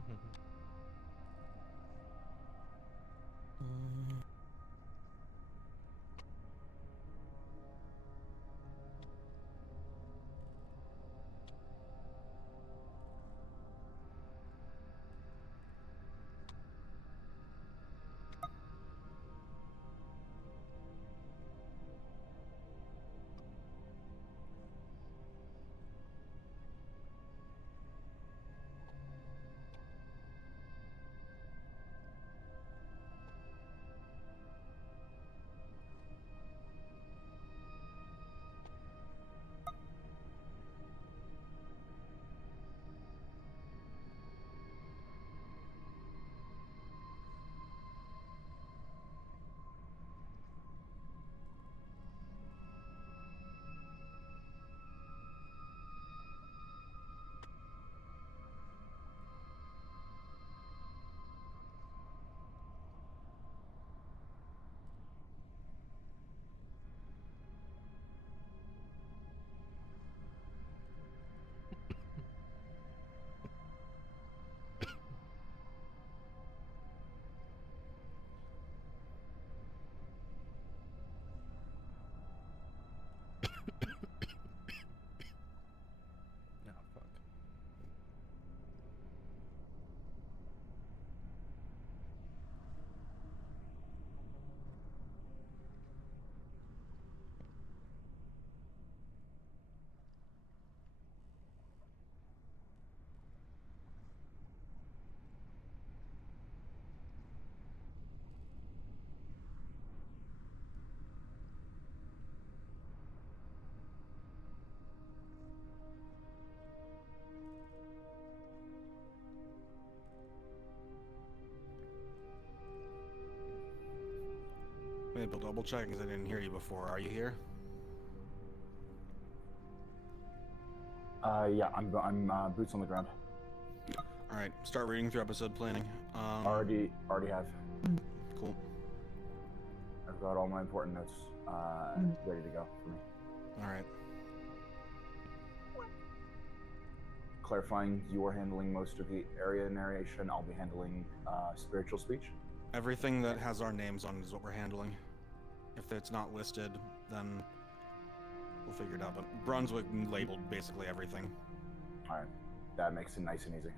fuck. Maybe I'll double check because I didn't hear you before. Are you here? Yeah, I'm boots on the ground. All right, start reading through episode planning. Already have. Cool. I've got all my important notes ready to go for me. All right. Clarifying, you are handling most of the area narration. I'll be handling spiritual speech. Everything that has our names on it is what we're handling. If it's not listed, then we'll figure it out. But Brunswick labeled basically everything. All right, that makes it nice and easy.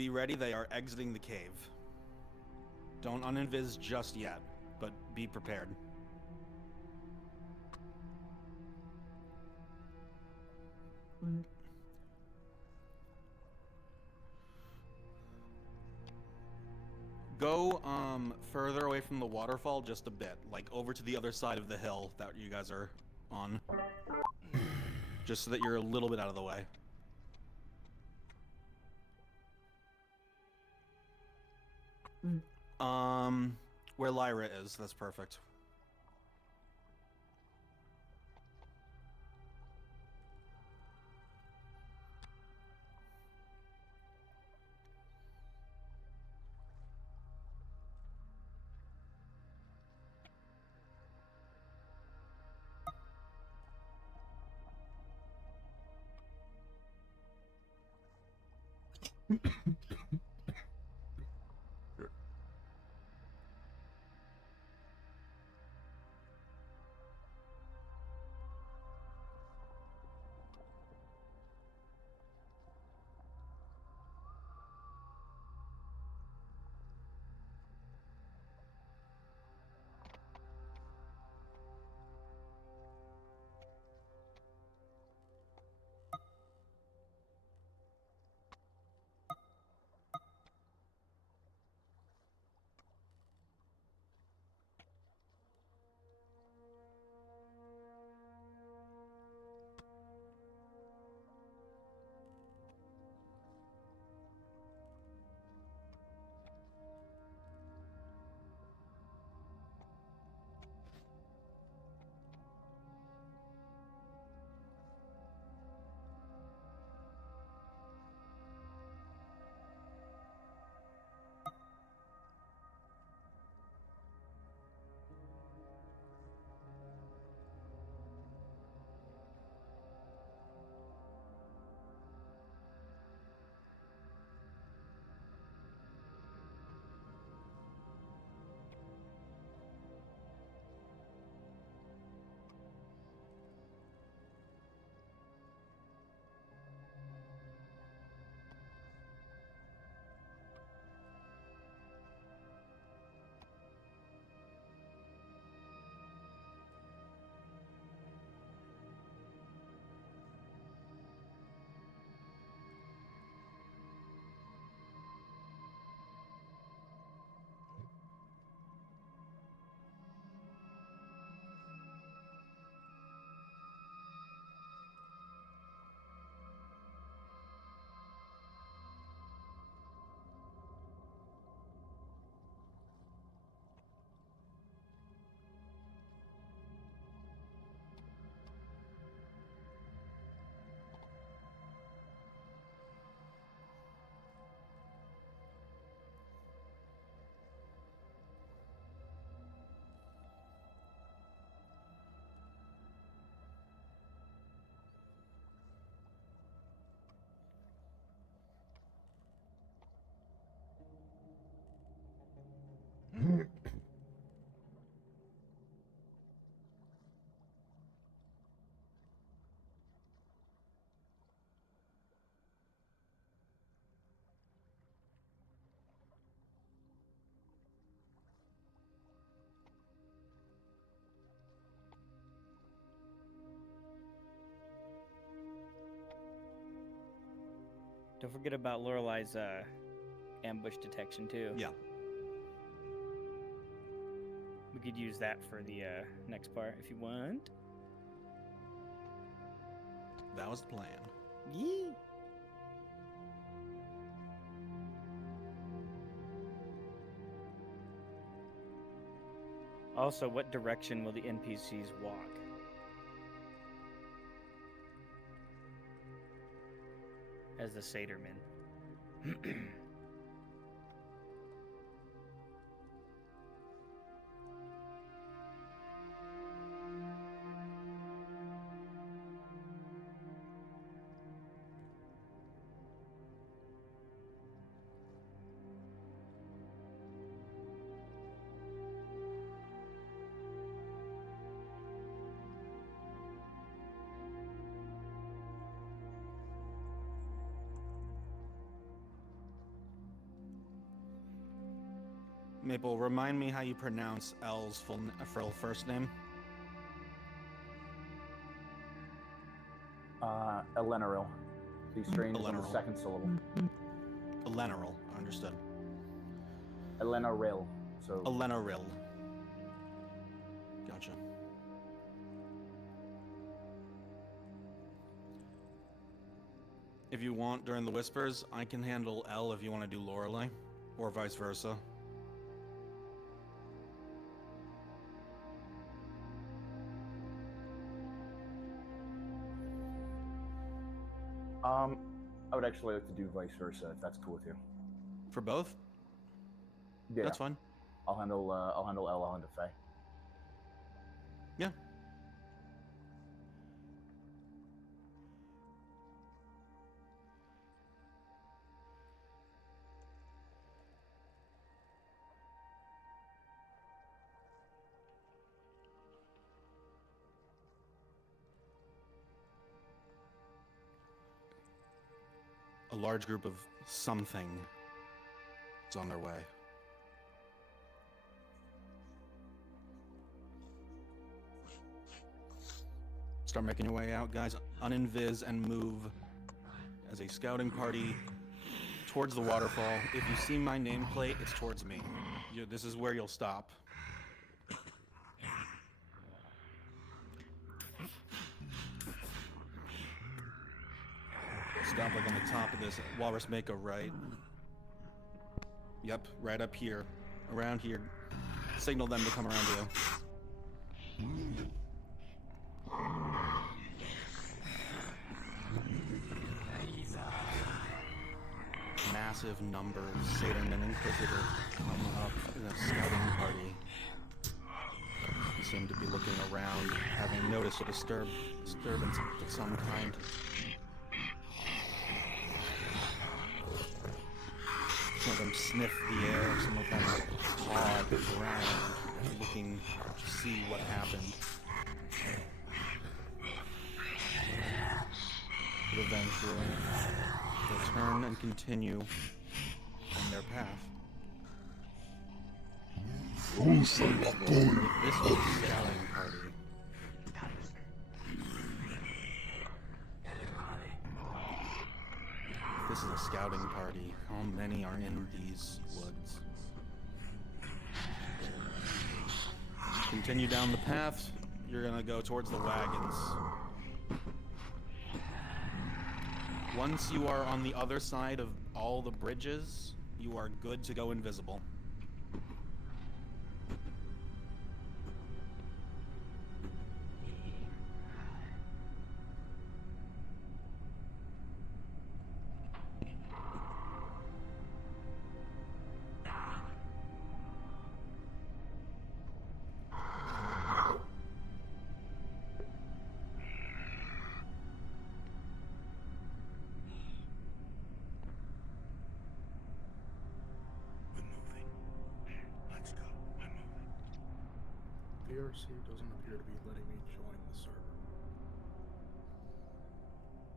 be ready. They are exiting the cave. Don't uninvis just yet, but be prepared. Go further away from the waterfall just a bit, like over to the other side of the hill that you guys are on. Just so that you're a little bit out of the way. Where Lyra is, that's perfect. Don't forget about Lorelai's ambush detection too. Yeah. We could use that for the next part if you want. That was the plan. Yee. Also, what direction will the NPCs walk? As the Satyrmen. Maple, remind me how you pronounce L's full first name. Elenaril. The strain is on the Elenaril. second syllable. Elenaril, understood. Elenaril. So Elenaril. Gotcha. If you want, during the whispers, I can handle L if you want to do Lorelei, or vice versa. I would actually like to do vice versa if that's cool with you. For both? Yeah. That's fine. I'll handle L. I'll handle Faye. Yeah. A large group of something is on their way. Start making your way out, guys. Uninvis and move as a scouting party towards the waterfall. If you see my nameplate, it's towards me. This is where you'll stop. Stop like on the top of this. Walrus, make a right. Yep, right up here. Around here. Signal them to come around you. Massive numbers, Satan and Inquisitor come up in a scouting party. They seem to be looking around, having noticed a disturbance of some kind. Some of them sniff the air, some of them paw the ground, looking to see what happened. But eventually, they'll turn and continue on their path. This was a scouting party. This is a scouting party. How many are in these woods? Continue down the path. You're gonna go towards the wagons. Once you are on the other side of all the bridges, you are good to go invisible. VRC doesn't appear to be letting me join the server.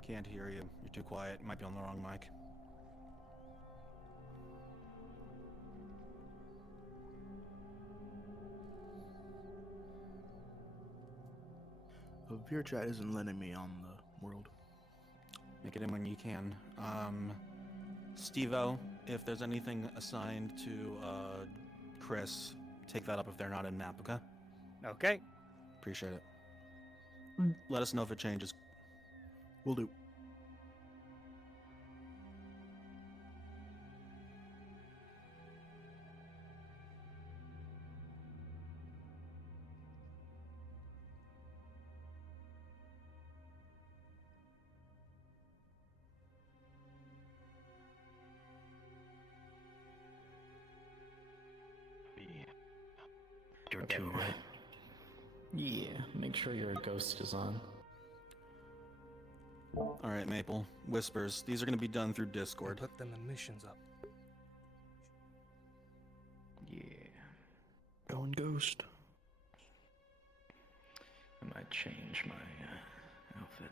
Can't hear you. You're too quiet. You might be on the wrong mic. VRChat isn't letting me on the world. Make it in when you can. Steve-O, if there's anything assigned to Chris, take that up if they're not in nap, okay? Okay. Appreciate it. Let us know if it changes. Will do. You're too right. Yeah, make sure your ghost is on. Alright, Maple. Whispers. These are going to be done through Discord. Put them in missions up. Yeah. Going ghost. I might change my outfit.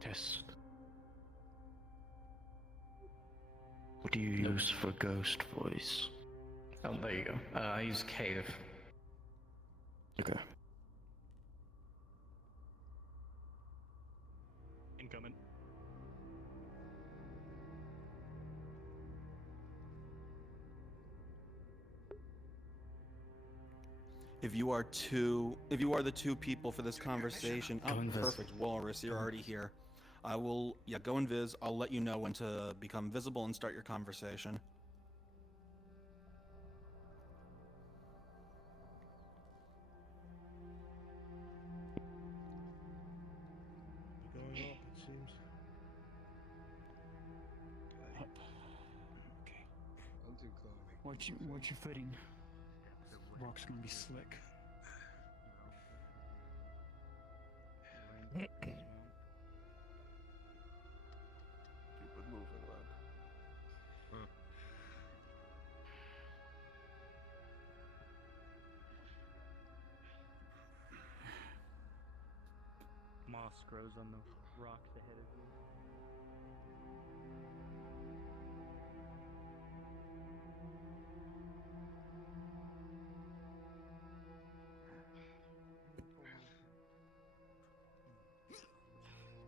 Test. What do you use for ghost voice? Oh, there you go. I use cave. Okay. Incoming. If you are the two people for this conversation, oh, Go invis. perfect, Walrus, you're already here. I will, go invis. I'll let you know when to become visible and start your conversation. Going up, it seems. Up. Okay. Watch your footing. Rock's gonna be slick. Keep it moving, lad. Moss grows on the rocks ahead of you.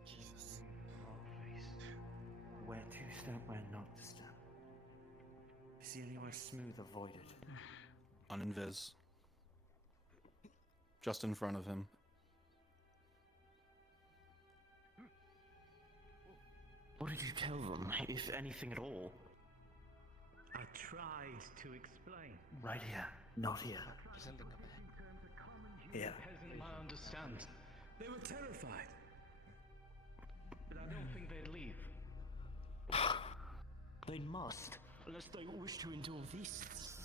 Jesus. Where to step, where not to step. See anywhere smooth, avoid it. Uninvis. Just in front of him. What did you tell them, if anything at all? I tried to explain. Right here, not here. Here. Peasant, I understand. They were terrified. But I don't think they'd leave. They must, unless they wish to endure this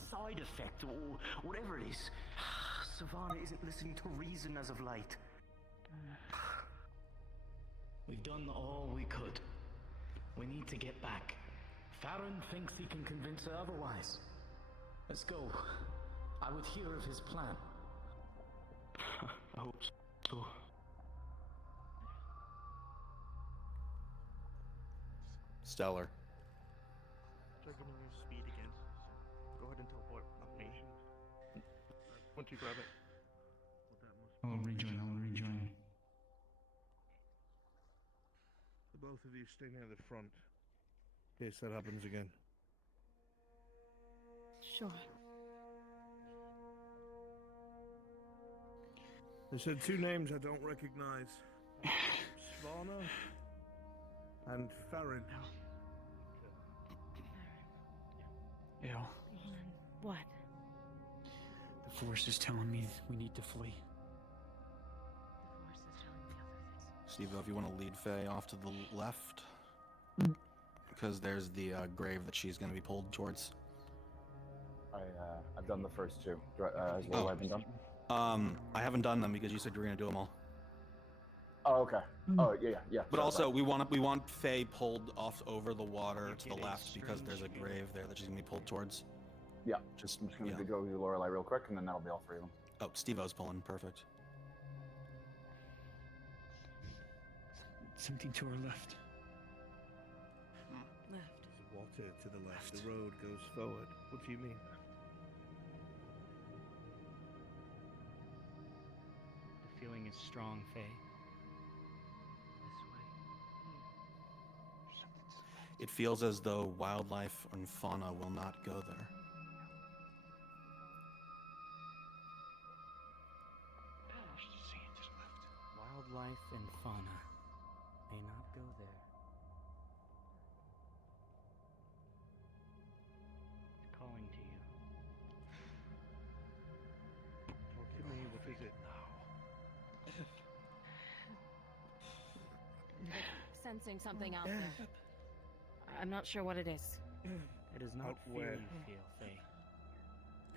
side effect or whatever it is. Savannah isn't listening to reason as of late. We've done all we could. We need to get back. Farron thinks he can convince her otherwise. Let's go. I would hear of his plan. I hope so. Stellar. Start giving you speed again. So go ahead and teleport. Not me. Once you grab it. I'll rejoin. The both of you stay near the front. In case that happens again. Sure. They said two names I don't recognize. Svana and Farron. Yeah. What? The Force is telling me we need to flee. Steve, if you want to lead Faye off to the left, because there's the grave that she's going to be pulled towards. I've done the first two. As well, I've been done. I haven't done them because you said you were going to do them all. Oh, okay. Oh, yeah. But sorry, also, right. we want Faye pulled off over the water to the left because there's a grave there that she's going to be pulled towards. Yeah. Just I'm just going to go to Lorelei real quick, and then that'll be all three of them. Oh, Steve-O's pulling. Perfect. Something to our left. Left. There's water to the left. The road goes forward. What do you mean? The feeling is strong, Faye. It feels as though wildlife and fauna will not go there. Wildlife and fauna may not go there. It's calling to you. Talk to me. What is it? Sensing something out there. I'm not sure what it is. It is not Out fear where? you feel, Faye.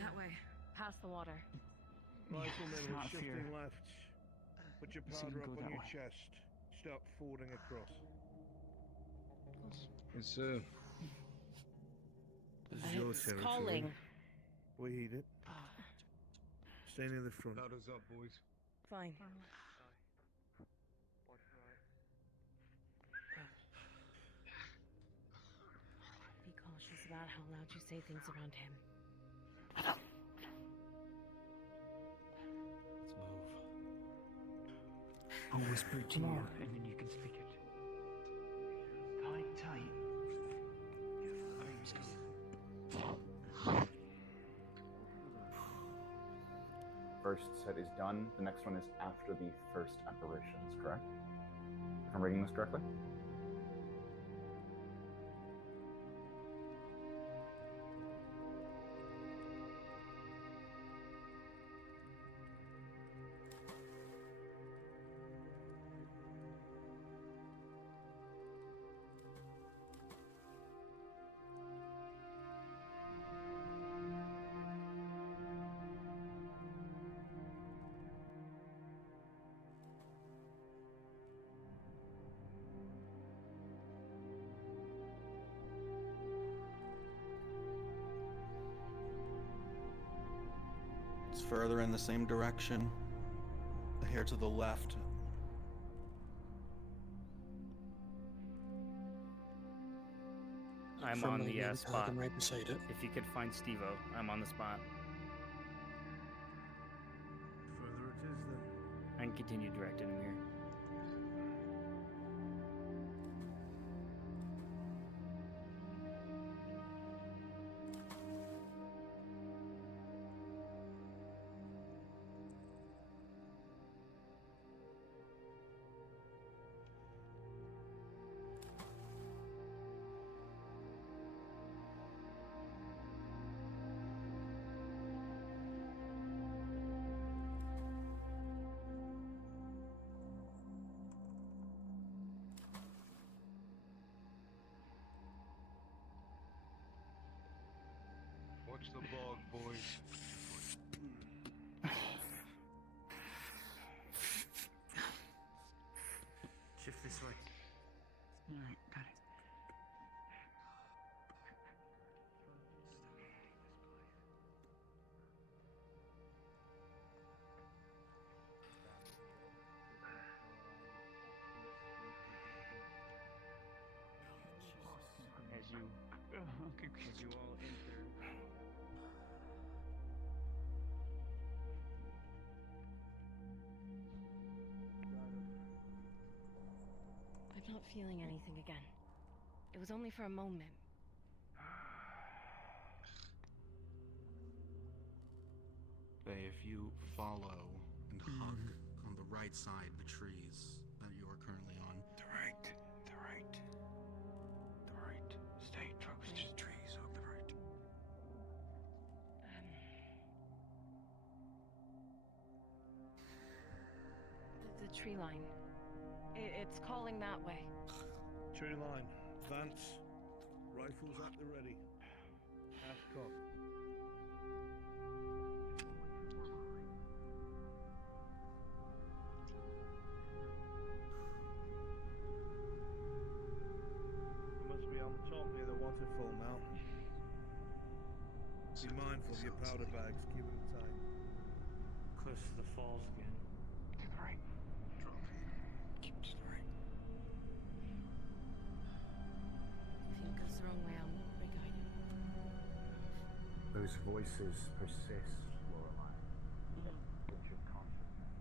That way. Past the water. Rifleman it's was not shifting fear. left. Put your It's gonna powder go up on that your way. chest. Start fording across. It's This is your It's territory. calling. We heed it. Stay near the front. Powder's up, boys. Fine. Be cautious. about how loud you say things around him. Let's move. I'll whisper it to you, and then you can speak it. Tight, tight. First set is done. The next one is after the first apparitions, correct? If I'm reading this correctly? It's further in the same direction. A hair to the left. I'm on the spot. Right beside it. If you could find Steve-O, I'm on the spot. Further it is then. And continue directing him here. Watch the bog, boys. Shift this way. Alright, got it. As you all enter. I'm not feeling anything again. It was only for a moment. Faye, if you follow and hug on the right side, the trees that you are currently on. The right. The right. The right. Stay close to the trees on the right. The tree line. It's calling that way. Tree line. Advance. Rifles at the ready. Half cock. You must be on the top near the waterfall now. Be mindful of your powder bags. Keep them tight. Close to the falls again. To the right. Drop. Keep to the right. If he goes the wrong way, I'll re-guide him. Those voices persist, Lorelei. With your consciousness.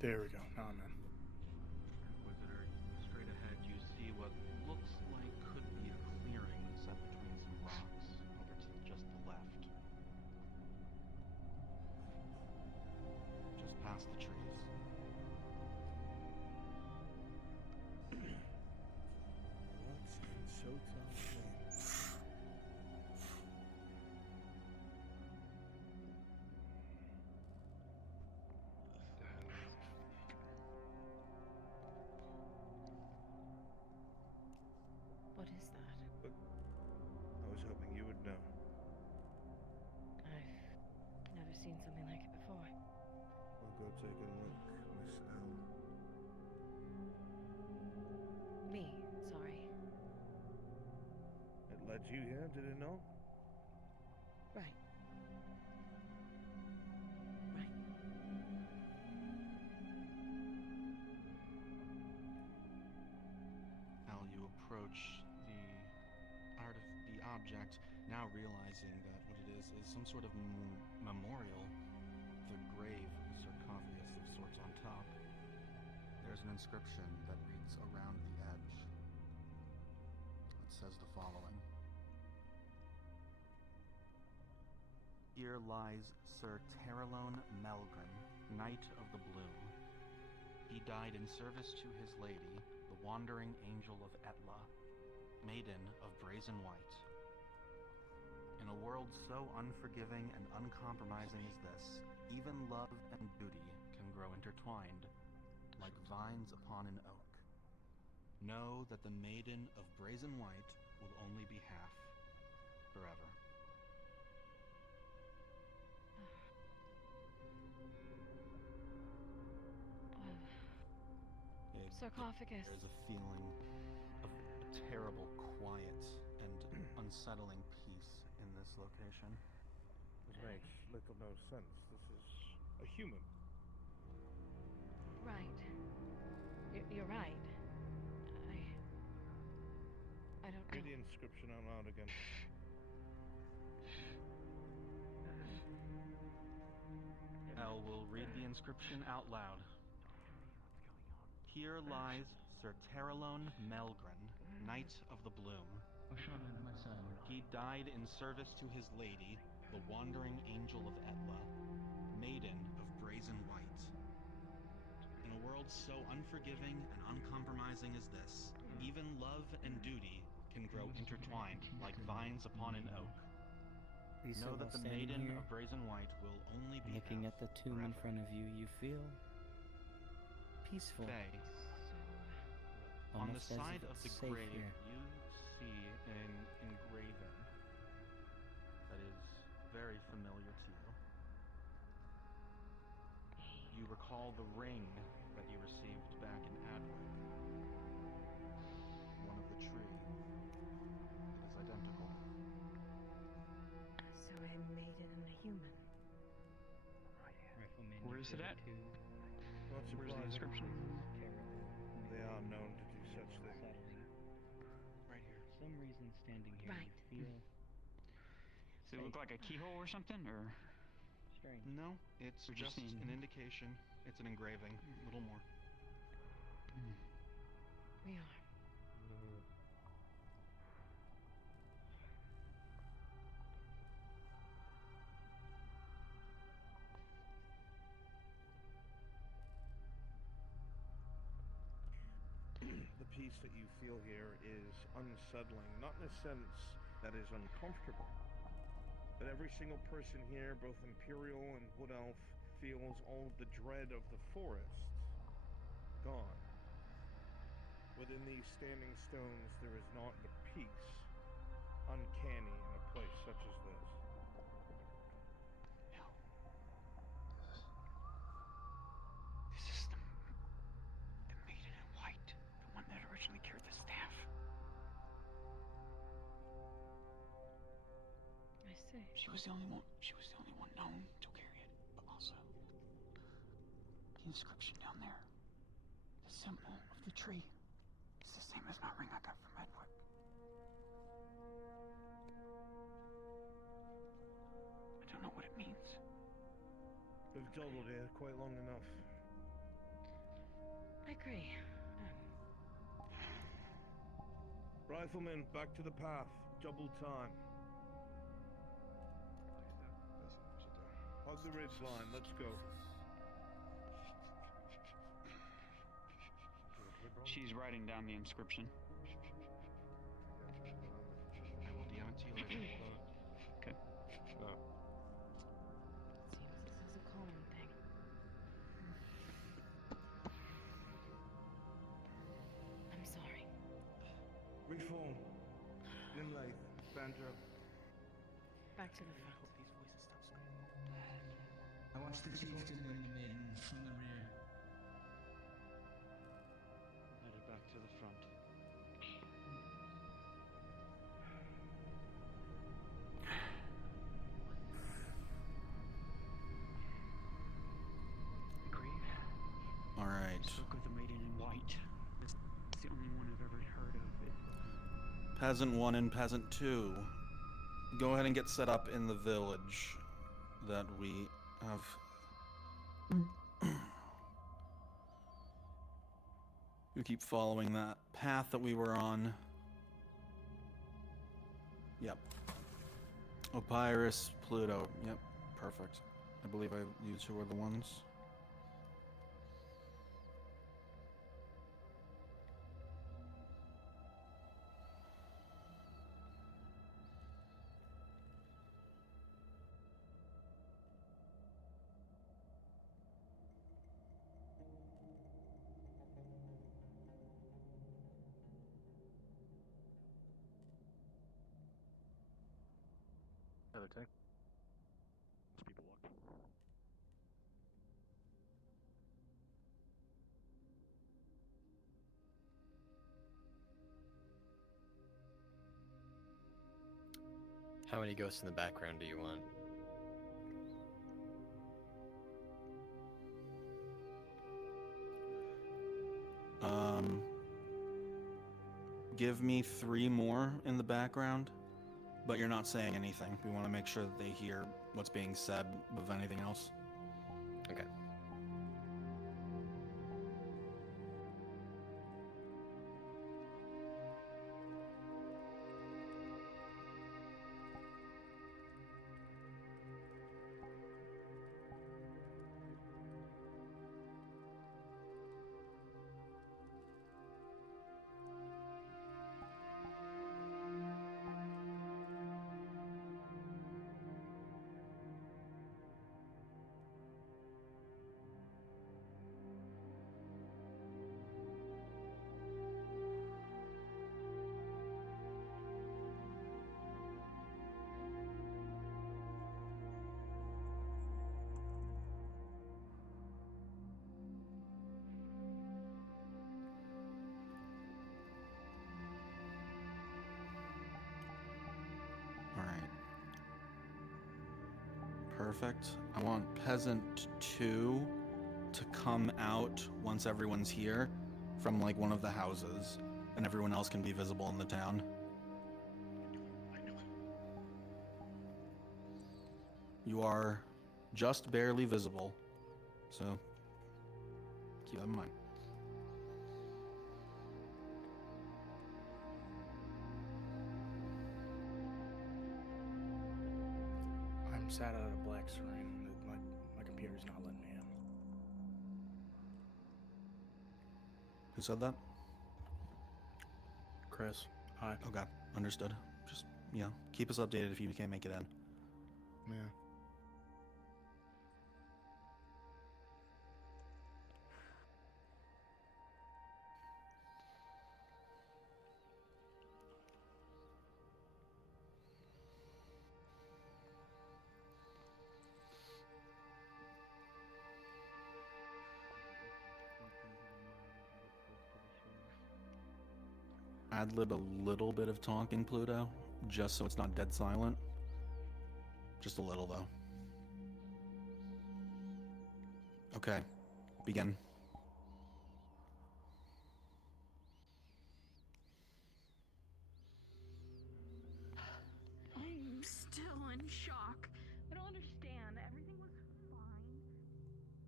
There we go. Now I'm in. Inquisitor, straight ahead you see what looks like could be a clearing set between some rocks over to just the left. Just past the trees. What's in Sotan's name? didn't know. Right. Right. Al, you approach the object, now realizing that what it is some sort of memorial, the grave, sarcophagus of sorts on top. There's an inscription that reads around the edge. It says the following. Here lies Sir Terralone Melgren, Knight of the Bloom. He died in service to his lady, the Wandering Angel of Etla, Maiden of Brazen White. In a world so unforgiving and uncompromising as this, even love and duty can grow intertwined, like vines upon an oak. Know that the Maiden of Brazen White will only be half, forever. Sarcophagus. There's a feeling of a terrible quiet and unsettling peace in this location. This makes little no sense. This is a human. Right. You're right. I don't know. Read the inscription out loud again. El will read the inscription out loud. Here lies Sir Terralone Melgren, Knight of the Bloom. He died in service to his lady, the Wandering Angel of Etla, Maiden of Brazen White. In a world so unforgiving and uncompromising as this, even love and duty can grow intertwined like vines upon an oak. Lisa, Know that while the standing Maiden here, of Brazen White will only be looking half at the tomb in forever. front of you, you feel peaceful. Faye, on the Almost as side if of it's the safe grave, here. you see an engraving that is very familiar to you. You recall the ring that you received back in Adwick. One of the tree. It is identical. So a maiden and a human. Rifleman. Where is it at? Not Where's the surprising. inscription? They are known to do such things. Right here. For some reason, standing here, Right. you feel Does it look like a keyhole or something, or? strange. No, it's We're just just seeing- an indication. It's an engraving, a little more. We are. The peace that you feel here is unsettling, not in a sense that is uncomfortable, but every single person here, both Imperial and Wood Elf, feels all of the dread of the forest gone. Within these standing stones, there is not but peace, uncanny in a place such as this. No. This is the maiden in white, the one that originally carried the staff. I see. She was the only one. She was the only one known to carry it, but also the inscription down there, the symbol of the tree. It's the same as my ring I got from Edwick. I don't know what it means. We've dawdled here quite long enough. I agree. Riflemen, back to the path. Double time. Hug the ridge line. Let's go. She's writing down the inscription. I will DM it to you later. Okay. Seems this is a common thing. I'm sorry. Reform. Inlay. Banter. Back to the front. I watched the chieftain bring the maiden from the rear. Headed back to the front. Peasant 1 and Peasant 2, go ahead and get set up in the village that we have. You keep following that path that we were on. Yep. Opyrus, Pluto. Yep, perfect. I believe you two are the ones. Another tank. People walk. How many ghosts in the background do you want? Give me 3 more in the background, but you're not saying anything. We want to make sure that they hear what's being said of anything else. Okay. Perfect. I want Peasant 2 to come out once everyone's here from like one of the houses, and everyone else can be visible in the town. You are just barely visible, so keep that in mind. I'm sat out of a black screen. My computer's not letting me in. Who said that? Chris, hi. Okay, understood. Just, keep us updated if you can't make it in. Yeah. Ad-lib a little bit of talking, Pluto, just so it's not dead silent. Just a little, though. Okay, begin. I'm still in shock. I don't understand. Everything was fine.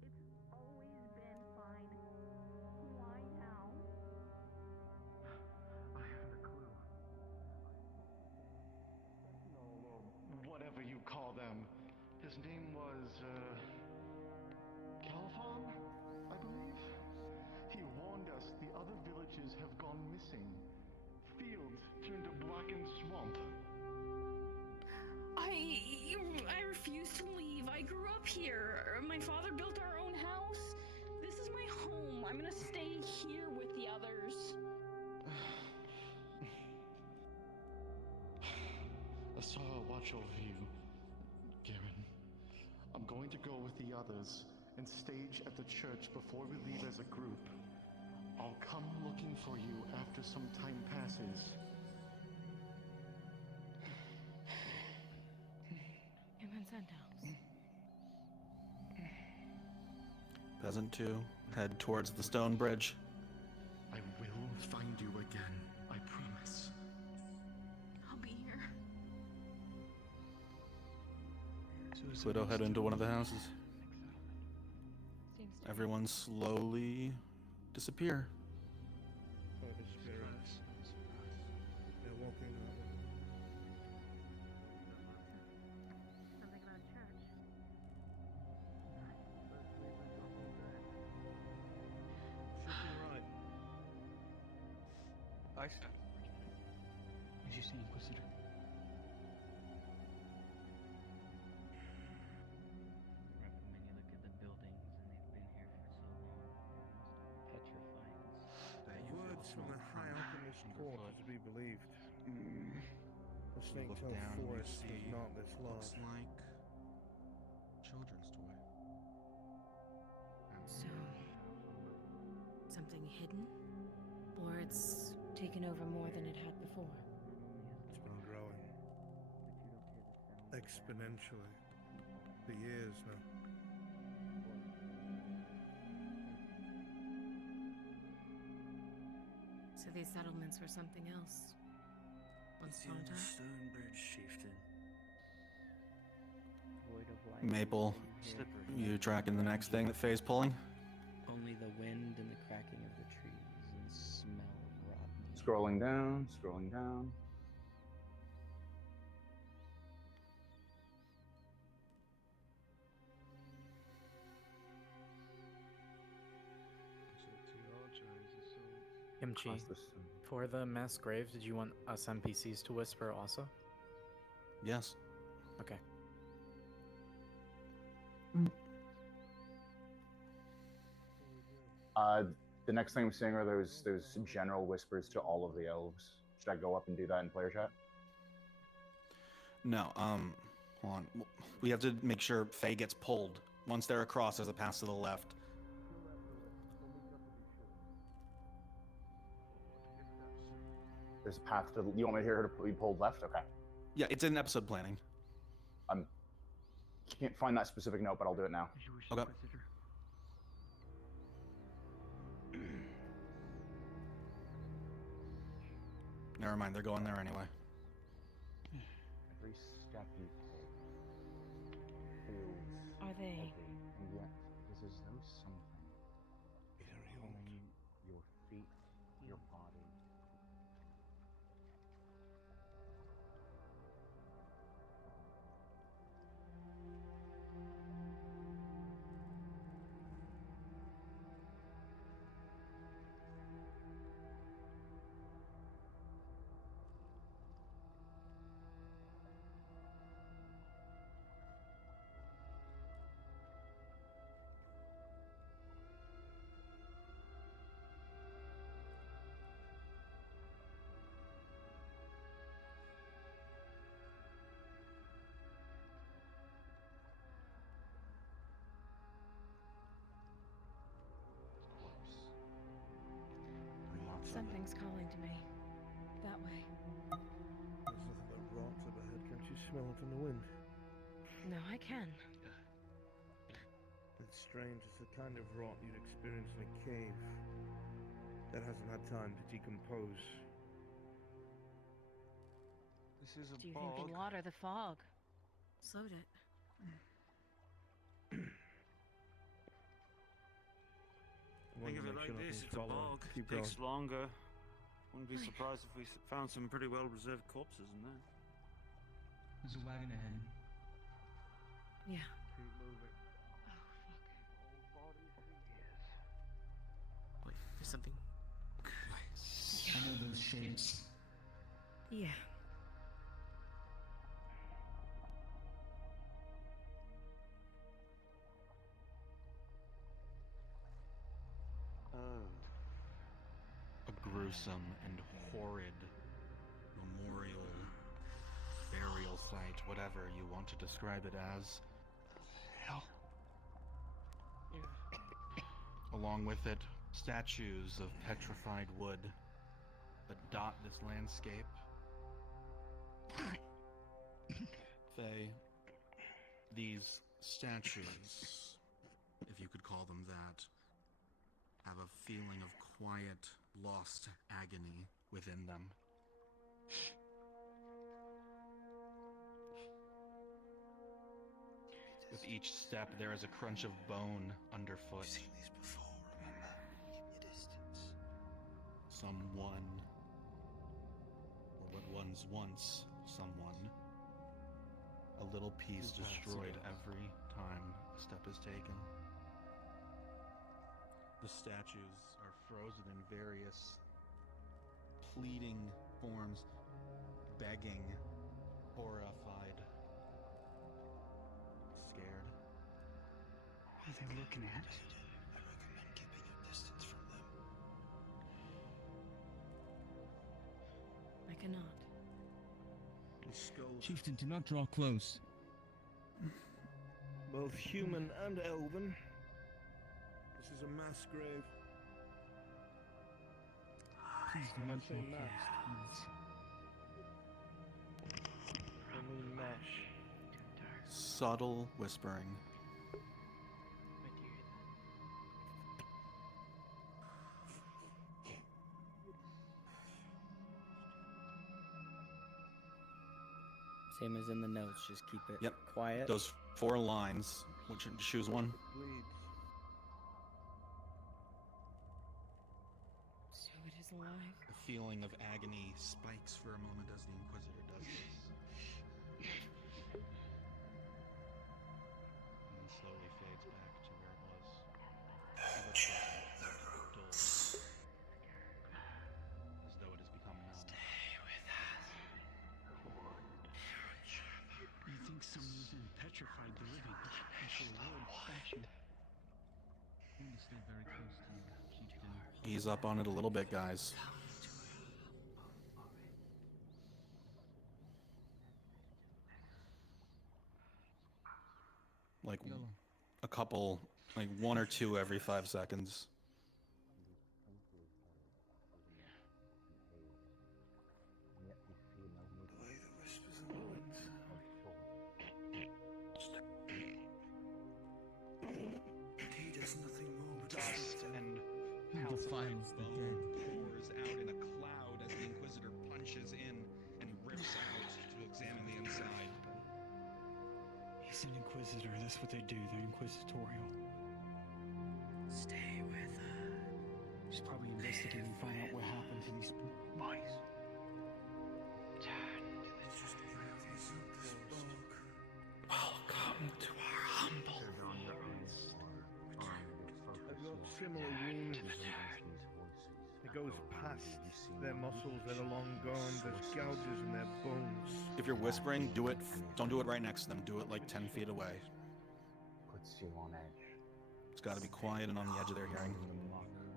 It's always been fine. Why now? I haven't a clue. Sentinel, or whatever you call them. His name was, Calphon, I believe? He warned us the other villages have gone missing. Fields turned to blackened swamp. I refuse to leave. I grew up here. My father built our own house. This is my home. I'm gonna stay here with the others. Auzera, watch over you, Garen. I'm going to go with the others and stage at the church before we leave as a group. I'll come looking for you after some time passes. Human Centaurs. Peasant 2, head towards the stone bridge. I will find you again, I promise. Widow head into one of the houses. Everyone slowly disappear. Private spirits. They're walking that way. Something about church. Should be right. I said. Did you see Inquisitor? When you look at the buildings and they've been here for so long, almost petrified. Words from the High Alchemist Court are to be believed. The You Snake look Tail down and you Forest see is not this looks large. like children's toy. So, something hidden? Or it's taken over more than it had before? It's been growing exponentially for years now. So these settlements were something else. Once upon a time? Stonebridge chieftain. Void of life. Maple, Slippery. you tracking the next thing that Faye's pulling? Only the wind and the cracking of the trees and the smell of rotten. Scrolling down, scrolling down. Kimchi, for the mass grave, did you want us NPCs to whisper also? Yes. Okay. The next thing I'm seeing are those general whispers to all of the elves. Should I go up and do that in player chat? No, hold on. We have to make sure Faye gets pulled. Once they're across, there's a pass to the left. There's a path to. You want me to hear her to be pulled left? Okay. Yeah, it's in episode planning. Can't find that specific note, but I'll do it now. Okay. Never mind, they're going there anyway. Every step you take feels Are they? heavy, and yet it is as though something is pulling your feet, your body. Something's calling to me. That way. There's nothing but rot up ahead. Can't you smell it from the wind? No, I can. It's strange. It's the kind of rot you'd experience in a cave that hasn't had time to decompose. This is a Do you bog. think the water, the fog, slowed it? Think of it like this, it's a bog. It takes longer. Wouldn't be surprised if we found some pretty well-preserved corpses in there. There's a wagon ahead. Yeah. Keep moving. Wait, there's something. I know those shapes. Yeah. A gruesome and horrid memorial, burial site, whatever you want to describe it as. Hell. Along with it, statues of petrified wood that dot this landscape. Faye, these statues, if you could call them that, have a feeling of quiet, lost agony within them. With each step, there is a crunch of bone underfoot. Seen these before, remember? Keep your distance. Someone, or what was once someone, a little piece destroyed every time a step is taken. The statues are frozen in various pleading forms, begging, horrified, scared. What are they looking at? I recommend keeping your distance from them. I cannot. Chieftain, do not draw close. Both human and elven. This is a mass grave. Please do not Say draw mass. close, I mean mash. Subtle whispering. Same as in the notes, just keep it Yep. quiet. Those 4 lines. Which choose one. Bleeds. So it is alive. The feeling of agony spikes for a moment as the Inquisitor does this. And then slowly fades back to where it was. Ever present, dull. As though it has become numb. Stay with us. You think someone then petrified the living? And so Lord, statue. I'm gonna stay very close to you, Chieftain. Ease up on it a little bit, guys. Like a couple, like 1 or 2 every 5 seconds. The way the whispers in the wind. He does nothing more but Dust and Who defiles the dead? pours out in a cloud as the Inquisitor punches in and rips out to examine the inside. He's an Inquisitor. That's what they do. They're inquisitorial. Stay with us. He's probably investigating, find out what happened to these boys. Welcome to our humble. They've got similar wounds. It goes past their muscles, they're long gone, there's gouges in their bones. If you're whispering, do it. Don't do it right next to them. Do it like 10 feet away. Puts you on edge. It's got to be quiet and on the edge of their hearing.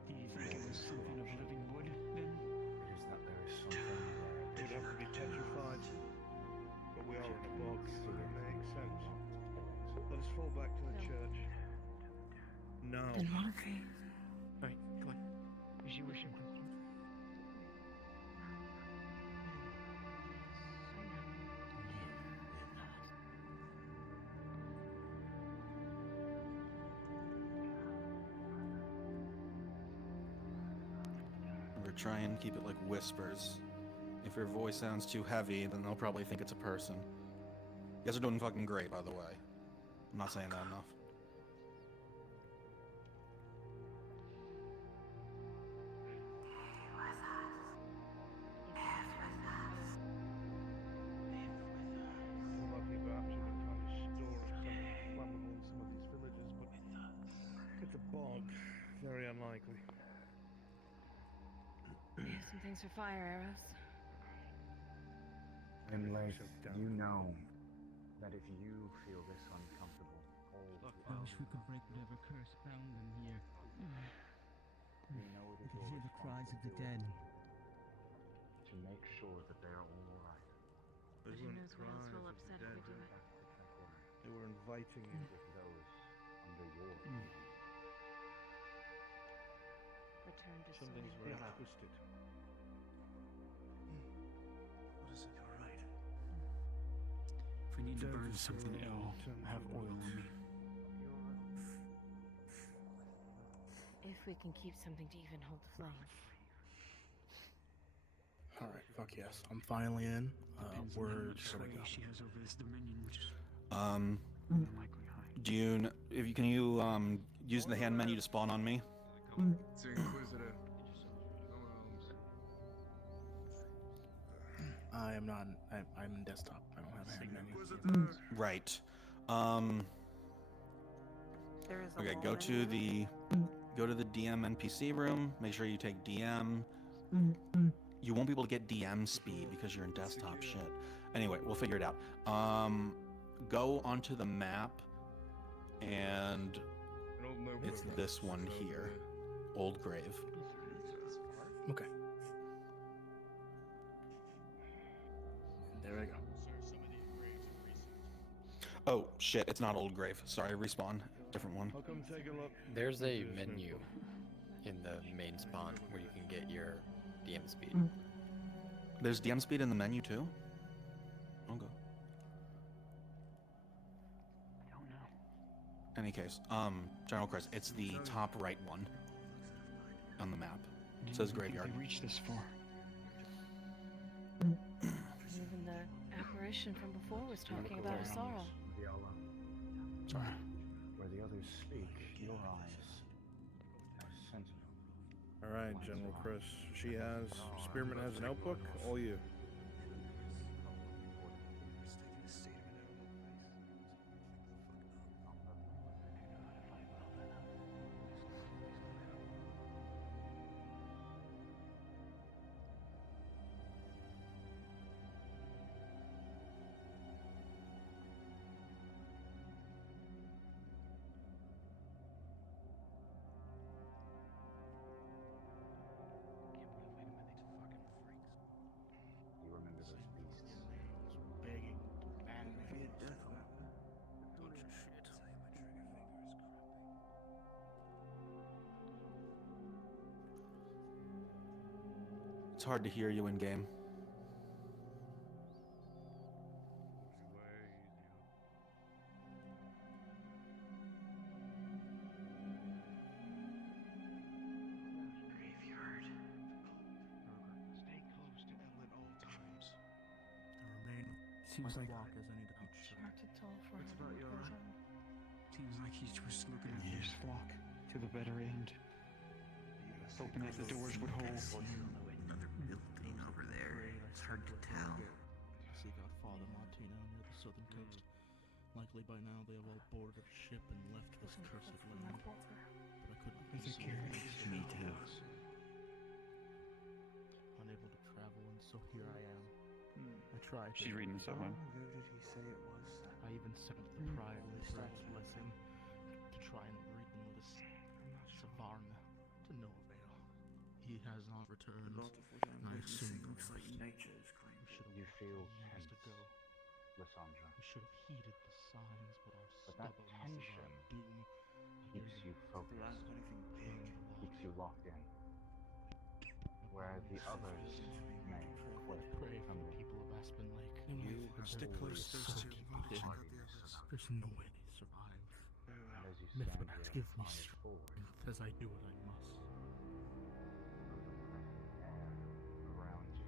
Do you think it was something of living wood, then? It is that there is something there. Would have to be petrified. But we are in a bog, so it makes sense. Let us fall back to the church. Now. Then what if he... Alright, come on. As you wish, Inquisitor. Remember, try and keep it like whispers. If your voice sounds too heavy, then they'll probably think it's a person. You guys are doing fucking great, by the way. I'm not saying that enough. Lucky perhaps you can find a store of something flammable in some of these villages, but with the bog, very unlikely. Some things for fire arrows. Unless you know that if you feel this uncomfortable, I wish we could break whatever curse bound them here. you know it We is can your hear the cries of the dead. to make sure that they are all right. They Who weren't knows what else cries will of upset the if we dead. do it. They were inviting you. With those under your Return to Something's Soul. very twisted. What is it? You're right. If we need to Turn burn to something soul, ill, turn I have to oil on woods. me. If we can keep something to even hold the flame. Alright, fuck yes. I'm finally in. Depends on how Where much should I sway go? she has over this dominion, which is Um, more likely high. Do you, if you can you use the hand menu to spawn on me? It's the Inquisitor. I am not. I'm in desktop. I don't have a hand menu. Right. There is a Okay, wall go to menu. the DM NPC room. Make sure you take DM. You won't be able to get DM speed because you're in desktop shit. Anyway, we'll figure it out. Go onto the map, and it's this one here, Old Grave. Okay. There I go. Oh shit! It's not Old Grave. Sorry, respawn. Different one. I'll come take a look. There's a menu in the main spawn where you can get your DM speed. There's DM speed in the menu too. Okay. I don't know. Any case, General Chris, it's the top right one on the map. It says graveyard. They reached this far. Even the apparition from before was talking about Auzera. Sorry. Where the others speak, your eyes are sentinel. All right, General Chris. She has. Spearman has a notebook. All you. You remember those beasts? Begging, battling for your death weapon. Bunch of shit. It's hard to hear you in game. Graveyard. Stay close to Elle at all times. Seems like Hard to tell for What's her about you, because, alright? Seems like he's just looking at this flock to the better end. Hoping that the doors would hold. Another building over there. It's hard to tell. See Godfather Martina near the southern coast. Likely by now they have all boarded a ship and left this cursed land. But I couldn't be so Me too. unable to travel, and so here I am. I tried. She's reading this out loud. Who did he say it was? I even sent the prior for his blessing to try and breed them with a Savarna, to no avail. He has not returned. And I assume Looks like nature is claiming. You feel tense, to go. Lysandra. We should have heeded the signs, but our But that stubbornness is tension our doom. keeps you focused, keeps you locked in. Where the others may quit Pray for from the the people of Aspen Lake. Stick close to those two. Check out the others. There's no way they survive. And as you Myth stand would here, give me eyes strength forward, as I do what I must. air around you.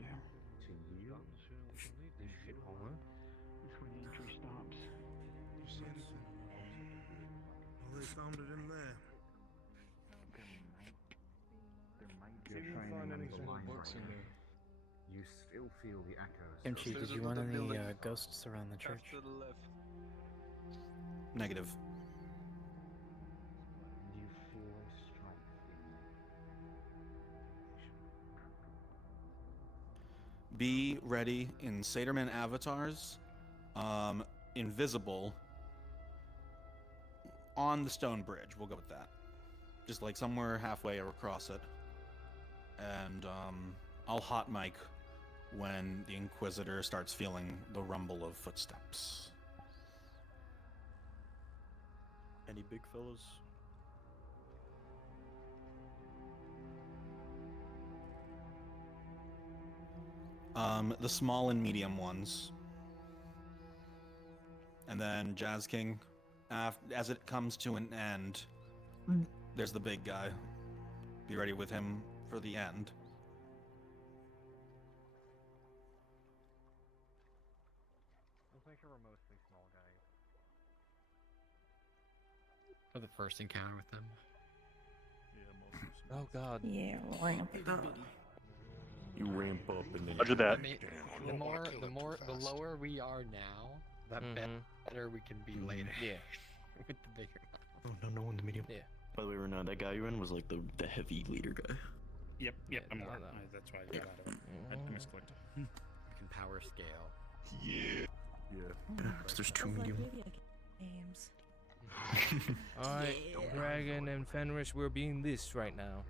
Damn. To you, This shit will work. That's where the entry stops. Well, they found it in there. you're Didn't trying to find any remember the single lines books in right. there. You still feel the echoes. MC, There's did you want another any building ghosts around the church? After the left. Negative. And you feel a strength in you. Be ready in Saterman avatars, invisible, on the stone bridge. We'll go with that. Just like somewhere halfway or across it. And I'll hot mic when the Inquisitor starts feeling the rumble of footsteps. Any big fellas? The small and medium ones. And then Jazz King, as it comes to an end, there's the big guy. Be ready with him for the end. I think we're mostly small guys. For the first encounter with them. Oh god. Yeah, line up. You ramp up and then. Roger that. I mean, the lower we are now, the better we can be later. Yeah. With the bigger. Oh no, no in the medium. Yeah. By the way, Renan, that guy you in was like the heavy leader guy. Yep, I'm aware. That's why I got out of it. I misclicked. You can power scale. Yeah. There's two medium. Games. Alright, Dragon and Fenris, we're being this right now.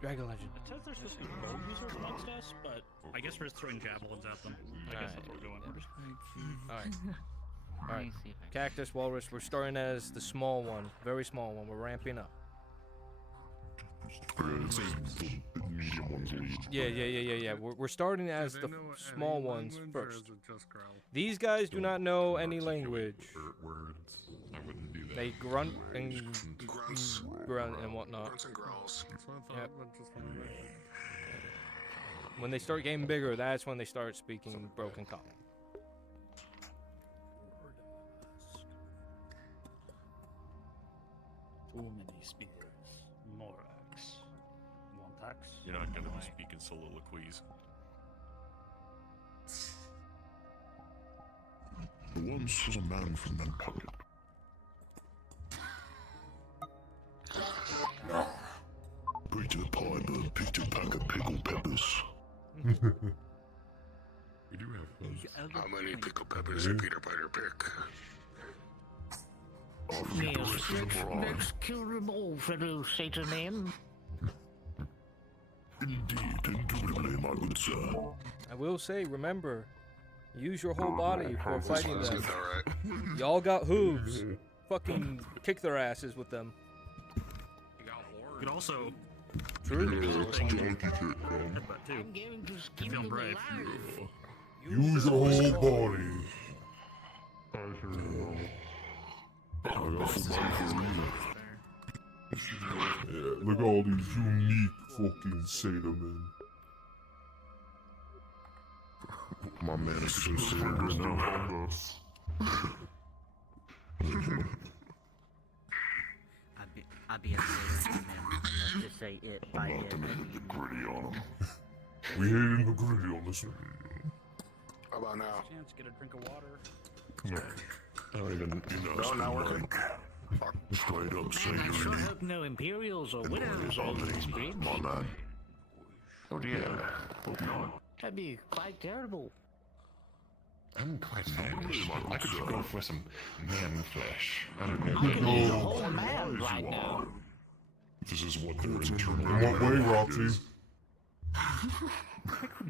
Dragon Legend. It says there's supposed to be bow users amongst us, but I guess we're just throwing javelins at them. I guess that's where we're going. Alright. Alright. Cactus, Walrus, we're starting as the small one. Very small one. We're ramping up. Yeah. We're starting as the small ones first. These guys do not know any language. They grunt and whatnot. Yep. When they start getting bigger, that's when they start speaking broken common. Too many speakers. More axe. Want axe? You're not gonna be speaking soliloquies. Once was a man from Nantucket. Peter Piper picked a pack of pickled peppers. We do have those. How many pickled peppers did Peter Piper pick? Let's kill them all, fellow Satan men. Indeed, indubitably, my good sir. I will say, remember, use your whole body for fighting them. Y'all got hooves. Fucking kick their asses with them. You can also. True. Headbutt too. If you're feeling brave. Use your whole body. Yeah, look at all these unique fucking Seder men. My man is so serious now. I'd be a Satan man. Let's just say it by it. The gritty on him. We hating the gritty on this one. How about now? Chance, get a drink of water. I don't even, no, not working. Straight up I Seder. sure hope no Imperials or widows all on this bridge. my man. Oh yeah, hope not. That'd be quite terrible. I'm quite famished. I could go for some man flesh. I don't I know. can eat a whole man right now. This is what they're internal. In what way, Roxy?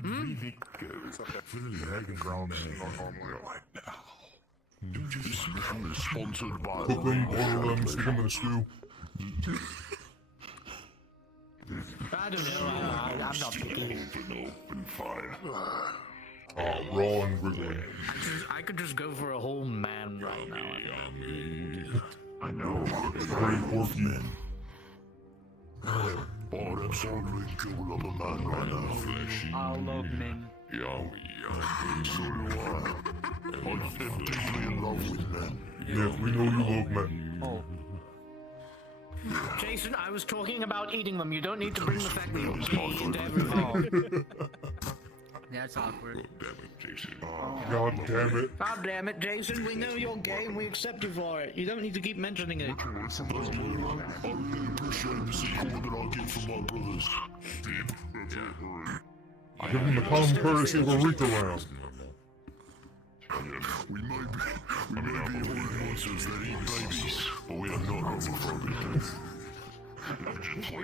Really good. Really hanging ground right now. Sponsored by cook them, boil them, stick them in a stew. I don't know. I'm not picky. Open fire. Raw and wriggling. I could just go for a whole man right now. I know. Very pork men. Oh, that's only kill another man right now. Fleshy. All love men. Yeah, so do I. I'm deeply in love with men. Yes, we know you love men. Oh. Jason, I was talking about eating them. You don't need to bring the fact that you're gay into everything. That's awkward. God damn it. God damn it, Jason. We know you're gay and we accept you for it. You don't need to keep mentioning it. I really appreciate the support that I get from my brothers. Give them the common courtesy of a reek around. We may be holy monsters that eat babies, but we are not homophobic.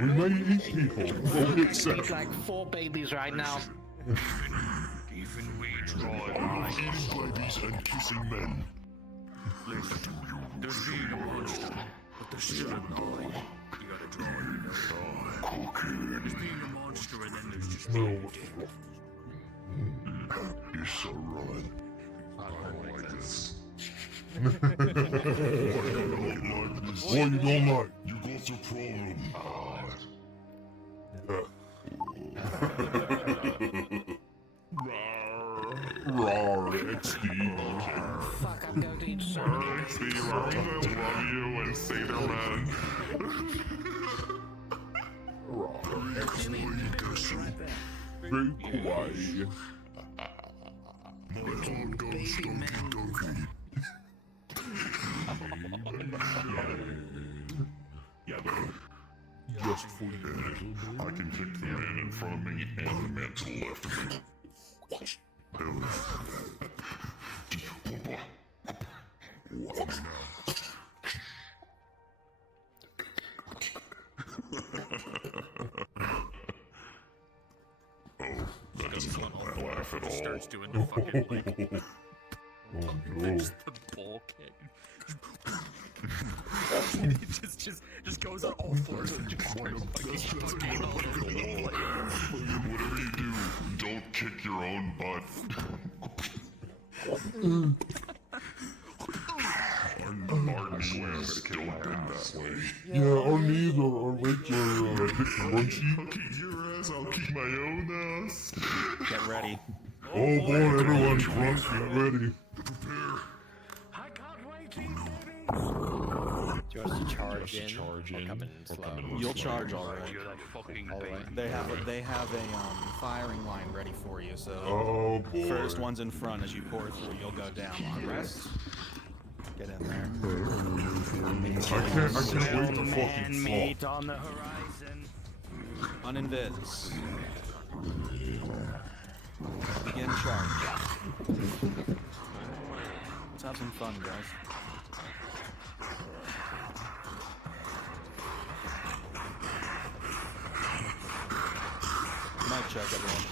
We may eat people, but we accept. Eat like 4 babies right now. Even we try eating babies and kissing men. Listen, there's being a monster, but there's still a boy. You gotta draw it. There's being a monster and then there's just no. You're so right. I don't like this. What you don't like? You got a problem. Rawr, Alright, Steve, I love you and Satyr Man. Very kawaii. My heart goes donkey donkey. Yeah, just for you. I can kick the man in front of me and the man to the left of me. Oh, that doesn't make my laugh at all. Starts doing the fucking like. Oh no. Just the ball kick. It just goes on all fours and just starts fucking all over the place. Whatever you do, don't kick your own butt. Our knees don't bend that way. Yeah, our knees are regular crunchy. I'll kick your ass, I'll kick my own ass. Get ready. Oh boy, everyone's drunk, get ready. Prepare. Do you want us to charge in? Or come in slow? You'll charge all right. You're that fucking All baby. right. They have a firing line ready for you. So Oh boy. first one's in front as you pour through. You'll go down. The rest, get in there. I can't wait to fucking fall. Meet on the horizon. Uninvis. Begin charge. Let's have some fun, guys. Mic check, everyone.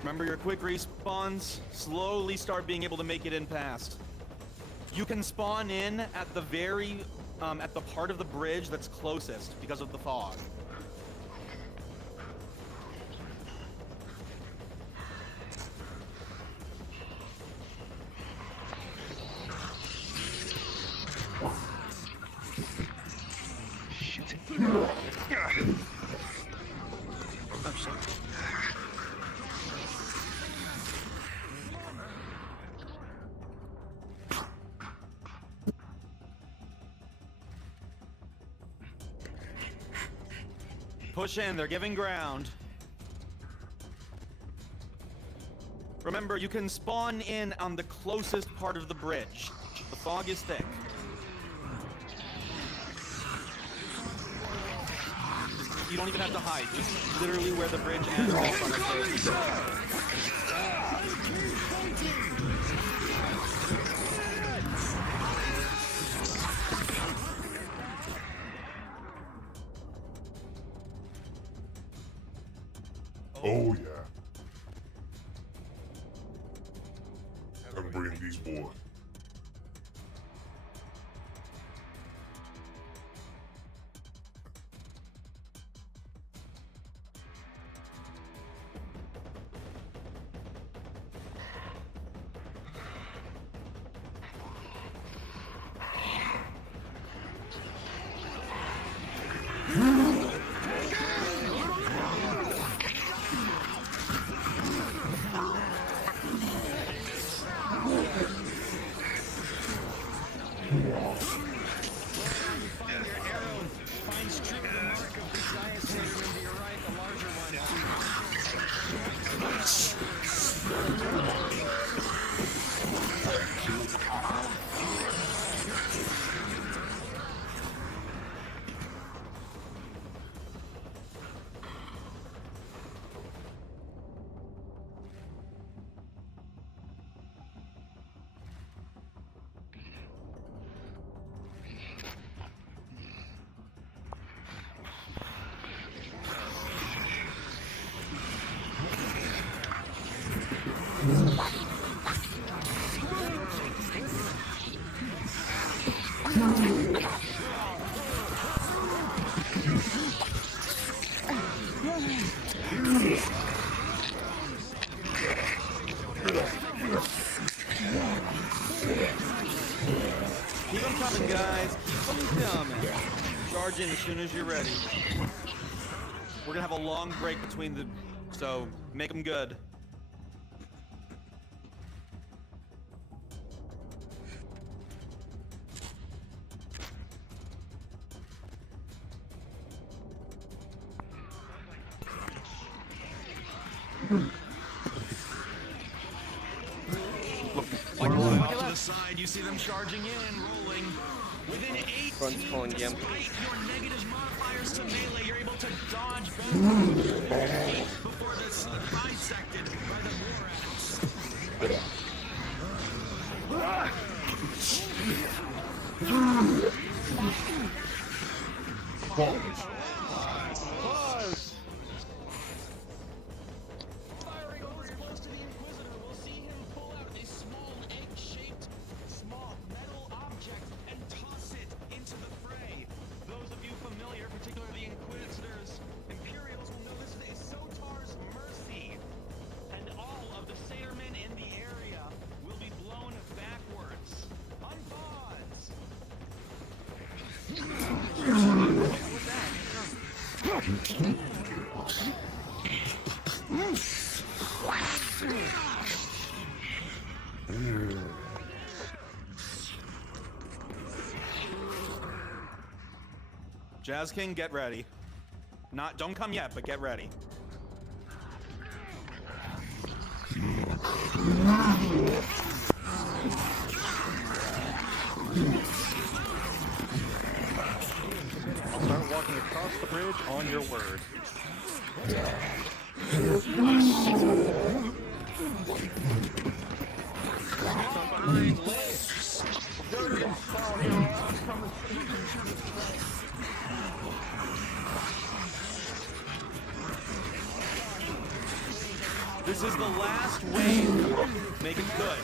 Remember your quick respawns? Slowly start being able to make it in past. You can spawn in at the very, at the part of the bridge that's closest because of the fog. Oh shit. Push in, they're giving ground. Remember, you can spawn in on the closest part of the bridge. The fog is thick. You don't even have to hide, just literally where the bridge ends. Oh yeah. I'm bringing these boys. charge in as soon as you're ready. We're gonna have a long break between the, so make them good. Off to the side, you see them charging in, rolling. Within 18, despite your negative modifiers to melee, you're able to dodge better before this bisected by the Borax. Firing over close to the Inquisitor, we'll see him pull out a small egg-shaped metal object and toss it into the fray. Those of you familiar, particularly the Inquisitors, Imperials will know this is a Sotar's Mercy. And all of the Satyr-men in the area will be blown backwards. Unpause! Jazz King, get ready. Don't come yet, but get ready. I'll start walking across the bridge on your word. This is the last wave. Make it good.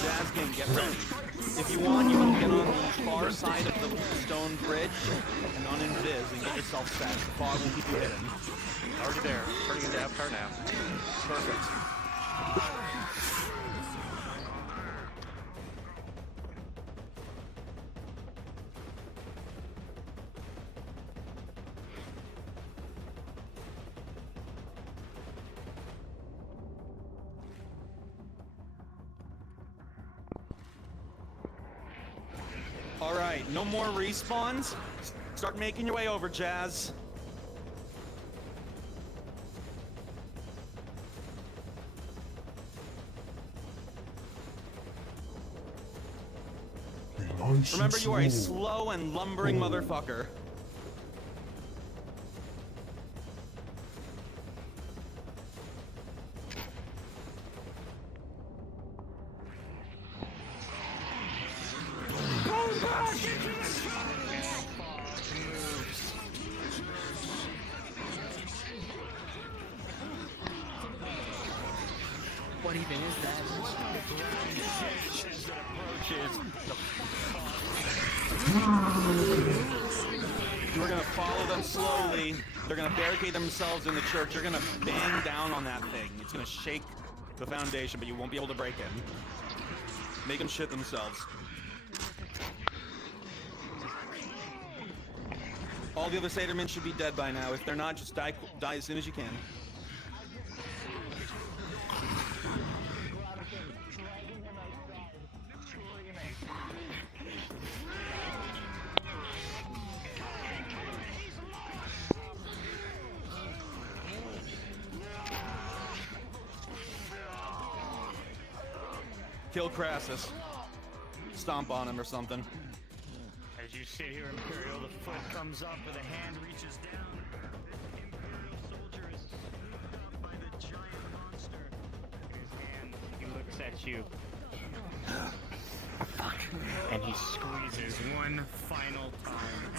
Jazz King, get ready. If you want, you can get on the far side of the stone bridge and uninvis and get yourself set. The fog will keep you hidden. Already there. Turning into Avatar now. Perfect. All right, no more respawns. Start making your way over, Jazz. Remember, you are a slow and lumbering motherfucker. What even is that? We're gonna follow them slowly. They're gonna barricade themselves in the church. You're gonna bang down on that thing. It's gonna shake the foundation, but you won't be able to break in. Make them shit themselves. All the other Satyr-men should be dead by now. If they're not, just die as soon as you can. Kill Crassus. Stomp on him or something. As you sit here, Imperial, the foot comes up and the hand reaches down. This Imperial soldier is scooped up by the giant monster. His hand, he looks at you. And he squeezes one final time.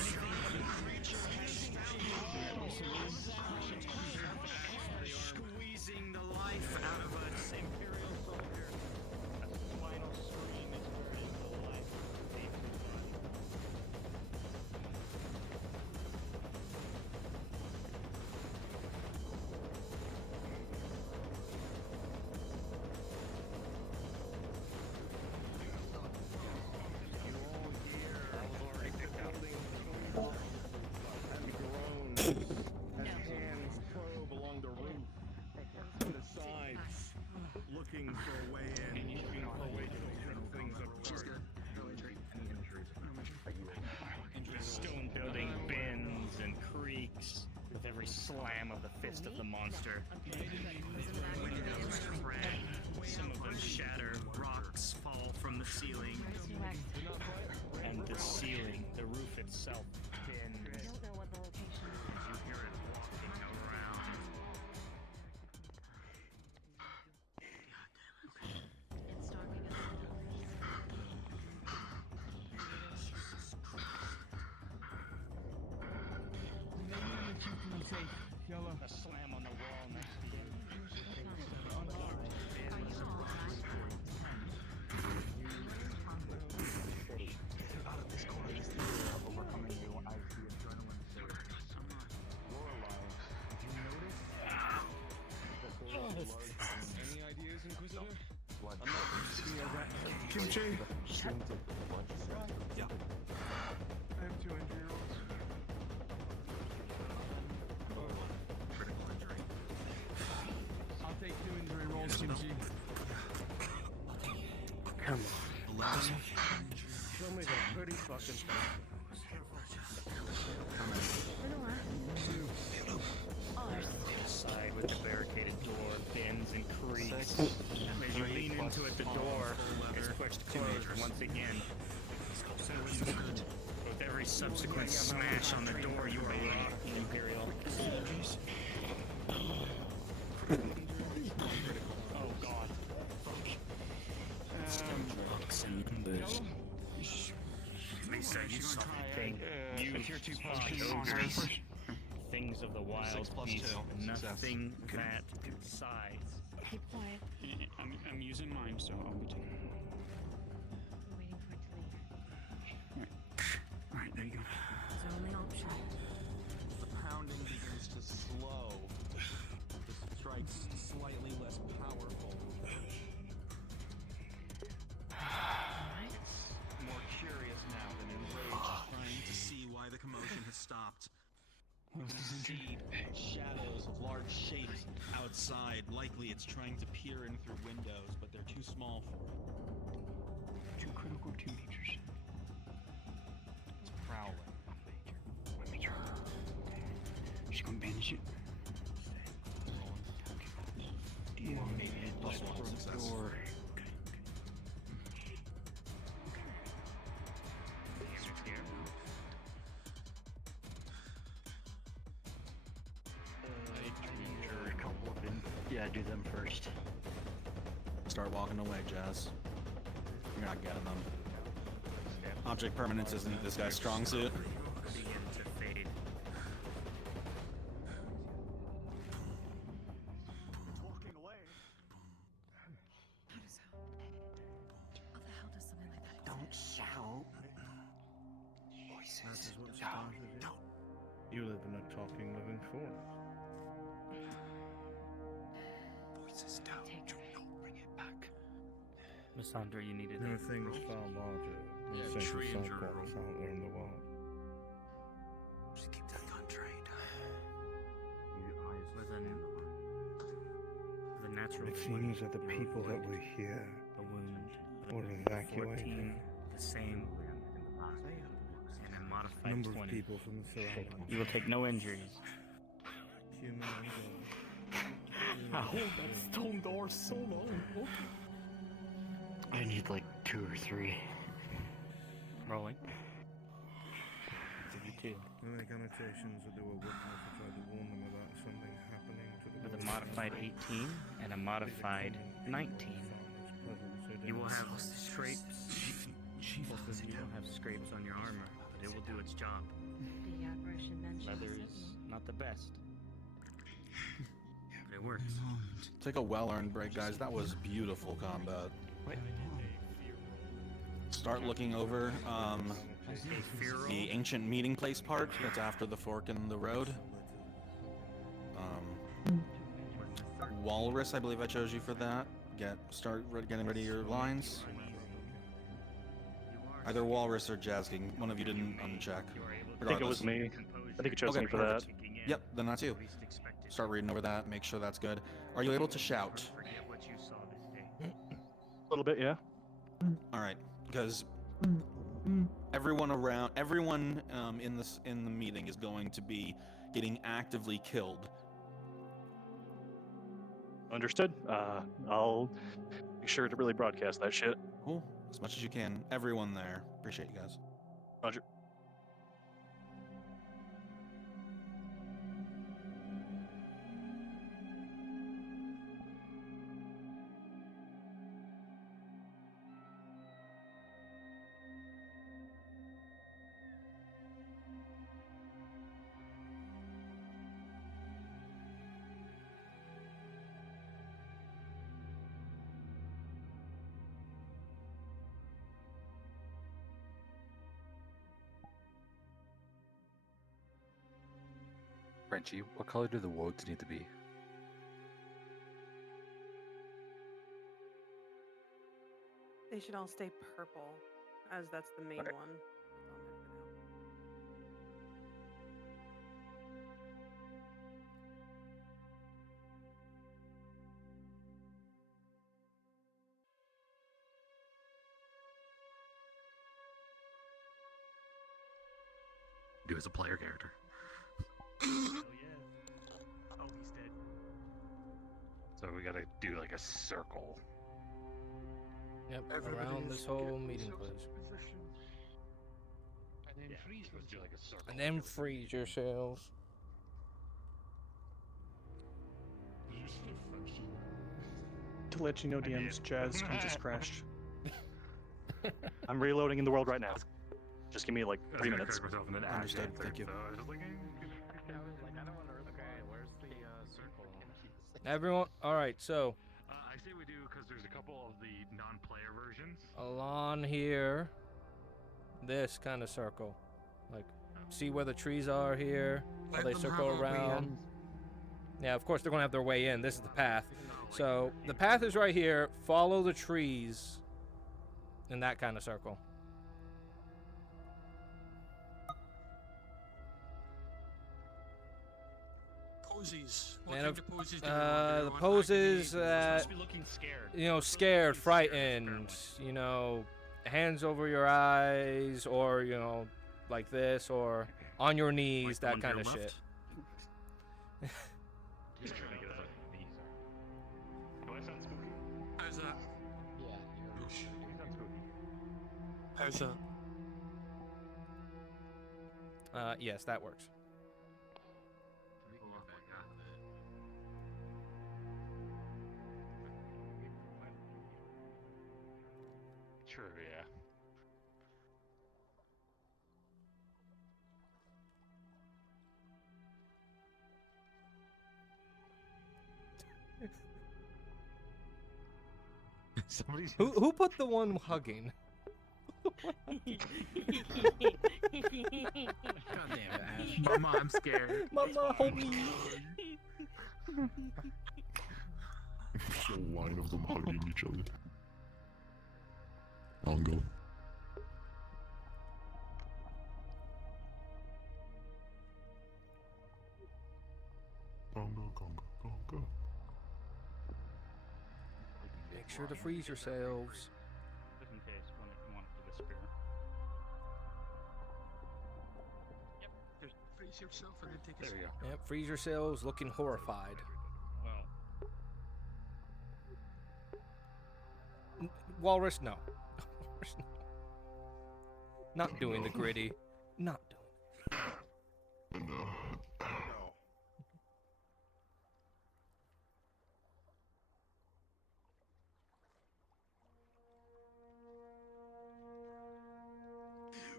Squeezing the life out of an Imperial soldier. A final scream is where the life leaves his body. slam of the fist of the monster. Windows crack, some of them shatter, rocks fall from the ceiling, and the ceiling, the roof itself, bends. I don't know what the location is. You hear it walking around. It's stalking us. A slam on the wall next to you. Out of this corner, this theater of overcoming you, I see adrenaline surge. Lorelei, did you notice that there was blood? Any ideas, Inquisitor? Blood. I'm not sitting here right. Kimchi? Yeah. I have 2 injury rolls. Critical injury. I'll take 2 injury rolls, Kimchi. Come on. 11. Show me the pretty fucking thing. Side with the barricaded door bends and creaks. As you lean into it, the door is pushed closed once again. With every subsequent smash on the door, you are rocking Imperial. Oh god. Rocks and numbers. Lisa, you saw that thing. You saw those things of the wild beast. Nothing that size. Keep quiet. I'm using mine, so I'll be taking it. We're waiting for it to leave. Alright, there you go. It's our only option. The pounding begins to slow. The strikes slightly less powerful. It's more curious now than enraged, trying to see why the commotion has stopped. You can see shadows of large shapes outside. Likely it's trying to peer in through windows, but they're too small for it. 2 critical, 2 majors. It's prowling. 1 major. She's gonna bandage it. Elongated, +1 success. Door. Yeah, do them first. Start walking away, Jazz. You're not getting them. Object permanence isn't this guy's strong suit. Begin to fade. Walking away. How the hell does something like that? Don't shout. That is what started it. You live in a talking living forest. Voices down. Do not bring it back. Lysandra, you needed There a are things roll. far larger Yeah, than tree simple injury cyclops roll. out there in the wild. Just keep that gun trained. The natural It seems that the people that were here the wound, were 14, evacuated. the same, and a A modified number of 20. people from the surroundings. You will take no injuries. Human and I hold that stone door so long. I need like 2 or 3. Rolling. 52. There were connotations that they were witness to try to warn them about something happening to the With a world. modified 18 and a modified 19. You will have scrapes. Both of you will have scrapes on your armor, but it will do its job. The apparition mentions Leather it. is not the best. But it works. Take a well-earned break, guys. That was beautiful combat. Start looking over the ancient meeting place part that's after the fork in the road. Walrus, I believe I chose you for that. Start getting ready your lines. Either Walrus or Jazking. One of you didn't uncheck. I think it was me. I think you chose me for that. Yep, then that's you. Start reading over that, make sure that's good. Are you able to shout? A little bit, yeah. Alright, because everyone in the meeting is going to be getting actively killed. Understood. I'll make sure to really broadcast that shit. Cool. As much as you can. Everyone there. Appreciate you guys. Roger. Frenchie, what color do the woads need to be? They should all stay purple, as that's the main one. Do as a player character. Oh yeah. Oh, he's dead. So we gotta do like a circle. Yep, around this whole meeting place. And then freeze. Let's do like a circle. And then freeze yourselves. To let you know, DMs, Jazz just crashed. I'm reloading in the world right now. Just give me like 3 minutes. Understood. Thank you. Everyone, all right. So I say we do because there's a couple of the non-player versions. along here, this kind of circle, like see where the trees are here. How they circle around. Yeah, of course they're gonna have their way in. This is the path. So the path is right here. Follow the trees in that kind of circle. Poses. What And kind of poses do you want? Do the you want poses Supposed to be looking scared. you know, scared, frightened, you know, hands over your eyes, or you know, like this, or on your knees, that kind of shit. Just trying to get us like these. Do I sound spooky? How's that? Yeah, You sound spooky. How's that? Yes, that works. True, yeah. Somebody's Who put the one hugging? God damn it, Ash. Mama, I'm scared. Mama, hold me. Just a line of them hugging each other. Congo. Congo, Congo, Congo. Make sure to freeze yourselves. Just in case when you want it to disappear. Yep. Just freeze yourself and then take a There you sip. go. Yep, freeze yourselves, looking horrified. Well, Walrus, no. Walrus, no. Not doing the gritty. Not doing. No.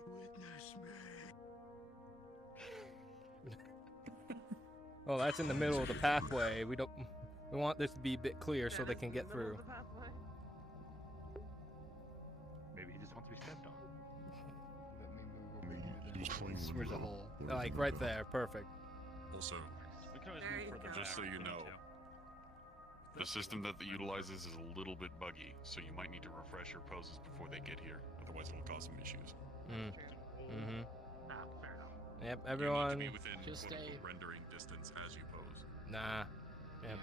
Witness me. Oh, that's in the middle of the pathway. We don't. We want this to be a bit clear so they can get through. Maybe he just wants to be stepped on. Where's the hole? Like right there, perfect. Also, we can always move further just back so if you we need know, to. the system that utilizes is a little bit buggy, so you might need to refresh your poses before they get here. Otherwise, it'll cause some issues. Mm-hmm. Fair enough. Yep, You everyone. need to be within Just quote-unquote stay- rendering distance as you pose. Nah. Yep.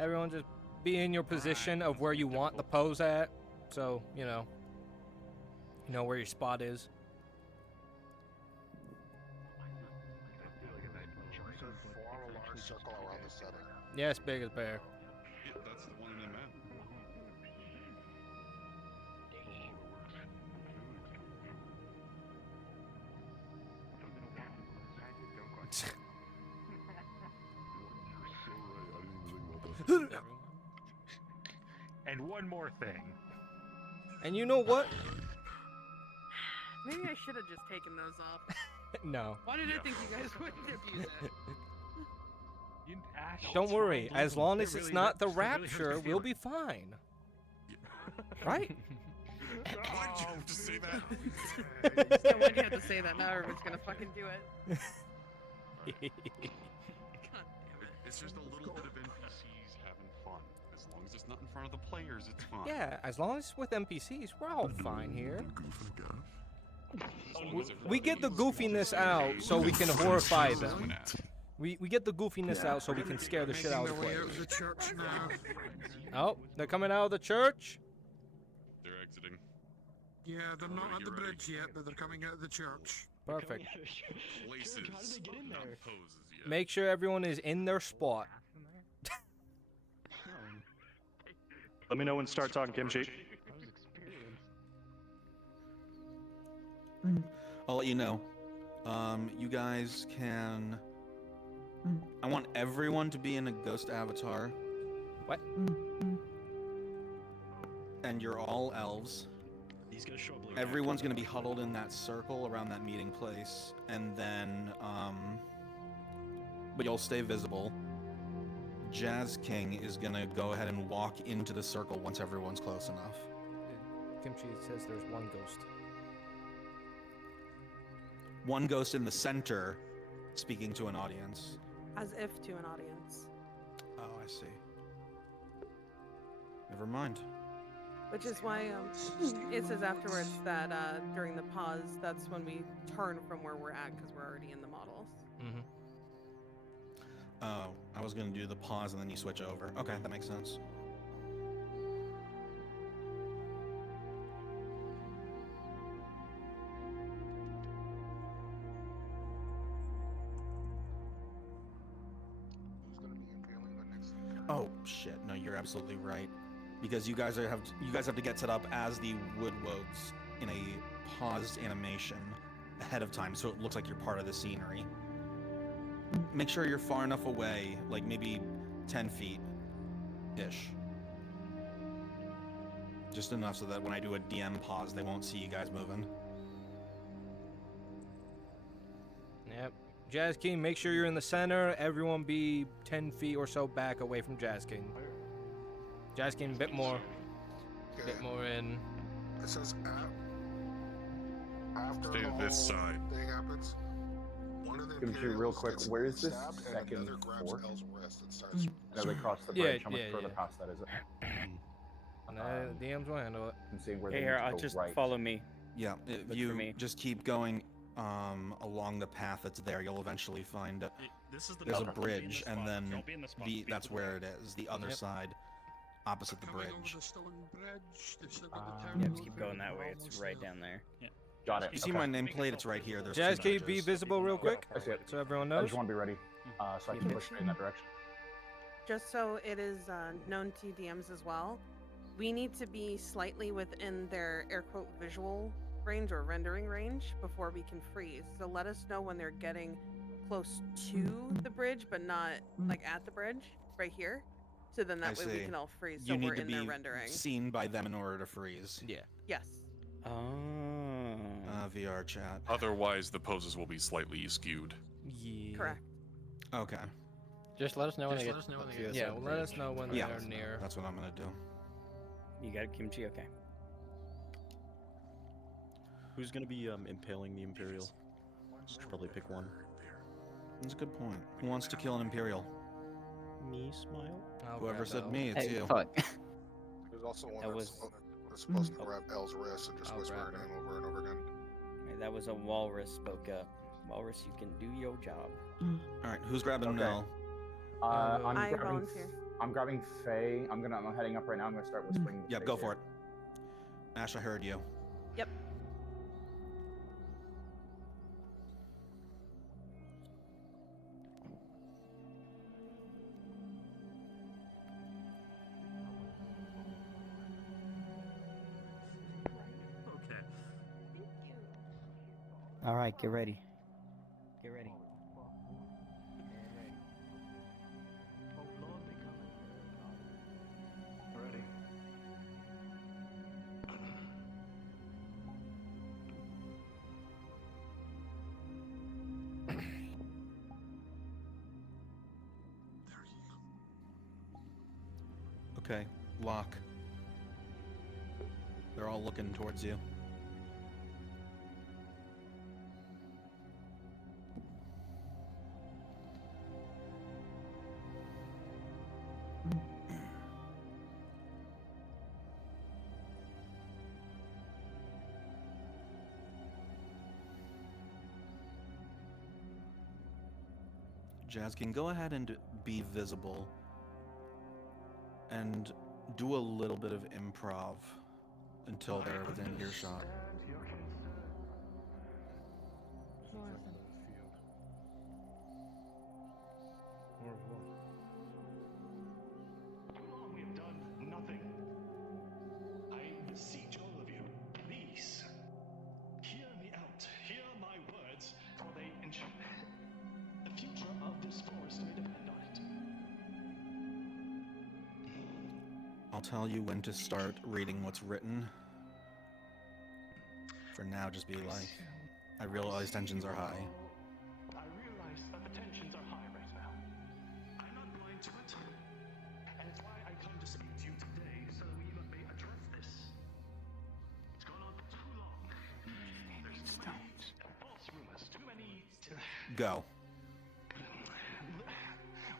Everyone just be in your position of where you want the pose at. So, you know where your spot is. I do like a nice Form a large circle around the center. Yes, big as bear. Yeah, that's the one in the map. And one more thing. And you know what? Maybe I should have just taken those off. No. Why did I think you guys wouldn't abuse it? Don't worry. As long as it's not the rapture, we'll be fine. Right? Why'd you have to say that? Yeah, why'd you have to say that? Now everyone's gonna fucking do it. It's just a little bit of NPCs having fun. As long as it's not in front of the players, it's fine. Yeah, as long as it's with NPCs, we're all fine here. We get the goofiness out so we can horrify them. We get the goofiness out so we can scare the shit out of the players. Oh, they're coming out of the church? They're exiting. Yeah, they're not at the bridge yet, but they're coming out of the church. Perfect. Places, not poses yet. Make sure everyone is in their spot. Let me know when to start talking, Kimchi. I'll let you know. You guys can... I want everyone to be in a ghost avatar. What? And you're all elves. He's gonna show blue. Everyone's gonna be huddled in that circle around that meeting place, and then, but you'll stay visible. Jazz King is gonna go ahead and walk into the circle once everyone's close enough. Kimchi says there's one ghost. One ghost in the center, speaking to an audience. As if to an audience. Oh, I see. Never mind. Which is why it says afterwards that during the pause, that's when we turn from where we're at because we're already in the models. Mm-hmm. Oh, I was gonna do the pause and then you switch over. Okay, that makes sense. Oh shit! No, you're absolutely right. Because you guys have to get set up as the Woodwogs in a paused animation ahead of time, so it looks like you're part of the scenery. Make sure you're far enough away, like maybe 10 feet ish. Just enough so that when I do a DM pause, they won't see you guys moving. Yep. Jazz King, make sure you're in the center. Everyone be 10 feet or so back away from Jazz King. Jazz King, a bit more. Okay. Bit more in. It says after Stay the to this whole side. thing happens, one of the Kimchi, real Imperials quick, gets where is this stabbed and second another grabs fort? Elle's wrist and starts. As they cross the bridge, how much further past that is it? DMs will handle it. I'm seeing where Hey, they here, need to I'll go just right. follow me. Yeah, Look if for you me. just keep going along the path that's there, you'll eventually find it. This is the There's a Don't be in the bridge, spot. and then Don't be in the spot. Be that's where it is, the other Yep. side, opposite the Coming over bridge. the stone bridge. They've still got the Yeah, terminal just keep going that way. It's almost right there. down there. Yeah. Got it. You see my nameplate? It's right here. There's Jazz, two can you be bridges. visible real quick? I see it. So everyone I knows? just want to be ready, so I can push in that direction. Just so it is known to DMs as well, we need to be slightly within their air quote visual range or rendering range before we can freeze. So let us know when they're getting close to the bridge, but not like at the bridge, right here. So then I that way we see. can all freeze. You So need we're to in their be rendering. seen by them in order to freeze. Yeah. Yes. Oh. VRChat. Otherwise, the poses will be slightly skewed. Yeah. Correct. Okay. Just let us know when Just they let get us know when to they the get- yeah, side let bridge. us know when Yeah, they're near. that's what I'm gonna do. You got it, Kimchi? Okay. Who's gonna be impaling the Imperial? Should probably pick one. That's a good point. Who wants to kill an Imperial? Me, Smile? Whoever said me, it's you. There's also one That that's was- supposed to grab Elle's wrist and just I'll whisper grab her name over and over again. Okay, that was a walrus spoke up. Walrus, you can do your job. All right, who's grabbing Okay. Nell? I'm I grabbing. volunteer. I'm grabbing Faye. I'm heading up right now. I'm gonna start whispering. Yep, go for it. Ash, I heard you. Yep. All right, get ready. Get ready. Ready. Okay, lock. They're all looking towards you. Jazkin, go ahead and be visible and do a little bit of improv until they're within earshot. We have done nothing. I beseech all of you, please, hear me out. Hear my words, for they ensure the future of this forest may depend on it. I'll tell you when to start reading what's written. For now, just be like, I realize tensions are high. I realize that the tensions are high right now. I'm not blind to it. And it's why I come to speak to you today, so we may address this. It's gone on for too long. There's too many false rumors, too many... Go.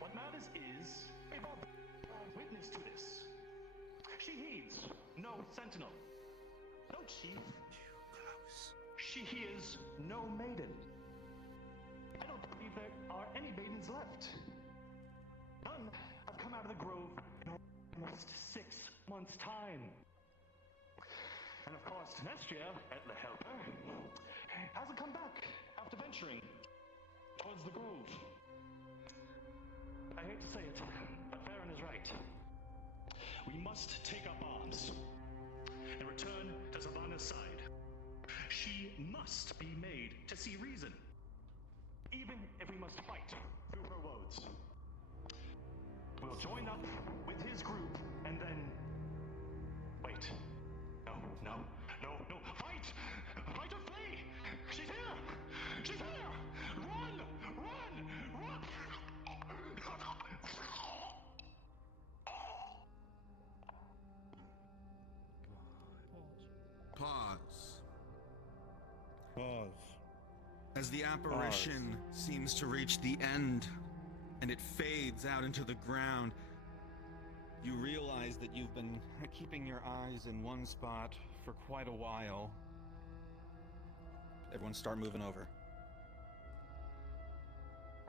What matters is, we've all been witness to this. She heeds no sentinel. No chief. She hears no maiden. I don't believe there are any maidens left. None have come out of the grove in almost 6 months' time. And of course, Nestria, the helper, hasn't come back after venturing towards the grove. I hate to say it, but Farron is right. We must take up arms and return to Savannah's side. She must be made to see reason, even if we must fight through her woes. We'll join up with his group and then... Wait. No. Fight! Fight or flee! She's here! She's here! Run! Pause. Pause. As the apparition seems to reach the end and it fades out into the ground, you realize that you've been keeping your eyes in one spot for quite a while. Everyone start moving over.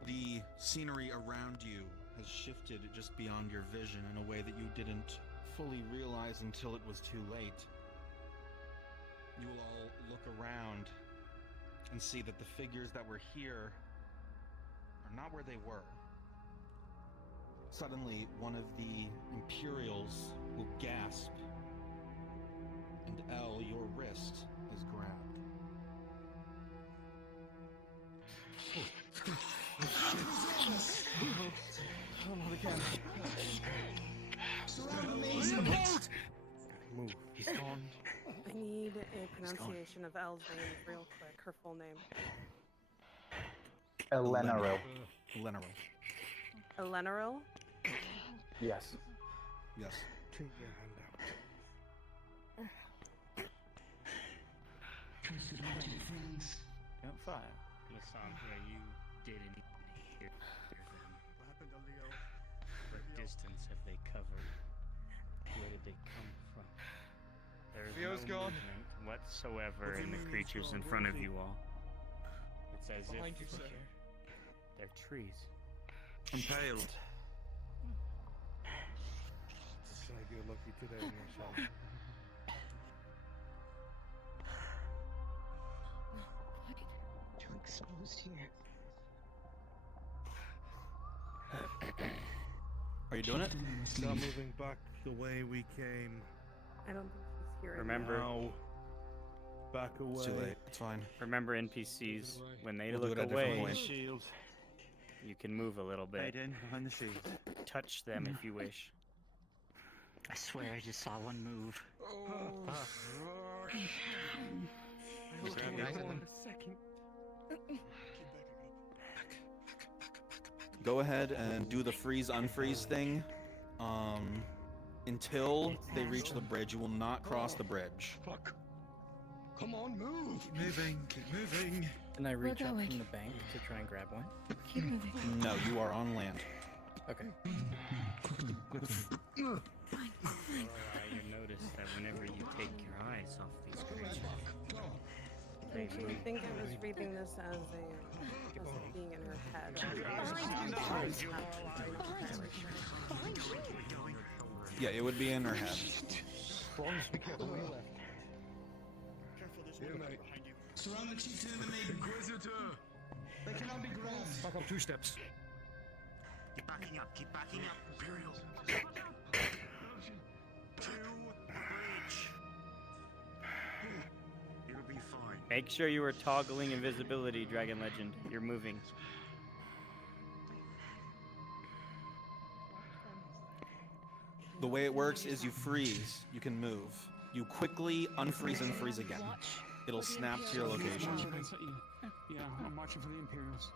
The scenery around you has shifted just beyond your vision in a way that you didn't fully realize until it was too late. You will all look around and see that the figures that were here are not where they were. Suddenly, one of the Imperials will gasp, and Elle, your wrist is grabbed. Oh no, they can't. Move. He's gone. I need a pronunciation of Elle's name real quick, her full name. Elenaril. Elenaril? Yes. Yes. Take your hand out. Don't fire. Lysandra, you didn't hear them. What happened to Leo? What distance have they covered? Where did they come from? There's Leo's no gone. movement whatsoever What do in you the mean creatures he's in gone? front Where of is he? you all. It's as Behind if you, sir. they're trees. Impaled. Looks like you're lucky today, my son. Too exposed here. Are you doing it? Start moving back the way we came. I don't think she's hearing. Remember, Now, back away. It's too late. It's fine. Remember NPCs, when they We'll do look it at a different away, point. Shield. you can move a little bit. Right in behind the scenes. Touch them if you wish. I swear I just saw one move. Go ahead and do the freeze unfreeze thing. Until they reach the bridge, you will not cross the bridge. Fuck. Come on, move. Keep moving. Keep moving. Can I reach up from the bank to try and grab one? Keep moving. No, you are on land. Okay. You notice that whenever you take your eyes off these creatures, they I move. think I was reading this as it being in her head. Yeah, it would be in her head. Be careful where you left. Here, mate. Surround the chieftain and the maiden. Inquisitor. They cannot be grabbed. Back up 2 steps. Keep backing up. Keep backing up. Imperial. To bridge. You'll be fine. Make sure you are toggling invisibility, Dragon Legend. You're moving. The way it works is you freeze, you can move. You quickly unfreeze and freeze again. It'll snap to your location. Yeah, I'm watching for the Imperials.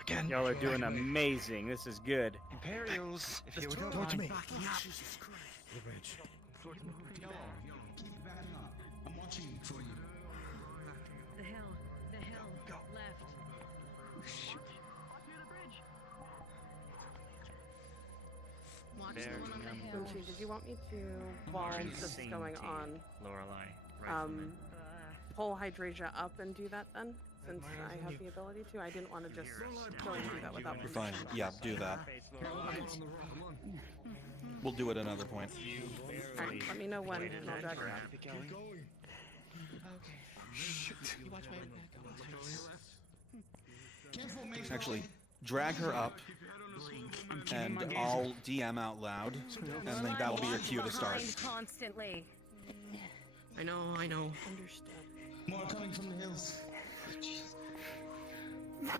Again, y'all are doing amazing. This is good. Imperials, if you would Talk to me. Jesus Christ. The bridge. Yo, keep backing up. I'm watching for you. The hill, left. Watch the one on the hill. Munchie, did you want me to, while this is going on, Lorelei, pull Hydrasia up and do that then? Since I have the ability to? I didn't want to just go and do that without You're fine. Yeah, do that. We'll do it another point. Alright, let me know when and I'll drag her out. Keep going. Shit. You watch my Careful, mate. Actually, drag her up, and I'll DM out loud, and then that'll be your cue to start. Constantly. I know. Understood. More coming from the hills.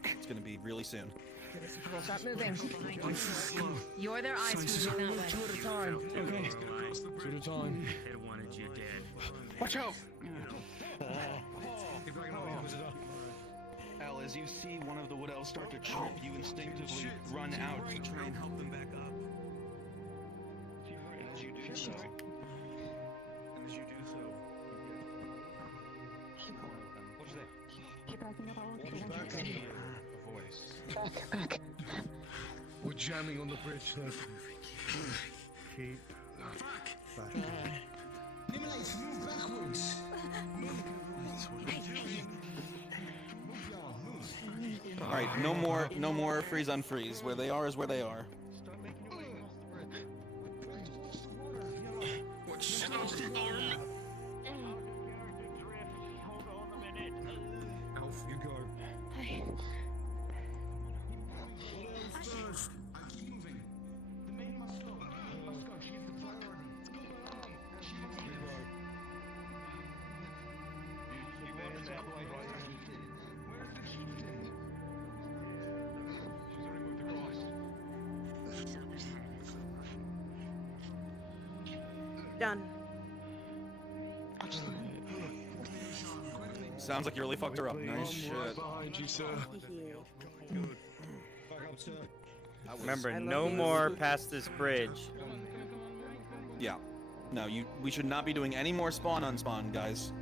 It's gonna be really soon. Stop moving. You're their eyes moving that way. 2 at a time. Okay. 2 at a time. They wanted you dead. Watch out! Al, as you see one of the wood elves start to trip, you instinctively run out to try and help them back up. And as you do so, what's that? Keep backing up. A voice. Back. We're jamming on the bridge, left. Keep back. Nimulate, move backwards. All right, no more freeze unfreeze. Where they are is where they are. Watch out. Elf, you go. First. I keep moving. The main must go. She's the priority. She must go. Where's the chieftain? She's already moved across. Done. Sounds like you really fucked her up. Nice shit. Behind you, sir. Back up, sir. Remember, no more past this bridge. Yeah. No, we should not be doing any more spawn unspawn, guys.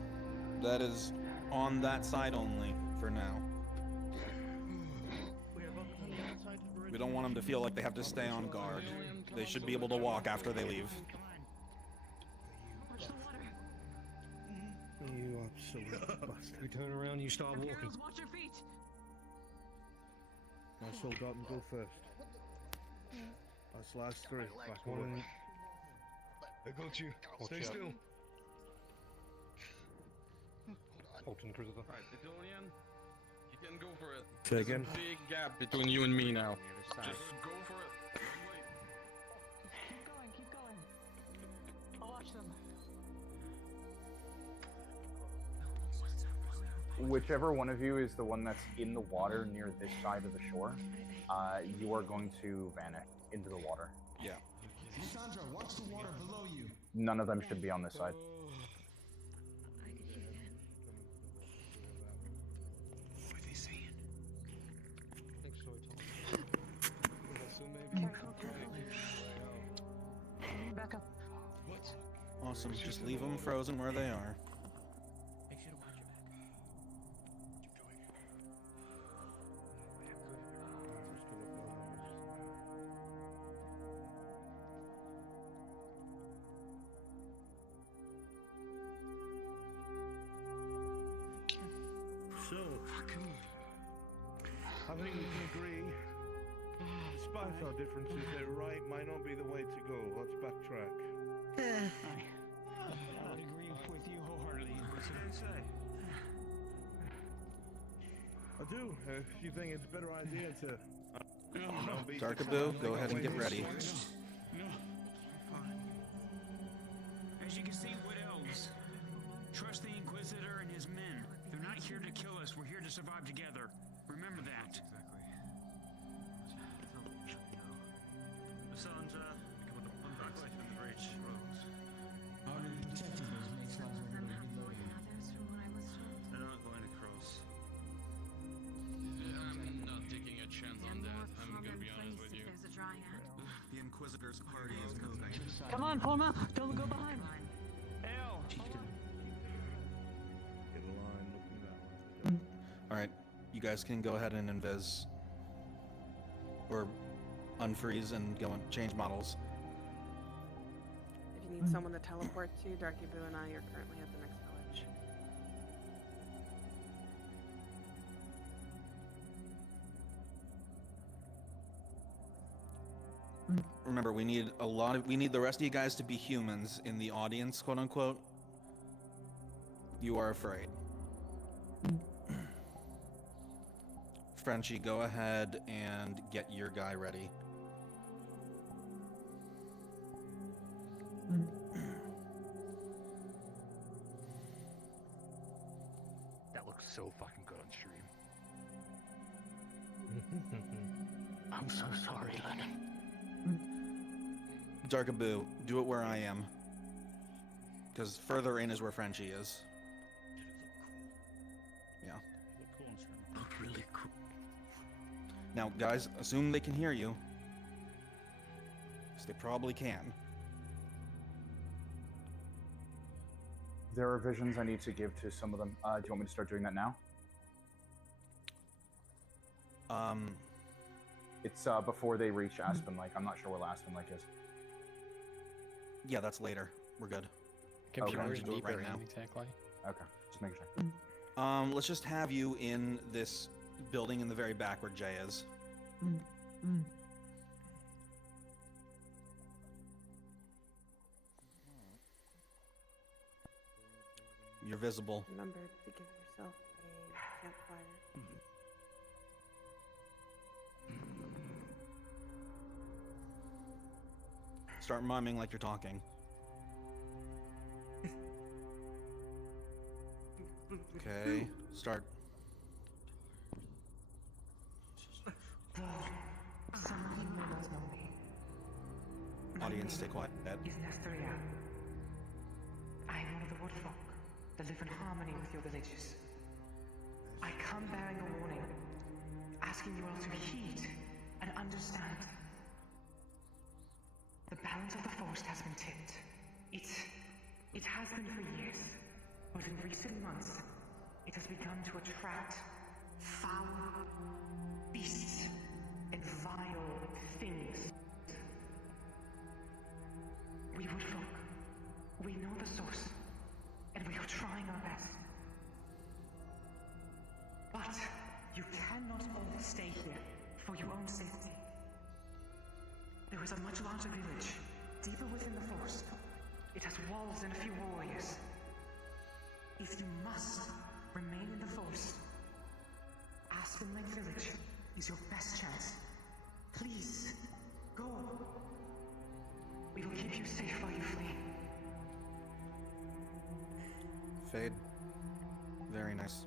That is on that side only for now. We don't want them to feel like they have to stay on guard. They should be able to walk after they leave. You absolute bastard. You turn around, you start walking. Watch your feet. Nice old Dalton, go first. That's last 3. Back away. I got you. Stay still. Alright, Vidilian, you can go for it. Say There's again? a big gap between you and me now. Side. Just go for it. Keep going. I'll watch them. whichever one of you is the one that's in the water near this side of the shore, you are going to vanish into the water. Yeah. Sandra, watch the water below you. None of them should be on this side. What are they saying? Back up. Awesome. Just leave them frozen where they are. Make sure to watch your back. So, I think we can agree, despite our differences, that right might not be the way to go. Let's backtrack. I would agree with you wholeheartedly. What should I say? I do. If you think it's a better idea to... Darkaboo, go ahead and get ready. No. As you can see, Wood Elves. Trust the Inquisitor and his men. They're not here to kill us. We're here to survive together. Remember that. Sandra, I'm back away from the bridge, Rose. Already detected those makes lives over below you. They're not going across. I'm not taking a chance on that. I'm gonna be honest with you. The Inquisitor's party is coming. Come on, pull him up. Don't go behind. Ew. Get a line looking that way. Alright, you guys can go ahead and invis. Or unfreeze and go and change models. If you need someone to teleport to, Darky Boo and I are currently at the next village. Remember, we need the rest of you guys to be humans in the audience, quote unquote. You are afraid. Frenchie, go ahead and get your guy ready. That looks so fucking good on stream. I'm so sorry, Lennon. Darkaboo, do it where I am. Because further in is where Frenchie is. Yeah. Look really cool. Now, guys, assume they can hear you. Because they probably can. There are visions I need to give to some of them. Do you want me to start doing that now? It's before they reach Aspen Lake. I'm not sure where Aspen Lake is. Yeah, that's later. We're good. Computers Do it deeper right now. exactly. Okay, just making sure. Let's just have you in this building in the very back where Jay is. You're visible. Remember to give yourself a campfire. Start miming like you're talking. Okay, start. Some of you may not know me. Audience, stay quiet. Is Nestoria. I am one of the woodfolk that live in harmony with your villages. I come bearing a warning, asking you all to heed and understand. The balance of the forest has been tipped. It has been for years, but in recent months, it has begun to attract foul beasts and vile things. We woodfolk, we know the source, and we are trying our best. But you cannot all stay here for your own safety. There is a much larger village, deeper within the forest. It has walls and a few warriors. If you must remain in the forest, Aspen Lake Village is your best chance. Please, go. We will keep you safe while you flee. Fade. Very nice.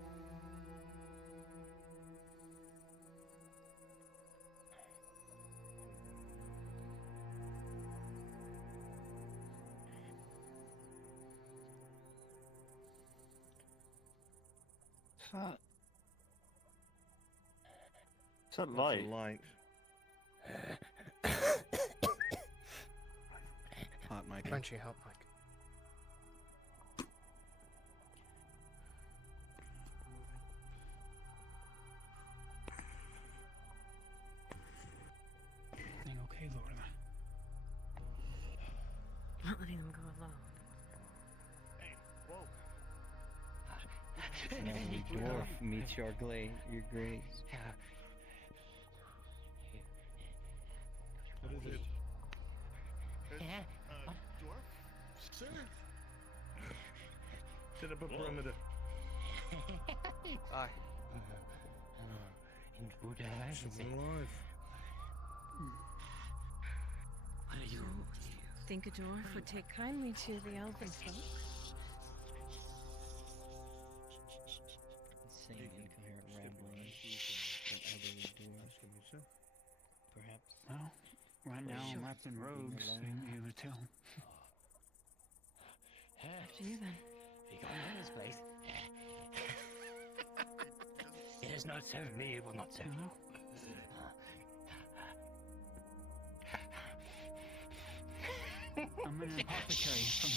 that? Is that That's light? a light. Hot mic. Crunchy hot mic. Everything okay, Lorna? Not letting them go alone. Hey, whoa. Every dwarf meets your grace. What is it? Yeah. Dwarf? Sir? Set up a perimeter. Aye. She's alive. What are you? Think a dwarf would take kindly to the elven folk? Saying incoherent ramblings that other dwarves perhaps. Well, right now I'm wrapped in robes, so you'll be able to tell. After you then. We got in this place. It has not served me, it will not serve you. I'm an apothecary from...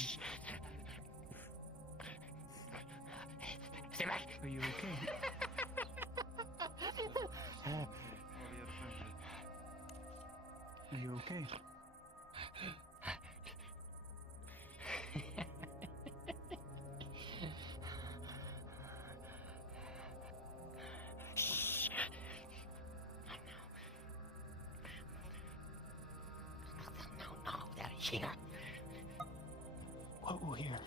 Stay back! Are you okay? Are you okay? No, that is here. What will hear?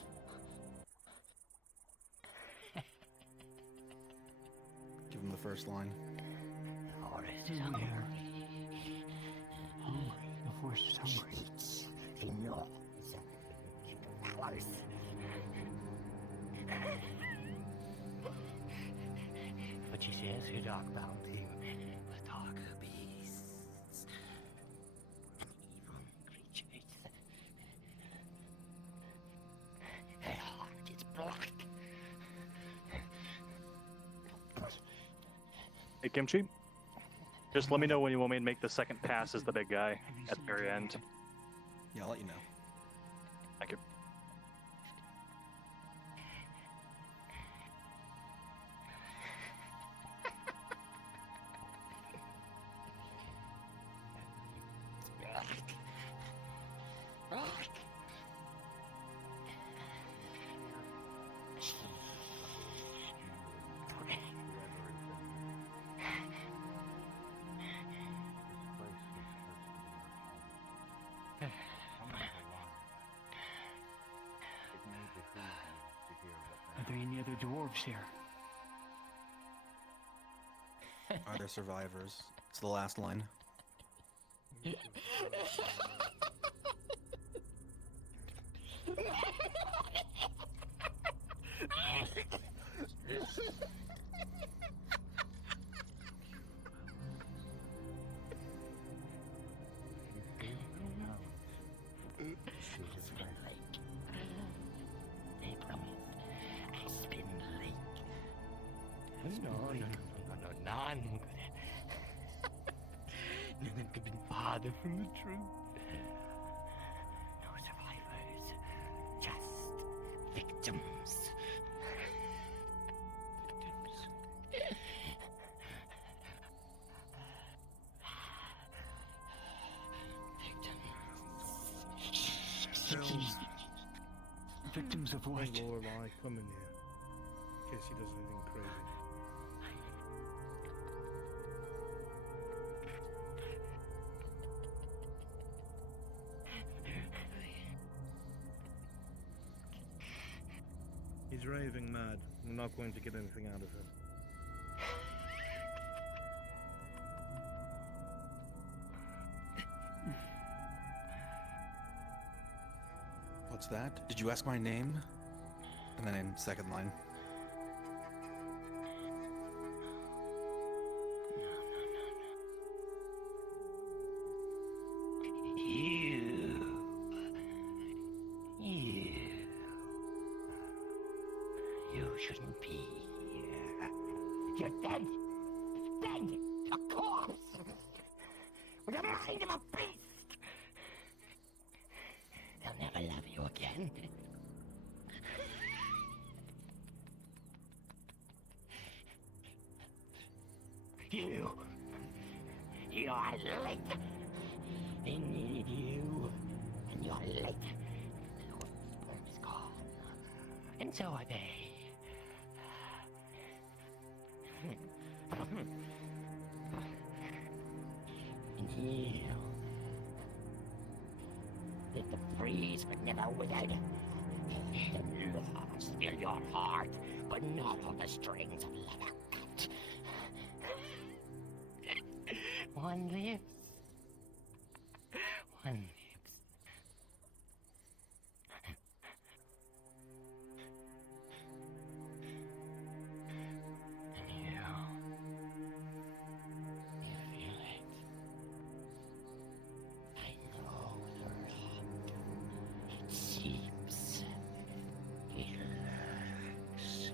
Give him the first line. Here we are. Hungry. The force is hungry. But she says her dark bounty with darker beasts, evil creatures. Her heart is blocked. Hey, Kimchi? Just let me know when you want me to make the second pass as the big guy at the very end. Yeah, I'll let you know. Thank you. Are there any other dwarves here? Are there survivors? It's the last line. None could be farther from the truth. No survivors, just victims. Victims of what? Lorelai, come in here. In case he does anything crazy. He's raving mad. We're not going to get anything out of him. What's that? Did you ask my name? And then in second line. You shouldn't be here. with a mind of a beast. They'll never love you again. You are late. They needed you, and you are late. The Lord's sperm is gone, and so are they. And you let the freeze but never withered. And law steal your heart, but not all the strings of leather cut. One lives. One lives. And you feel it. I know the rot. It seeps. It lurks.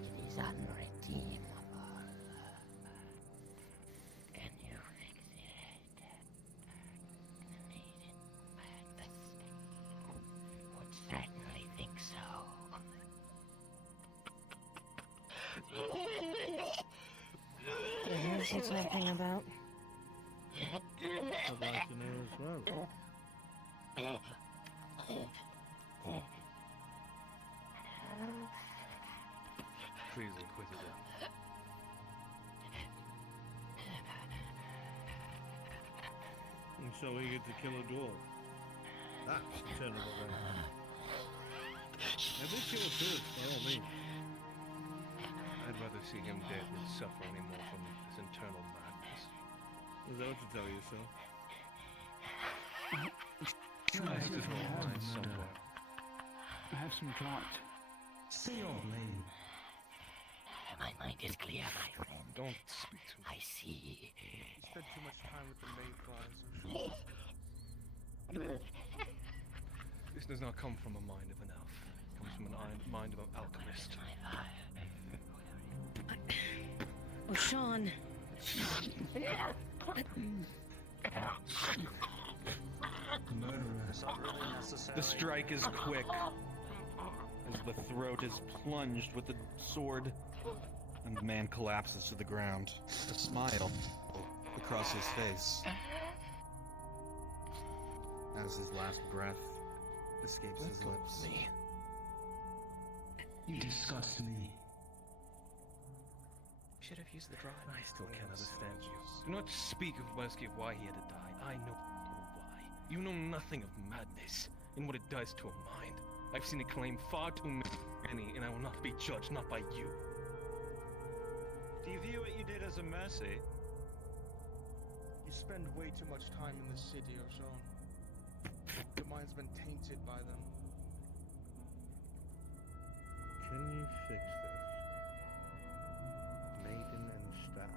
It is unredeemable. Can you fix it? The maiden madness would certainly think so. Who's he talking about? I'd like to know as well. Please, Inquisitor. And so we get to kill a dwarf. That's terrible, then. I will kill a dwarf, by all means. I'd rather see him dead than suffer any more from his internal madness. Was that what you tell yourself? Tries to draw a line somewhere. I have some thought. Say your blade. My mind is clear, my friend. Don't speak to me. I see. You spent too much time with the mayflies, I'm sure. This does not come from a mind of an elf. It comes from a mind of an alchemist. Oh, Sean. The strike is quick as the throat is plunged with the sword, and the man collapses to the ground. A smile across his face as his last breath escapes his lips. You disgust me. Should have used the drive. I still can't understand you. Do not speak of Wesley of why he had to die. I know why. You know nothing of madness and what it does to a mind. I've seen it claim far too many, and I will not be judged, not by you. Do you view what you did as a mercy? You spend way too much time in this city, O'Shawn. Your mind's been tainted by them. Can you fix this? Maiden and staff.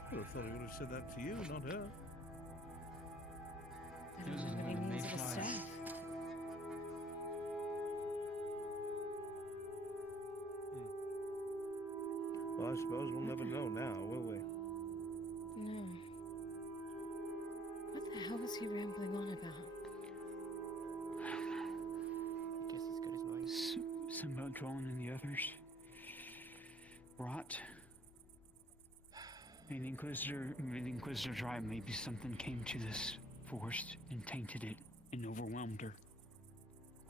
I would have thought he would have said that to you, not her. I don't know what he means with a staff. Well, I suppose we'll never know now, will we? No. What the hell was he rambling on about? Guess as good as mine. Something about drawing in the others. Rot. May the Inquisitor tribe, maybe something came to this forest and tainted it and overwhelmed her.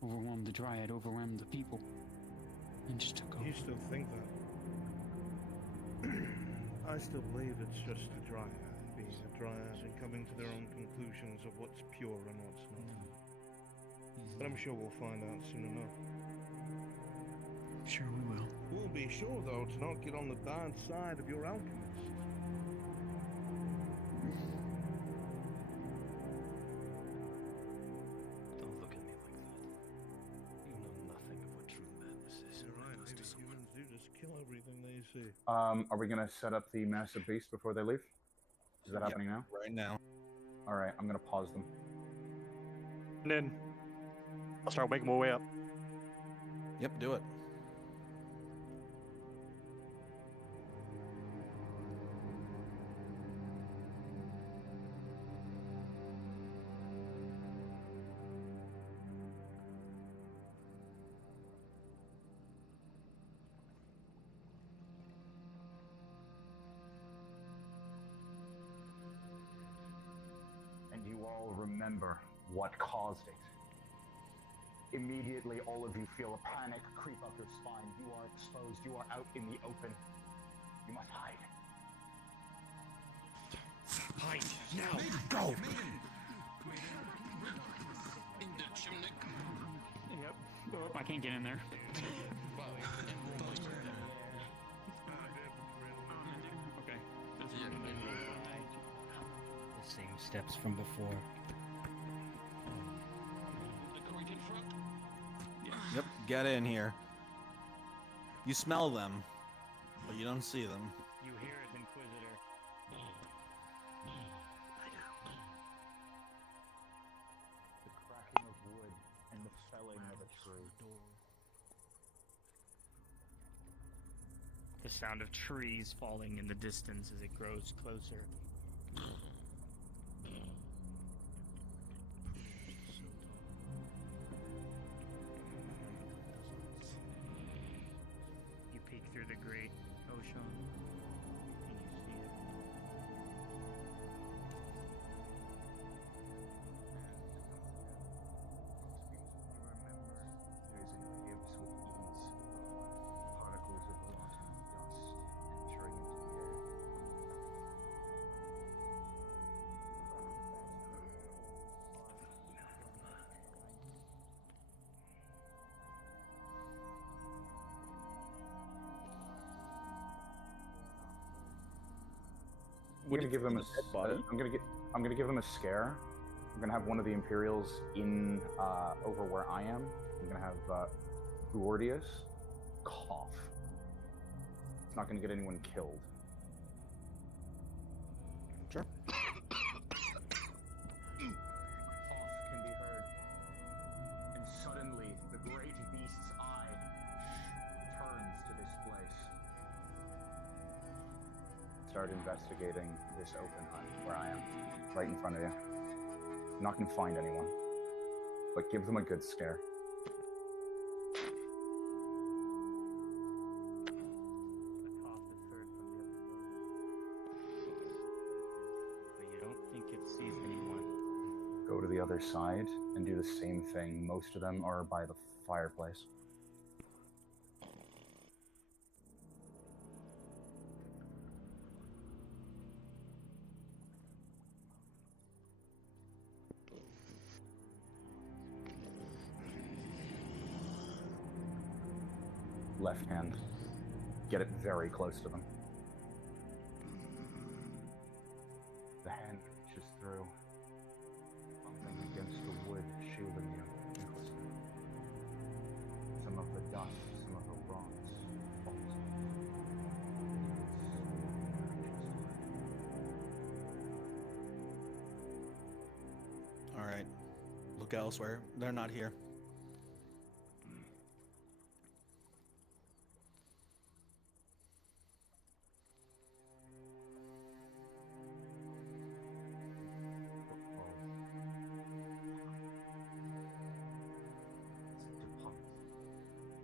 Overwhelmed the Dryad, overwhelmed the people. And just took over. You still think that? I still believe it's just a Dryad being a Dryad and coming to their own conclusions of what's pure and what's not. But I'm sure we'll find out soon enough. Sure we will. We'll be sure, though, to not get on the bad side of your alchemist. Don't look at me like that. You know nothing of what true madness is. You're right, maybe humans do just kill everything they see. Are we gonna set up the massive beast before they leave? Is that happening now? Right now. All right, I'm gonna pause them. And then I'll start making my way up. Yep, do it. remember what caused it. Immediately, all of you feel a panic creep up your spine. You are exposed. You are out in the open. You must hide. Hide now. Go! Yep. Oh, I can't get in there. Okay. The same steps from before. Yep, get in here. You smell them, but you don't see them. You hear it, Inquisitor. The cracking of wood and the felling of a tree. The sound of trees falling in the distance as it grows closer. You peek through the great ocean, and you see it. There is an glimpse with ease of particles of rotten dust entering into the air. I'm gonna give them I'm gonna give them a scare. I'm gonna have one of the Imperials in over where I am. I'm gonna have Gordius cough. It's not gonna get anyone killed. Sure. Cough can be heard, and suddenly the great beast's eye turns to this place. Start investigating this open hunt where I am, right in front of you. I'm not gonna find anyone, but give them a good scare. But you don't think it sees anyone. Go to the other side and do the same thing. Most of them are by the fireplace. Left hand. Get it very close to them. The hand reaches through, bumping against the wood, shielding you. Some of the dust, some of the rocks falls. All right. Look elsewhere. They're not here.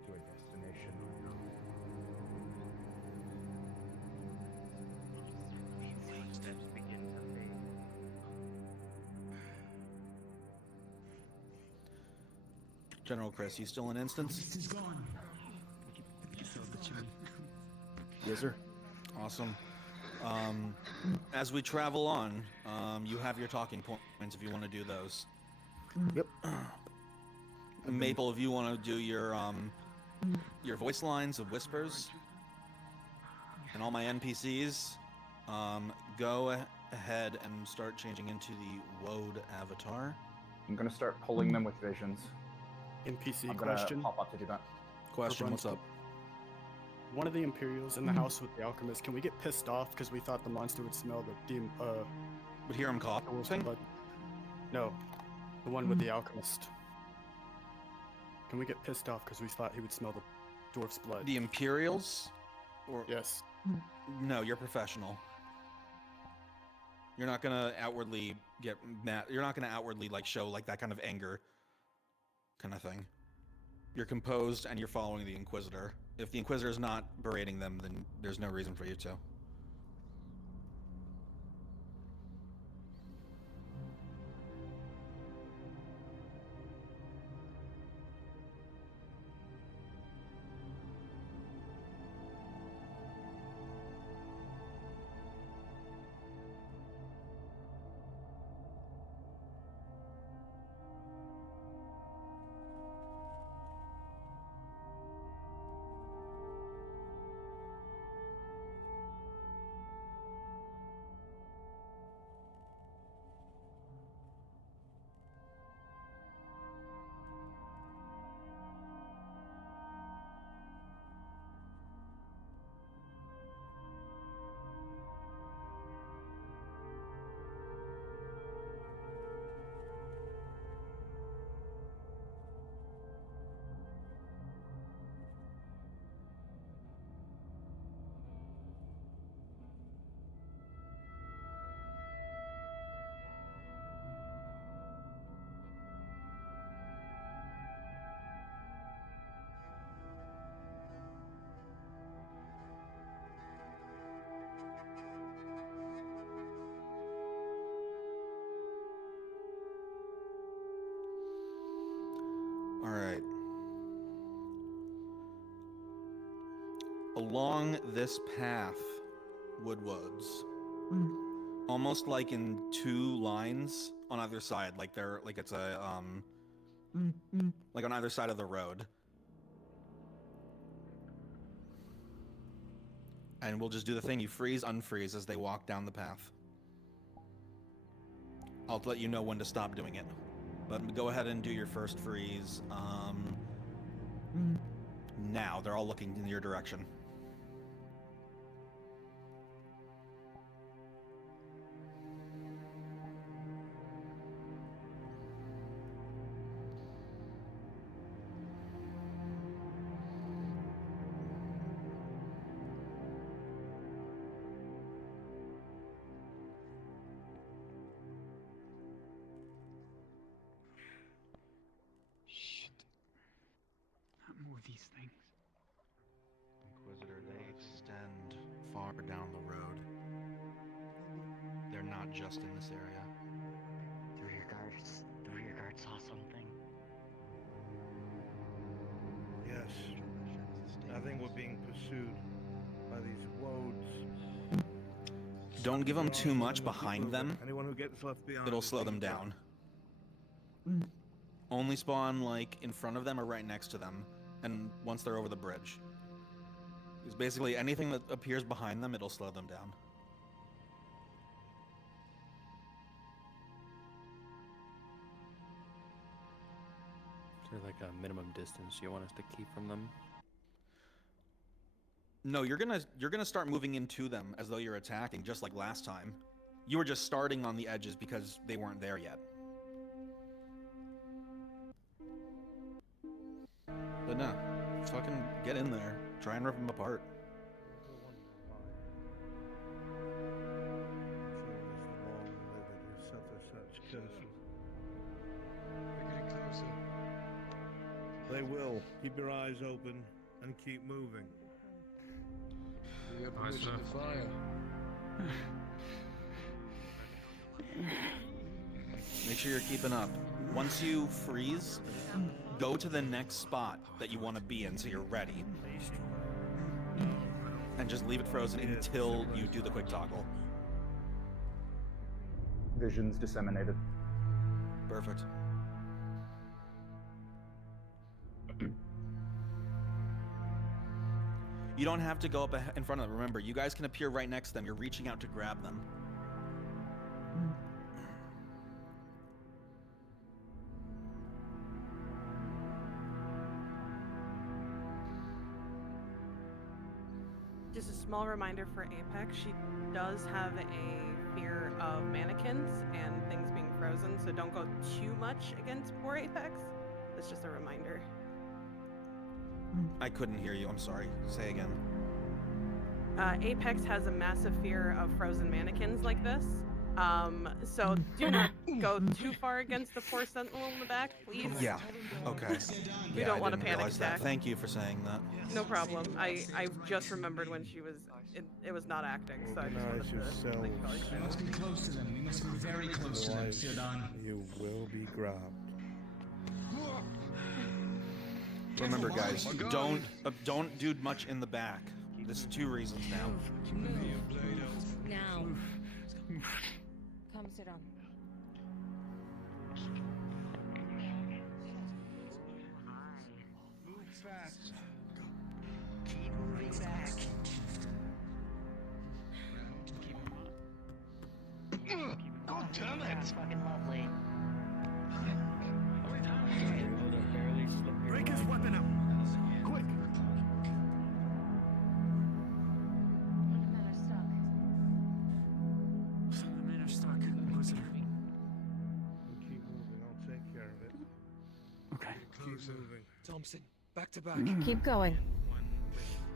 To a destination unknown. Footsteps begin to fade. General Chris, you still in instance? He's gone. Yes, sir. Awesome. As we travel on, you have your talking points if you want to do those. Yep. Maple, if you want to do your voice lines of whispers, and all my NPCs, go ahead and start changing into the Woad avatar. I'm gonna start pulling them with visions. NPC I'm gonna question. pop up to do that. Question, what's up? One of the Imperials in the house with the alchemist, can we get pissed off because we thought the monster would smell the would hear him cough? blood? No, the one with the alchemist. Can we get pissed off because we thought he would smell the dwarf's blood? The Imperials? Or yes. No, you're professional. You're not gonna outwardly get mad. You're not gonna outwardly like show like that kind of anger, kind of thing. You're composed and you're following the Inquisitor. If the Inquisitor is not berating them, then there's no reason for you to. along this path, Woodwoods, almost like in two lines on either side, like they're like it's a like on either side of the road. And we'll just do the thing. You freeze, unfreeze as they walk down the path. I'll let you know when to stop doing it. But go ahead and do your first freeze. Now. They're all looking in your direction. These things. Inquisitor, they extend far down the road. They're not just in this area. The rear guard saw something. Yes. I think we're being pursued by these woads. Don't give them too much behind them. Anyone who gets left behind. It'll slow them down. Only spawn like in front of them or right next to them. And once they're over the bridge. Because basically anything that appears behind them, it'll slow them down. Is there like a minimum distance you want us to keep from them? No, you're gonna start moving into them as though you're attacking, just like last time. You were just starting on the edges because they weren't there yet. But no, fucking get in there. Try and rip them apart. They will. Keep your eyes open and keep moving. You got permission to fire. Make sure you're keeping up. Once you freeze, go to the next spot that you want to be in so you're ready. And just leave it frozen until you do the quick toggle. Visions disseminated. Perfect. You don't have to go up in front of them. Remember, you guys can appear right next to them. You're reaching out to grab them. Just a small reminder for Apex, she does have a fear of mannequins and things being frozen, so don't go too much against poor Apex. That's just a reminder. I couldn't hear you. I'm sorry. Say again. Apex has a massive fear of frozen mannequins like this. So do not go too far against the poor sentinel in the back, please. Yeah. Okay. We don't want a panic realize attack. that. Thank you for saying that. No problem. I just remembered when she was it was not acting, so I just wanted to think about it. We must be close to them. We must be very close to them, Siodan. You will be grabbed. Remember, guys, don't do much in the back. There's 2 reasons now. Now. Come sit down. Move fast. Keep moving back. God damn it! That's fucking lovely. Break his weapon up! Quick! The men are stuck, Inquisitor. Keep moving. I'll take care of it. Okay. Keep moving. Thompson, back to back. Keep going.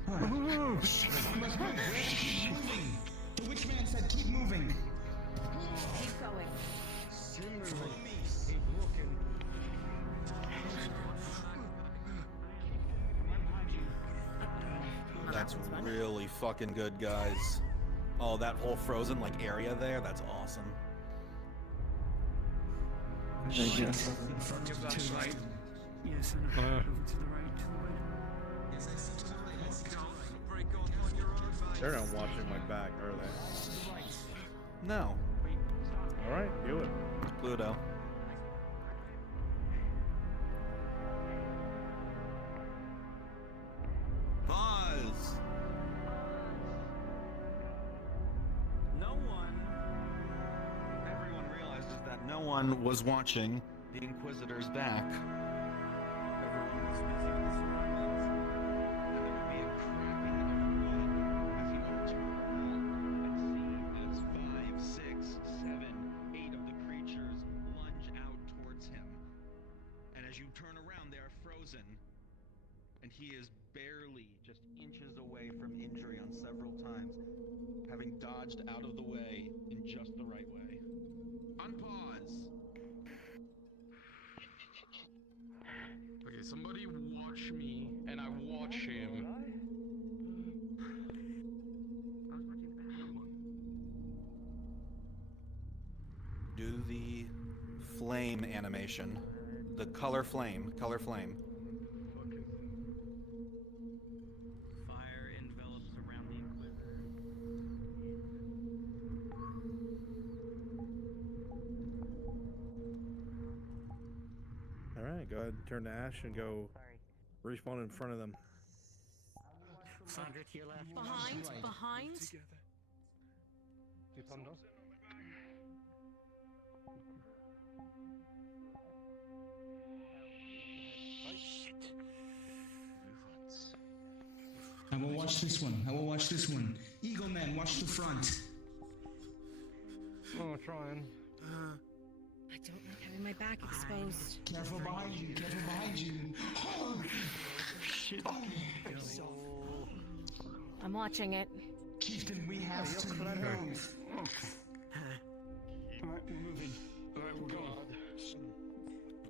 Oh, shit. We must move. We have to keep moving. The witchman said keep moving. Keep going. That's really fucking good, guys. Oh, that whole frozen like area there, that's awesome. Shit. In front of the two right. Yes, and over to the right, to the right. Don't break on They're not watching my back, are they? No. All right, do it. Pluto. Pause. No one. Everyone realizes that no one was watching the Inquisitor's back. Everyone was busy with the surroundings. And there would be a cracking of wood as you all turn around and see as 5, 6, 7, 8 of the creatures lunge out towards him. And as you turn around, they are frozen. And he is barely just inches away from injury on several times, having dodged out of the way in just the right way. Unpause. Okay, somebody watch me, and I watch him. Do the flame animation. The color flame. Color flame. Fire envelops around the Inquisitor. All right, go ahead and turn to Ash and go respawn in front of them. Sandra to your left. Behind? I will watch this one. I will watch this one. Eagle Man, watch the front. Oh, trying. I don't like having my back exposed. Careful behind you. Careful behind you. Oh, shit. Oh. I'm watching it. Chieftain, we have to move. Alright, we're moving. Alright, we're going.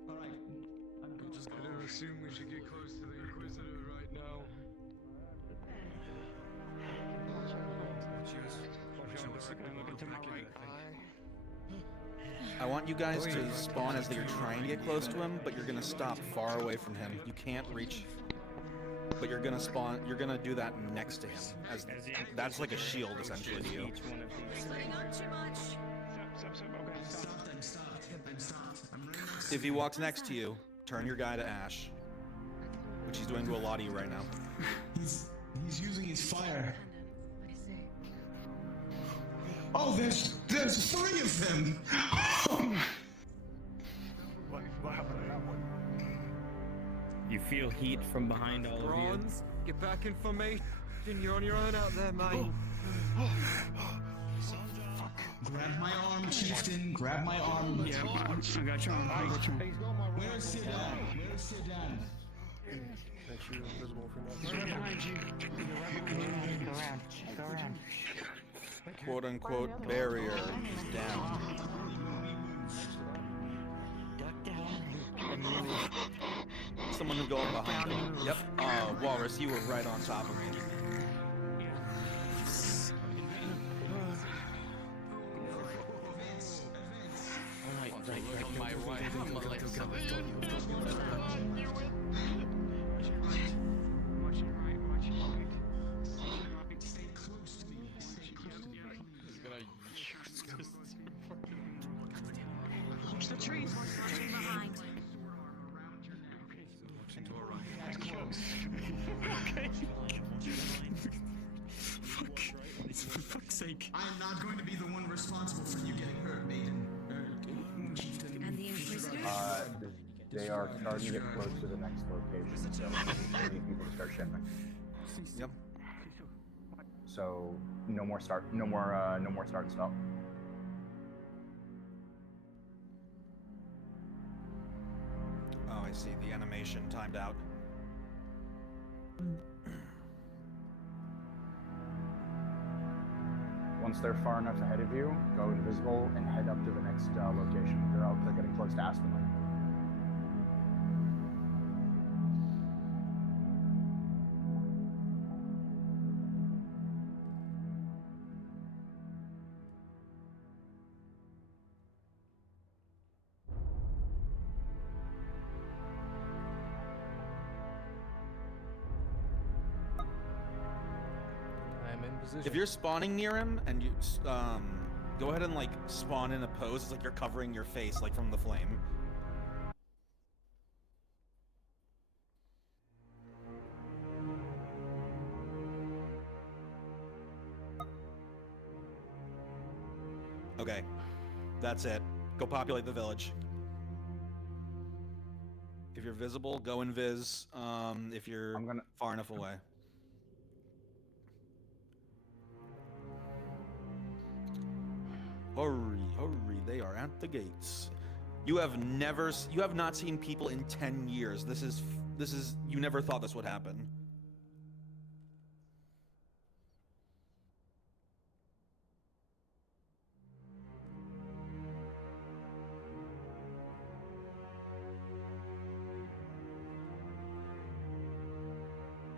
Alright. I'm just gonna assume we should get close to the Inquisitor right now. I want you guys to spawn as you're trying to get close to him, but you're gonna stop far away from him. You can't reach, but you're gonna spawn. You're gonna do that next to him, as that's like a shield essentially to you. If he walks next to you, turn your guy to Ash, which he's doing to a lot of you right now. He's using his fire. Oh, there's 3 of them. What happened to that one? You feel heat from behind all of you. Bronze, get back in formation. You're on your own out there, mate. Grab my arm, Chieftain. Grab my arm. Yeah, I got your arm. Where's Sedan? Where's Sedan? Make sure you're invisible for Right behind you. Go around. Go around. Quote unquote barrier is down. Duck down and move. Someone who go up behind him. Yep. Walrus, you were right on top of me. On my way. I'm gonna let something. Stay close to me. Stay close to me. Watch the trees. Watch the trees behind. To our right. Close. Okay. Fuck. For fuck's sake. I am not going to be the one responsible for you getting hurt, maiden. Chieftain. And the Inquisitor? They are starting to get close to the next location, so we need people to start shipping. Yep. So no more start and stop. Oh, I see. The animation timed out. Once they're far enough ahead of you, go invisible and head up to the next location. They're getting close to Aspenland. I am invisible. position. If you're spawning near him and you go ahead and like spawn in a pose, it's like you're covering your face like from the flame. Okay, that's it. Go populate the village. If you're visible, go invis. If you're far enough away. Hurry, hurry, they are at the gates. You have not seen people in 10 years. This is, you never thought this would happen.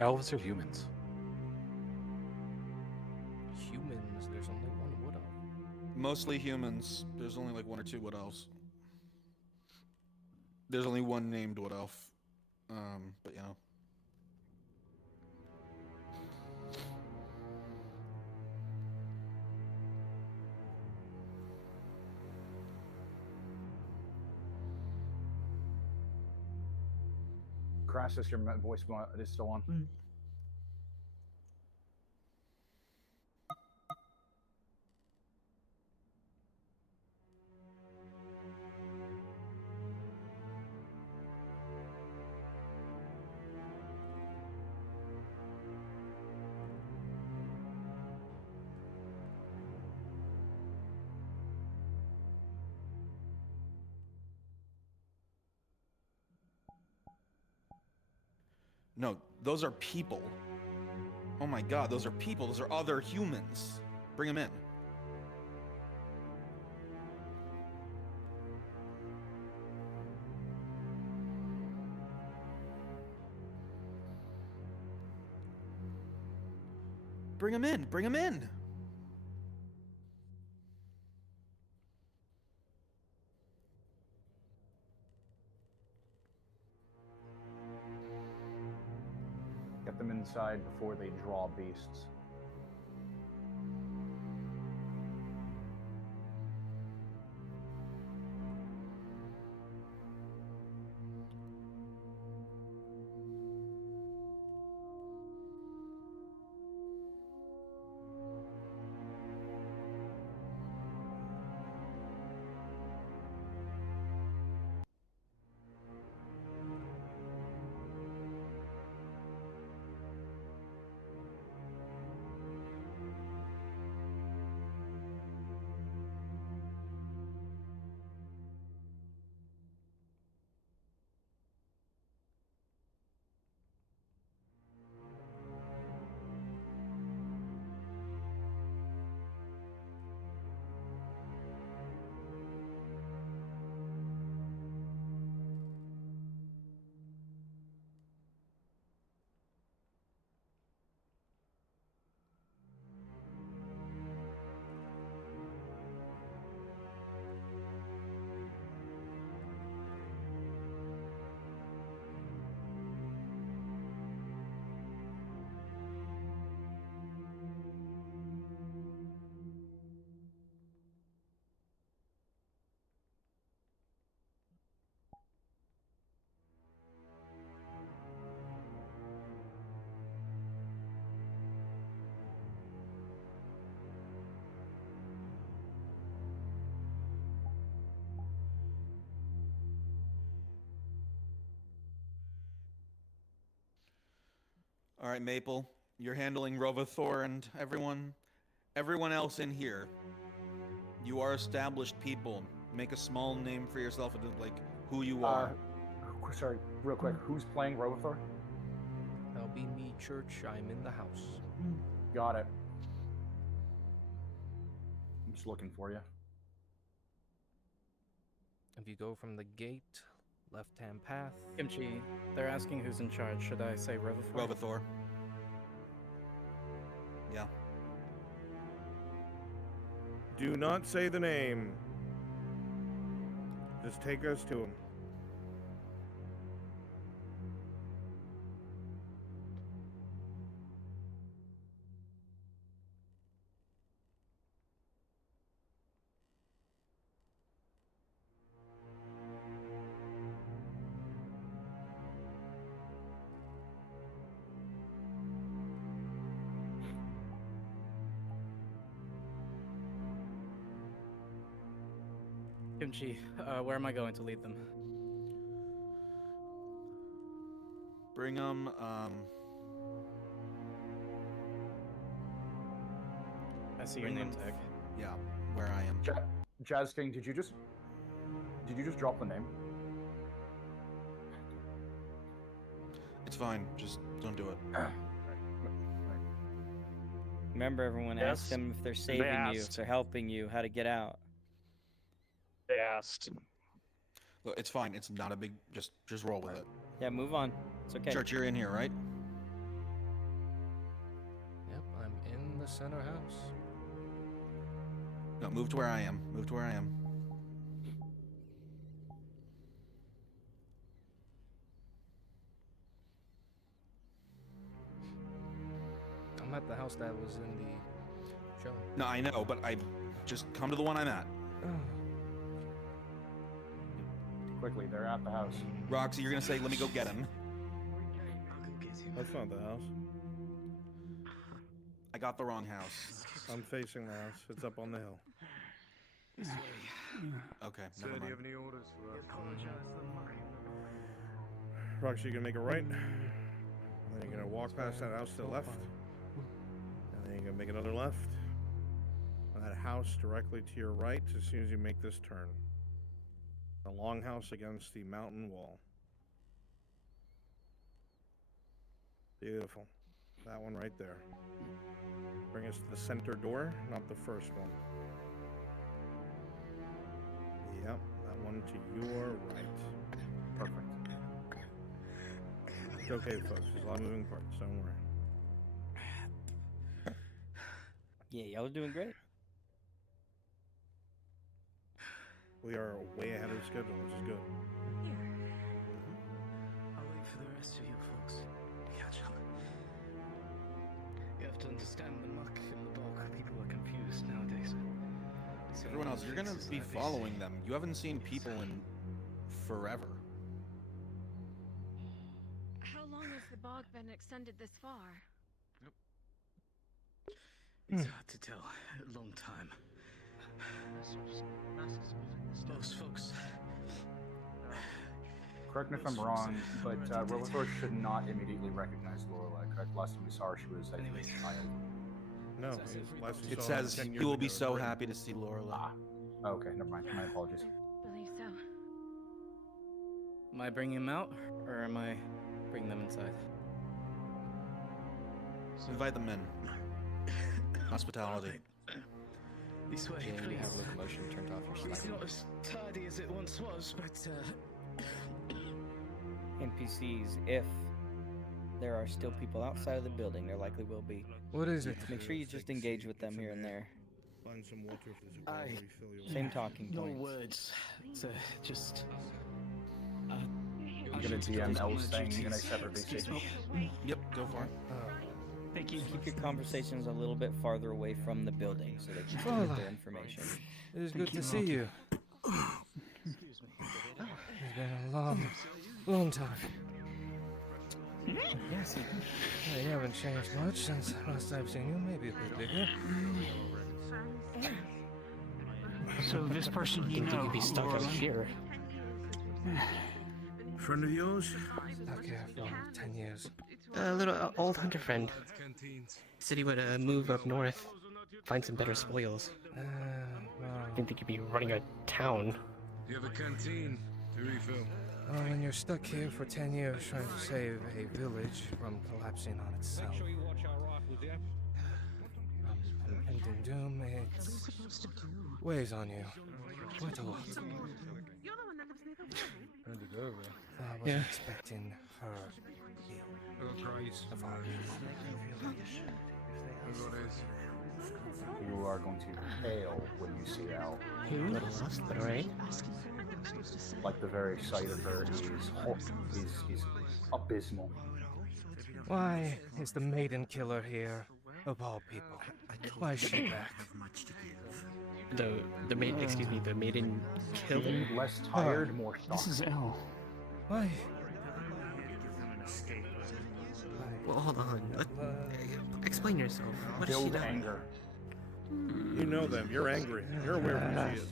Elves or humans? Humans, there's only one wood elf. Mostly humans. There's only like 1 or 2 wood elves. There's only one named wood elf. But you know. Crassus, your voice is still on. No, those are people. Oh my god, those are people. Those are other humans. Bring them in. Bring them in. Bring them in. Get them inside before they draw beasts. All right, Maple, you're handling Rovathor and everyone else in here. You are established people. Make a small name for yourself and like who you are. Sorry, real quick. Who's playing Rovathor? That'll be me, Church. I'm in the house. Got it. I'm just looking for you. If you go from the gate, left-hand path. Kimchi, they're asking who's in charge. Should I say Rovathor? Rovathor. Yeah. Do not say the name. Just take us to him. Kimchi, where am I going to lead them? Bring them, I see your bring name them- tag. Yeah, where I am. Jazz King, did you just drop the name? It's fine. Just don't do it. Remember, everyone, Yes. ask them if they're saving you, if asked. they're helping you, how to get out. They asked. Look, it's fine. It's not a big. Just roll with it. Yeah, move on. It's okay. Church, you're in here, right? Yep, I'm in the center house. No, move to where I am. Move to where I am. I'm at the house that was in the show. No, I know, but I just come to the one I'm at. Quickly, they're at the house. Roxy, you're gonna say, "Let me go get him." That's not the house. I got the wrong house. I'm facing the house. It's up on the hill. Okay, Sir, never do you mind. have any orders for us? Roxy, you're gonna make a right. And then you're gonna walk past that house to the left. And then you're gonna make another left. And that house directly to your right as soon as you make this turn. The longhouse against the mountain wall. Beautiful. That one right there. Bring us to the center door, not the first one. Yep, that one to your right. Perfect. It's okay, folks. There's a lot of moving parts. Don't worry. Yeah, y'all are doing great. We are way ahead of schedule, which is good. I'll wait for the rest of you folks to catch up. You have to understand the muck and the bulk. People are confused nowadays. Everyone else, you're gonna be following them. You haven't seen people in forever. How long has the bog been extended this far? It's hard to tell. A long time. Most folks. Correct me if I'm wrong, but Rhadod should not immediately recognize Lorelei. Correct? Last time we saw her, she was, I think, a child. No, last we It saw her says 10 years you will be ago. so happy to see Lorelei. Okay, never mind. My apologies. Believe so. Am I bringing them out, or am I bringing them inside? Invite them in. Hospitality. This way, Jane, please. you have locomotion turned off your It's slide. not as tidy as it once was, but NPCs, if there are still people outside of the building, there likely will be. What is it? Make sure you just engage with them here and there. Find some water if there's a water refill your Same talking no points. words. It's just. I'm gonna DM L saying you're gonna accept her Excuse VC. me. Yep, go for it. Thank you. Keep your conversations a little bit farther away from the building so they can Hola. get their information. It is good to see you. Excuse me. It's been a long time. Yes. You haven't changed much since last I've seen you. Maybe a bit bigger. So this person you know, You'd be stuck up Lorelei? here. Friend of yours? Stuck here for 10 years. A little old hunter friend. Said he would move up north, find some better spoils. Well, Didn't think you'd be running a town. you have a canteen to refill. Well, when you're stuck here for 10 years trying to save a village from collapsing on itself, you watch our rifles, yeah? impending doom, it weighs on you quite a lot. I wasn't expecting her here. Of all You are going to fail when you see L. A little lost, but alright. Like the very sight of her is abysmal. Why is the maiden killer here, of all people? Why is she back? The maiden, excuse me, the maiden killer. Less tired, more shocked. This is L. Why? Well, hold on. Explain yourself. What has she Build done? anger. You know them. You're angry. You're aware of who she is.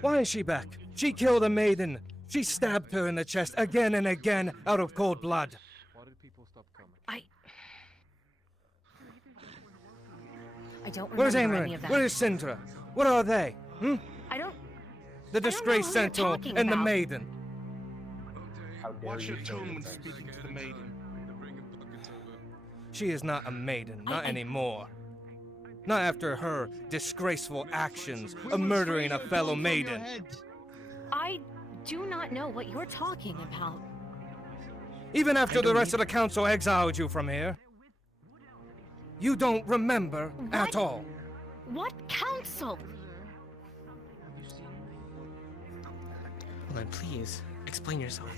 Why is she back? She killed a maiden. She stabbed her in the chest again and again out of cold blood. I don't remember Where's any Amorin? of that. Where is Sindra? What are they? I don't. The disgraced who you're sentinel talking and the about. maiden. How dare Watch you your show tone when face. speaking to the maiden. She is not a maiden, not anymore. Not after her disgraceful actions of murdering a fellow maiden. I do not know what you're talking about. Even after the rest of the council exiled you from here. You don't remember at all. What council? Hold on, please. Explain yourself.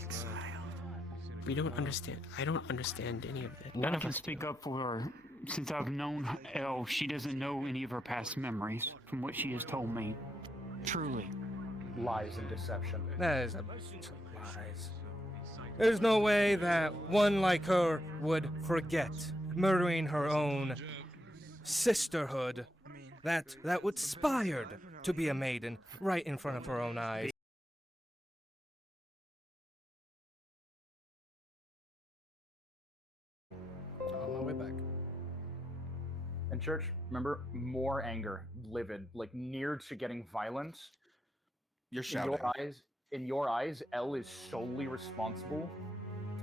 We don't understand. I don't understand any of it. None of us speak up for her. Since I've known Elle, she doesn't know any of her past memories, from what she has told me. Truly. Lies and deception. That is a lies. There's no way that one like her would forget murdering her own sisterhood that would aspired to be a maiden right in front of her own eyes. On my way back. And Church, remember, more anger, livid, like near to getting violent. You're shouting. In your eyes, Elle is solely responsible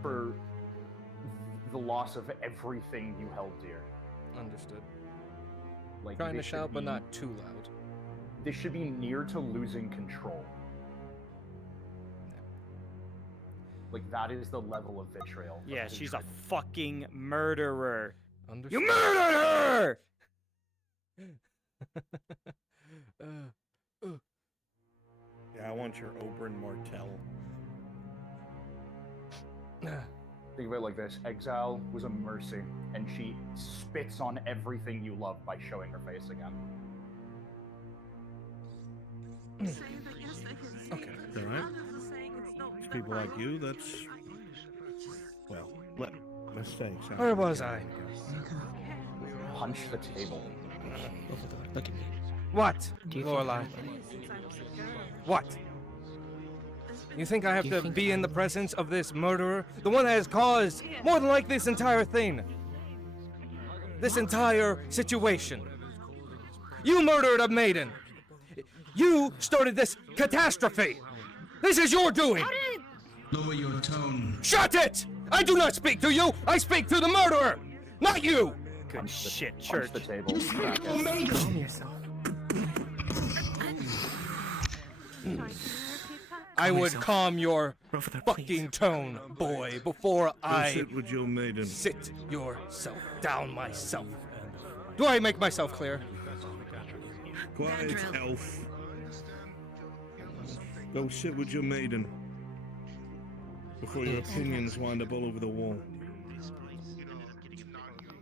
for the loss of everything you held dear. Understood. Like, Trying to this should shout, but be- not too loud. This should be near to losing control. Like, that is the level of vitriol. of Yeah, she's a hatred. fucking murderer. Understood. You murdered her! Yeah, I want your Oberyn Martell. Think of it like this. Exile was a mercy, and she spits on everything you love by showing her face again. Okay. Alright. People like you, that's... Well, mistakes. Where was I? Punch the table. Look at me. What, Do you Lorelai? What? You think I have to be in the presence of this murderer? The one that has caused, more than like this entire thing. This entire situation. You murdered a maiden. You started this catastrophe. This is your doing. Lower your tone. Shut it! I do not speak to you. I speak to the murderer, not you. Good shit, Church. Punch the table. Calm yourself. I would calm your fucking tone, boy, before I sit with your maiden. sit yourself down myself. Do I make myself clear? Quiet, elf. Go sit with your maiden. Before your opinions wind up all over the wall.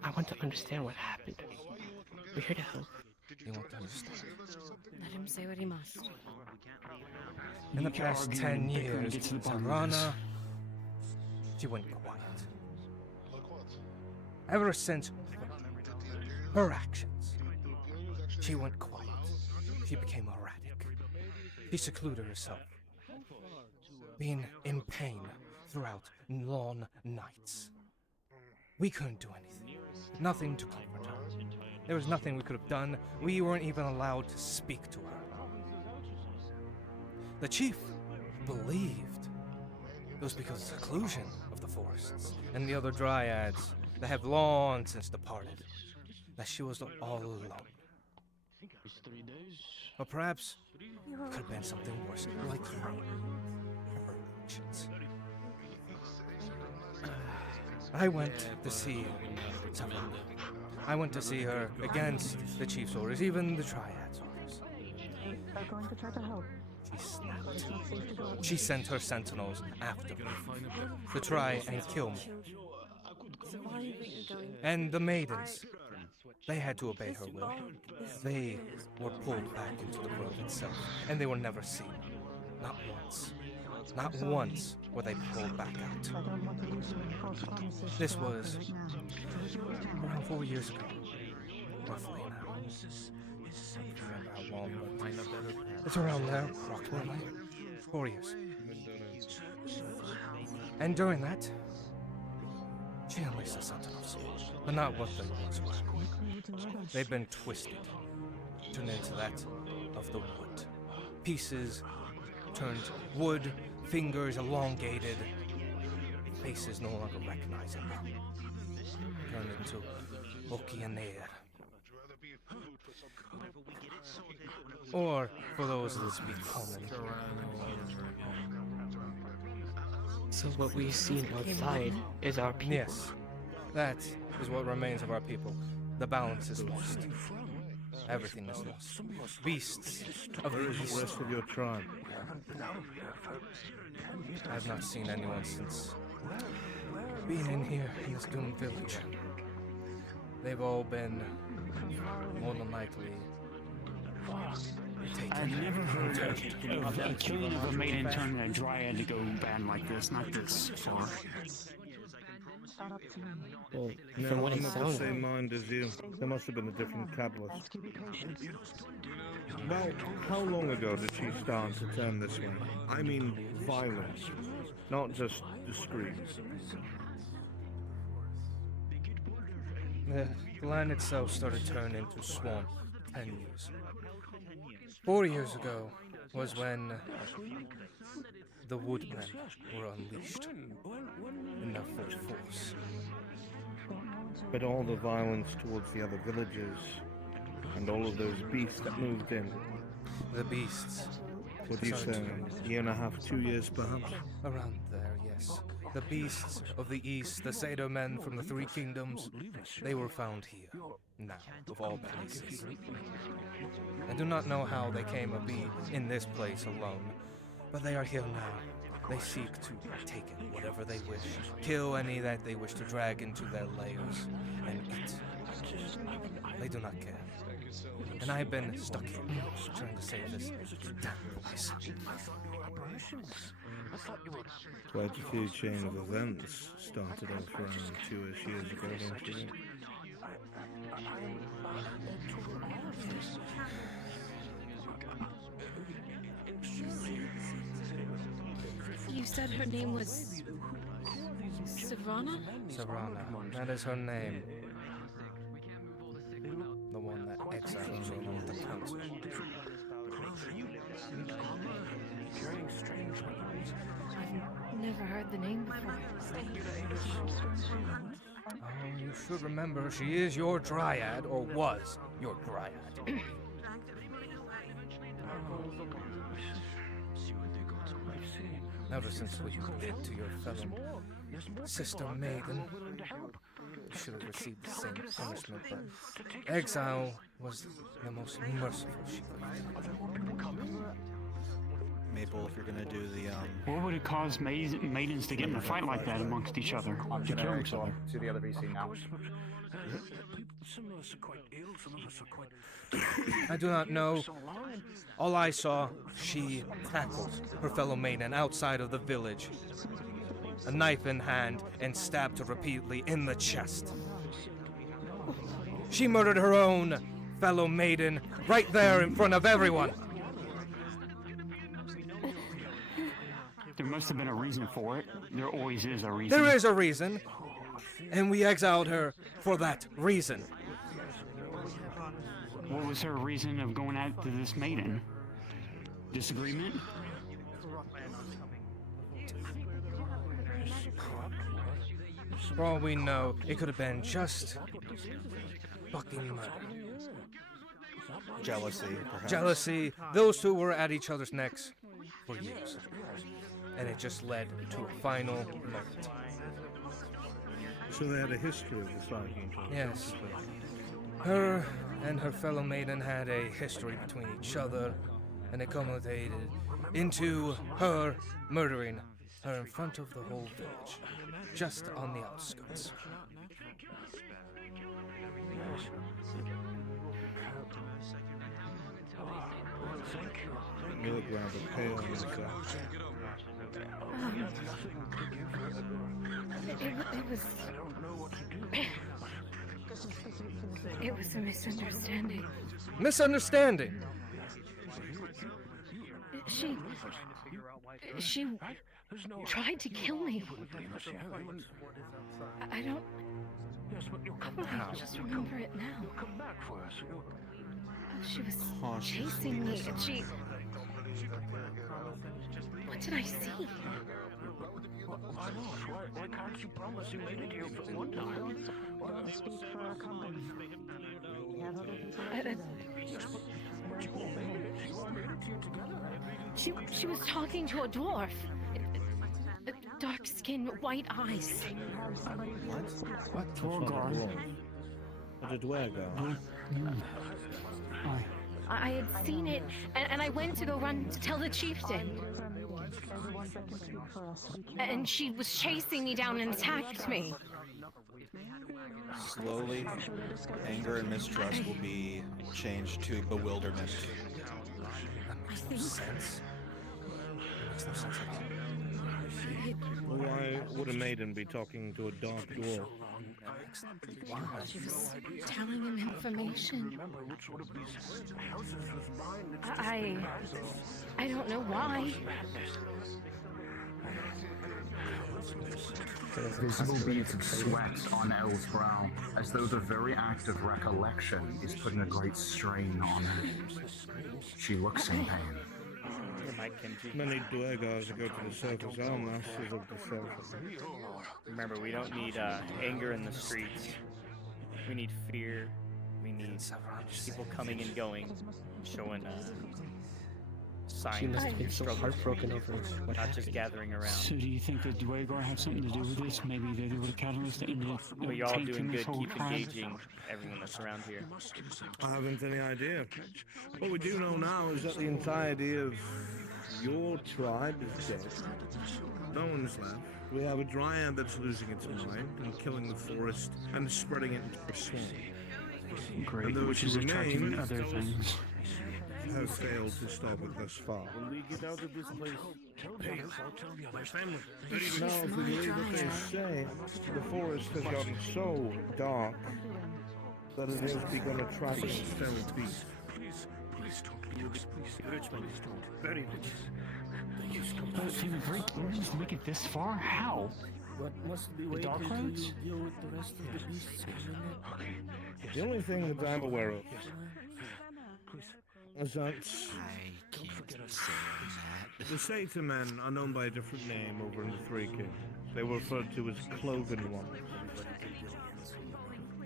I want to understand what happened. We're here to help. You want to understand? Let him say what he must. In the past 10 years, Sarana, she went quiet. Ever since her actions, she went quiet. She became erratic. She secluded herself, being in pain throughout long nights. We couldn't do anything. Nothing to comfort her. There was nothing we could have done. We weren't even allowed to speak to her. The chief believed it was because of the seclusion of the forests and the other dryads that have long since departed, that she was all alone. Or perhaps it could have been something worse, like her actions. I went to see someone. I went to see her against the chief's orders, even the triad's orders. They're going to try to help. She snapped. She sent her sentinels after me to try and kill me. And the maidens, they had to obey her will. They were pulled back into the grove itself, and they were never seen. Not once. Not once were they pulled back out. This was around 4 years ago, roughly now. I don't remember how long, but It's around there, approximately. 4 years. And during that, she unleashed the Sentinels, but not what they once were. They've been twisted, turned into that of the wood. Pieces turned wood, fingers elongated, faces no longer recognizable. Turned into Okianer. Or, for those that speak common. So what we see outside is our people. Yes, that is what remains of our people. The balance is lost. Everything is lost. Beasts of the Where is the east. rest of your tribe? I have not seen anyone since being in here in this doomed village. They've all been more than likely I've never heard of a killing of a maiden turning a dryad to go bad like this, not this far. Well, No, from what I'm it of the sounds same like. mind as you. There must have been a different catalyst. Well, how long ago did she start to turn this way? I mean violent, not just discreet. The land itself started turning into swamp 10 years. 4 years ago was when the woodmen were unleashed in their full force. But all the violence towards the other villages, and all of those beasts that moved in. The beasts. What do you say? A year and a half, 2 years perhaps? Around there, yes. The beasts of the east, the Satyr men from the Three Kingdoms, they were found here, now, of all places. I do not know how they came to be in this place alone, but they are here now. They seek to take it, whatever they wish, kill any that they wish to drag into their lairs, and eat. They do not care. And I've been stuck here, trying to save this damn place. Quite a few chain of events started off around 2-ish years ago, don't you think? You said her name was Savannah? Savannah, that is her name. The one that exiled her on the council. I've never heard the name before. Oh, you should remember she is your dryad, or was your dryad. Ever since what you did to your fellow sister maiden, you should have received the same punishment, but exile was the most merciful she could have done. Maple, if you're gonna do the What would it cause maidens to get in a fight like that amongst each other? I'm To gonna kill each go other? to the other VC now. Some of us are quite ill, some of us are quite... I do not know. All I saw, she tackled her fellow maiden outside of the village, a knife in hand, and stabbed her repeatedly in the chest. She murdered her own fellow maiden right there in front of everyone. There must have been a reason for it. There always is a reason. There is a reason, and we exiled her for that reason. What was her reason of going after this maiden? Disagreement? For all we know, it could have been just fucking murder. jealousy, perhaps. Jealousy. Those two were at each other's necks for years. And it just led to a final moment. So they had a history of disliking each other. Yes. Her and her fellow maiden had a history between each other, and it culminated into her murdering her in front of the whole village, just on the outskirts. You look rather pale yourself. It was a misunderstanding. Misunderstanding? She tried to kill me. I don't... I just remember it now. She was chasing me, and she... What did I see? Why can't you promise you made it here for one time? Speak for our company. We have other people She was talking to a dwarf. Dark skin, white eyes. What? Torgar? What a dwergo. I had seen it, and I went to go run to tell the chieftain. And she was chasing me down and attacked me. Slowly, anger and mistrust will be changed to bewilderment. I think... Sense? Makes no sense at all. Why would a maiden be talking to a dark dwarf? She was telling him information. I don't know why. Visible beads of sweat on Elle's brow, as though the very act of recollection is putting a great strain on her. She looks in pain. Many dwergos go to the surface are masters of the surface. Remember, we don't need anger in the streets. We need fear. We need people coming and going, showing signs. She must have been so heartbroken over what not just gathering around. So do you think the Dwegar have something to do with this? Maybe they were the catalyst that ended up We all tainting doing this good. whole Keep tribe? engaging everyone that's around here. I haven't any idea. What we do know now is that the entirety of your tribe is dead. No one's left. We have a dryad that's losing its mind and killing the forest and spreading it into a swamp. Great, And those which who is attracting remain other things. have failed to stop it thus far. When we get out of this place, hey, I'll tell the others. Family. Now, if we believe what they say, the forest has gotten so dark that it has begun attracting feral beasts. Please don't leave us. Please don't. Very rich. Thank you so But much. can we break humans to make it this far? How? What must be The waited dark till roads? you deal with the rest of the beasts? Okay. The only thing that I'm aware of is that the Satyr men are known by a different name over in the Three Kings. They were referred to as Cloven Ones.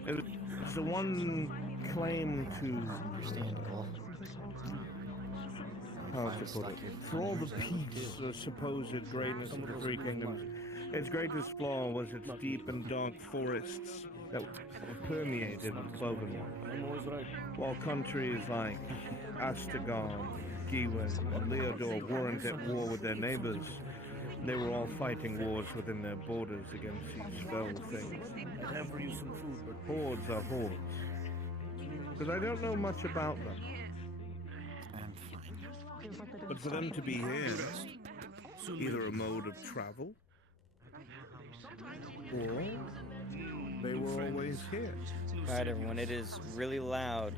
It's the one claim to... Understandable. How to put it? For all the peace or supposed greatness of the Three Kingdoms, its greatest flaw was its deep and dark forests that were permeated with Cloven Ones. While countries like Astagon, Giwen, and Leodor weren't at war with their neighbors, they were all fighting wars within their borders against these fell things. I have for you some food, but Hordes are hordes. Because I don't know much about them. But for them to be here, either a mode of travel, or they were always here. Alright, everyone, it is really loud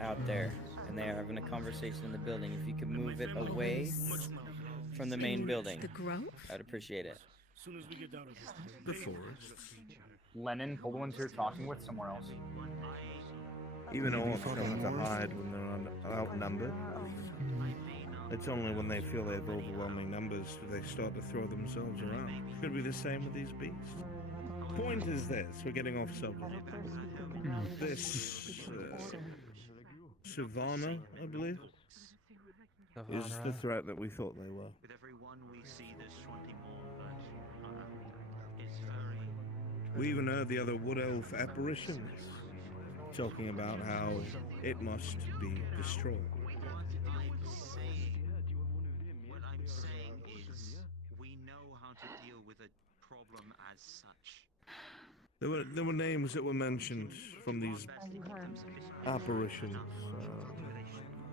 out there, and they are having a conversation in the building. If you could move it away from the main building, I'd appreciate it. soon as we get out of this. The forest. Lenin, pull the ones you're talking with somewhere else. Even orcs tend to hide when they're outnumbered. It's only when they feel they have overwhelming numbers do they start to throw themselves around. Could be the same with these beasts. Point is this, we're getting off subject. This Savannah, I believe, is the threat that we thought they were. With every one we see, there's 20 more, but it's very... We even heard the other wood elf apparitions talking about how it must be destroyed. What I'm saying is, we know how to deal with a problem as such. There were names that were mentioned from these apparitions.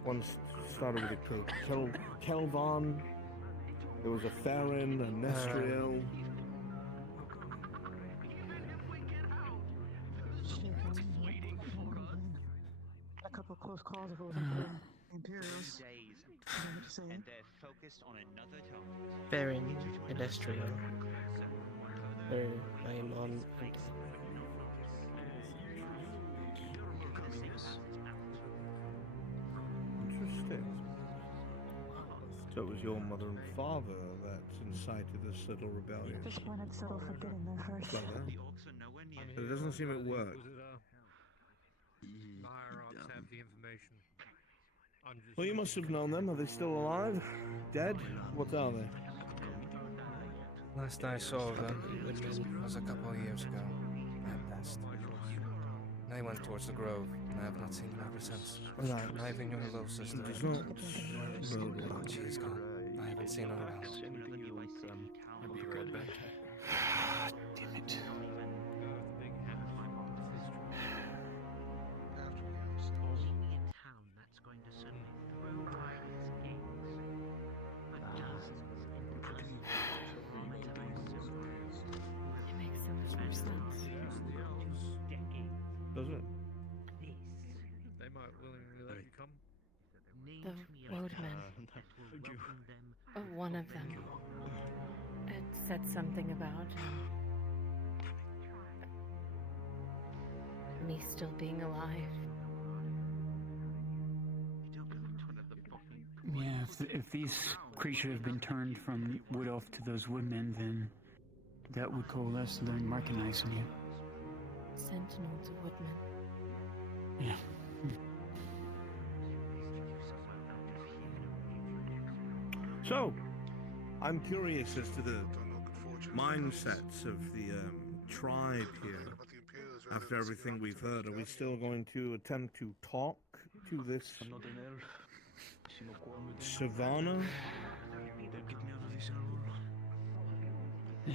One started with a K. Kelvon. There was a Theron, a Nestriel. A couple of close calls if it wasn't for the Imperials. and they're focused on another target. Baron Pedestrian. I am on undead. Interesting. So it was your mother and father that incited this little rebellion. Just wanted settle for getting there first. Well, but it doesn't seem it worked. Higher ups have the information. Well, you must have known them. Are they still alive? Dead? What are they? Last I saw of them was a couple of years ago, at best. They went towards the grove, and I have not seen them ever since. Right. Not even your little sister. Does not bode well. She is gone. I haven't seen her around. I'll be right back. Damn it. It makes so much more sense. Does it? They might willingly let you come. The roadmen. One of them. It said something about me still being alive. Yeah, if these creatures have been turned from wood elf to those woodmen, then that would coalesce them recognizing you. Sentinel to woodmen. Yeah. So, I'm curious as to the mindsets of the tribe here. After everything we've heard, are we still going to attempt to talk to this Savannah?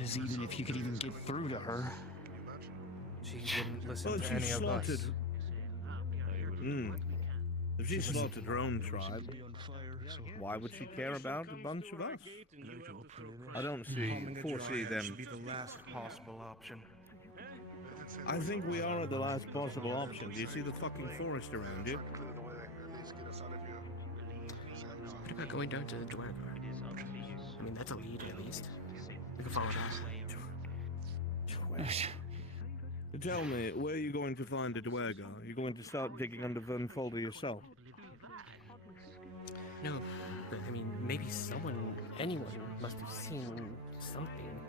As even if you could even get through to her. She wouldn't listen Well, to she any of us. slaughtered. If she slaughtered her own tribe, why would she care about a bunch of us? I don't foresee them. Be the last possible option. I think we are at the last possible option. Do you see the fucking forest around you? What about going down to the Dwargar? I mean, that's a lead at least. We can follow that. Tell me, where are you going to find a Dwargar? Are you going to start digging under Vernfolder yourself? No, but I mean, maybe anyone must have seen something.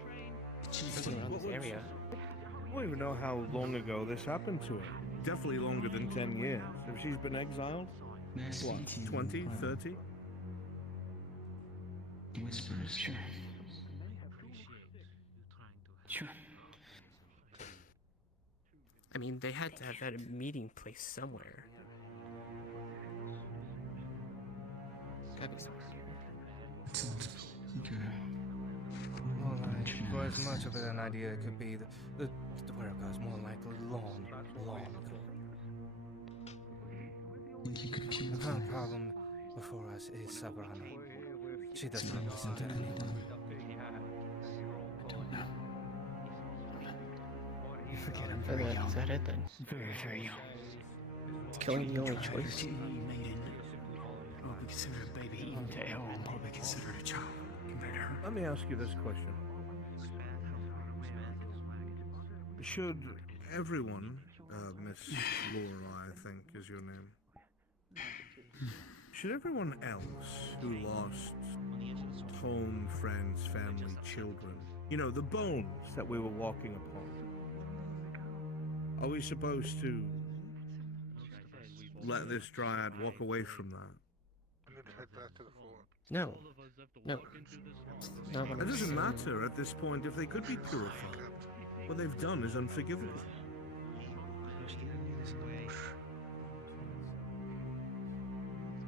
Something around this area. I don't even know how long ago this happened to her. Definitely longer than 10 years. If she's been exiled? What, 20, 30? Whispers, sure. Sure. I mean, they had to have had a meeting place somewhere. Gotta be somewhere. Okay. Well, for as much of an idea it could be, the Dwargar is more likely long gone. Think you could kill The current problem before us is Sabrina. She does not listen to anyone. I don't know. You forget I'm very young. Is that it then? Very, very young. Is killing the only choice? Maiden will be considered a baby, even to Elrond will be considered a child compared to her. Let me ask you this question. Should everyone, Miss Laura, I think is your name, should everyone else who lost home, friends, family, children, you know, the bones that we were walking upon, are we supposed to let this dryad walk away from that? No. No. Not what It I'm doesn't saying. matter at this point if they could be purified. What they've done is unforgivable.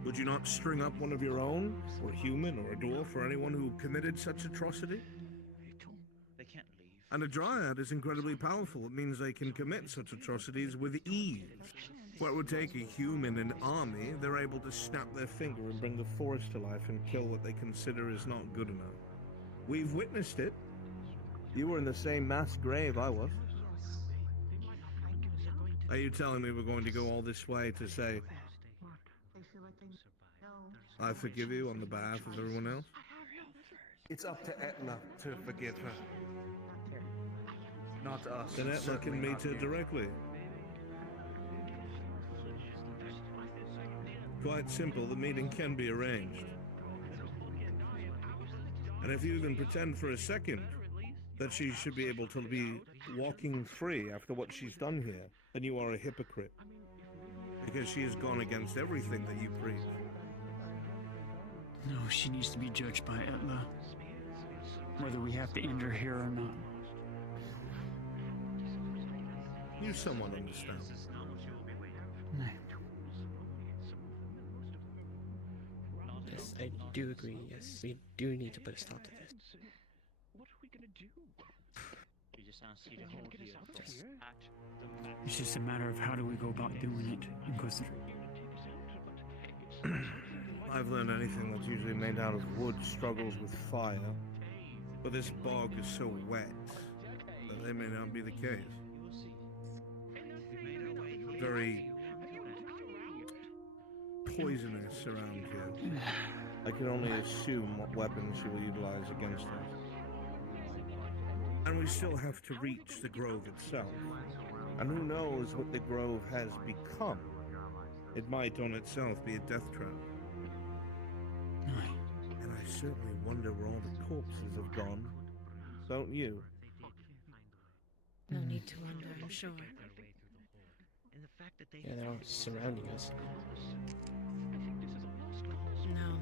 Would you not string up one of your own, or human, or a dwarf, or anyone who committed such atrocity? They can't leave. And a dryad is incredibly powerful. It means they can commit such atrocities with ease. Where it would take a human, an army, they're able to snap their finger and bring the forest to life and kill what they consider is not good enough. We've witnessed it. You were in the same mass grave I was. Are you telling me we're going to go all this way to say, I forgive you on the behalf of everyone else. It's up to Etna to forgive her. Not us. Then Etna certainly can meet not her you. directly. Quite simple, the meeting can be arranged. And if you even pretend for a second that she should be able to be Walking free after what she's done here, then you are a hypocrite. because she has gone against everything that you preach. No, she needs to be judged by Etla. Whether we have to end her here or not. You somewhat understand. Yes, I do agree. Yes, we do need to put a stop to this. What are we gonna do? He just asked you to hold here. Just act the It's just a matter of how do we go about doing it, Inquisitor. I've learned anything that's usually made out of wood struggles with fire. But this bog is so wet that they may not be the case. Very poisonous around here. I can only assume what weapons she will utilize against us. And we still have to reach the grove itself. And who knows what the grove has become? It might on itself be a death trap. And I certainly wonder where all the corpses have gone. Don't you? No need to wonder, I'm sure. Yeah, they're all surrounding us. No.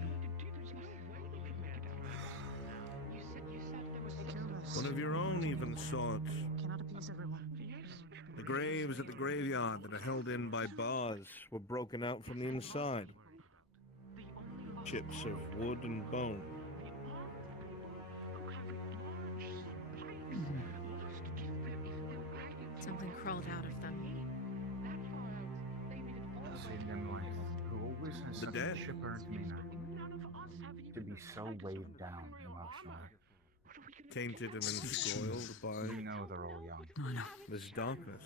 One of your own even saw it. Cannot appease everyone. The graves at the graveyard that are held in by bars were broken out from the inside. Chips of wood and bone. Something crawled out of them. Senior wife, who always has The such dead? a chipper demeanor, to be so weighed down emotionally. Tainted and enspoiled by You know they're all young. this darkness.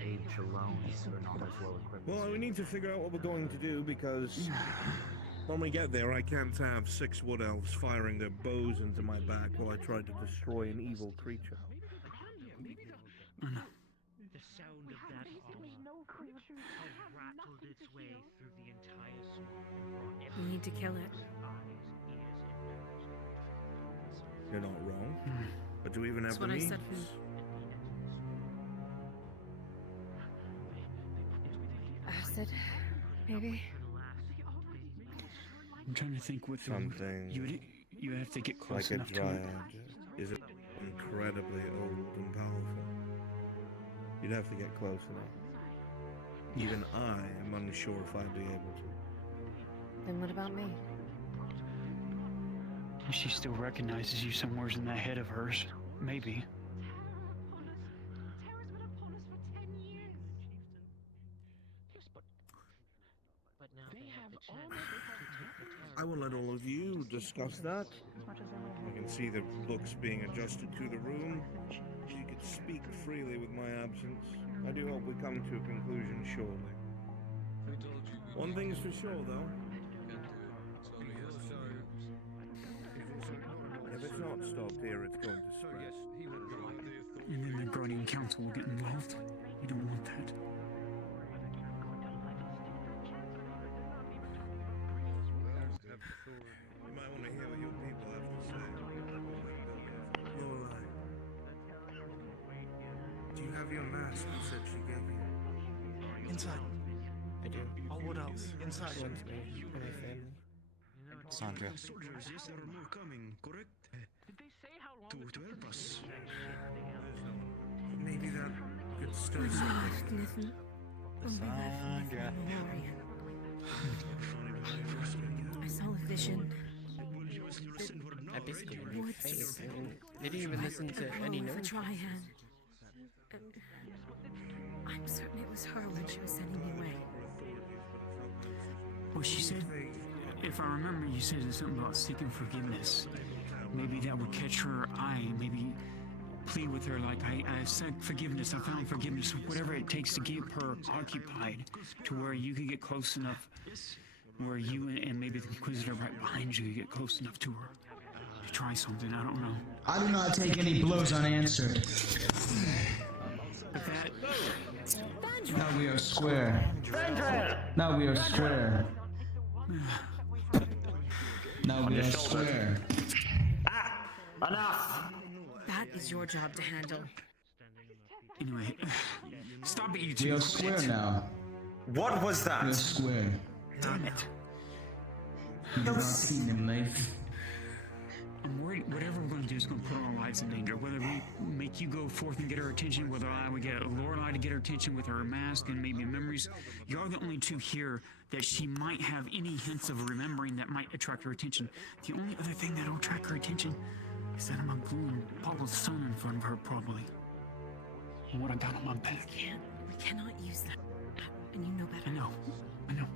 Age alone, they're not as well equipped. Well, we need to figure out what we're going to do because when we get there, I can't have 6 wood elves firing their bows into my back while I try to destroy an evil creature. The sound of that armor has rattled its way through the entire swamp. We need to kill it. You're not wrong. But do we even have That's the what I means? said from... Acid, maybe? I'm trying to think what Something you have to get close like a enough to it. dryad. Is it incredibly old and powerful? You'd have to get close enough. Even I am unsure if I'd be able to. Then what about me? She still recognizes you somewhere in that head of hers. Maybe. I will let all of you discuss that. I can see the books being adjusted to the room. You could speak freely with my absence. I do hope we come to a conclusion shortly. One thing's for sure, though. If it's not stopped here, it's going to spread. And then the Guardian Council will get involved. You don't want that. You might want to hear what your people have to say. Lorelai, do you have your mask you said she gave you? Inside. I do. All wood elves. Inside. One's me and my family. Sandra. Soldiers, yes, there are more coming, correct? To help us. Maybe that could stir Nathan. something. Sandra. I saw a vision. I basically Woods. knew face. I mean, they didn't even listen to any The notes. Triad. I'm certain it was her when she was sending me away. Well, she said, if I remember, you said something about seeking forgiveness. Maybe that would catch her eye. Maybe plead with her like I said forgiveness, I found forgiveness, whatever it takes to keep her occupied to where you can get close enough, where you and maybe the Inquisitor right behind you get close enough to her to try something, I don't know. I do not take any blows unanswered. But that... Now we are square. Now we are square. Now we are square. Enough! That is your job to handle. Anyway, stop it, you We two. are square now. What was that? We are square. Damn it. You have not seen in life. I'm worried whatever we're going to do is going to put our lives in danger. Whether we make you go forth and get her attention, whether I would get Lorelei to get her attention with her mask and maybe memories. You're the only two here that she might have any hints of remembering that might attract her attention. The only other thing that'll attract her attention is that I'm gluing Paula's son in front of her, probably. And what I got on my back. We cannot use that. And you know better. I know.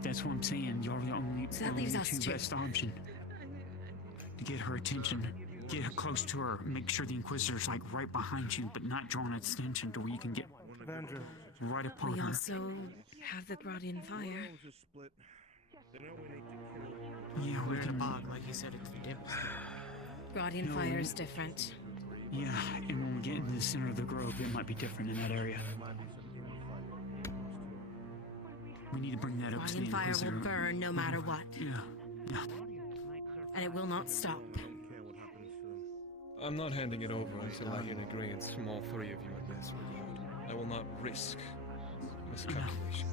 That's what I'm saying. You're the only, So that leaves us two two. best option. To get her attention, get her close to her, make sure the Inquisitor's like right behind you, but not drawing its attention to where you can get right upon We her. also have the Gradian fire. Yeah, we can bog, like you said, it's dips. Gradian No, fire we- is different. Yeah, and when we get into the center of the grove, it might be different in that area. We need to bring that up to the Gradian fire Inquisitor. will burn no matter what. Yeah. And it will not stop. I'm not handing it over until I hear an agreement from all three of you in this regard. I will not risk miscalculation.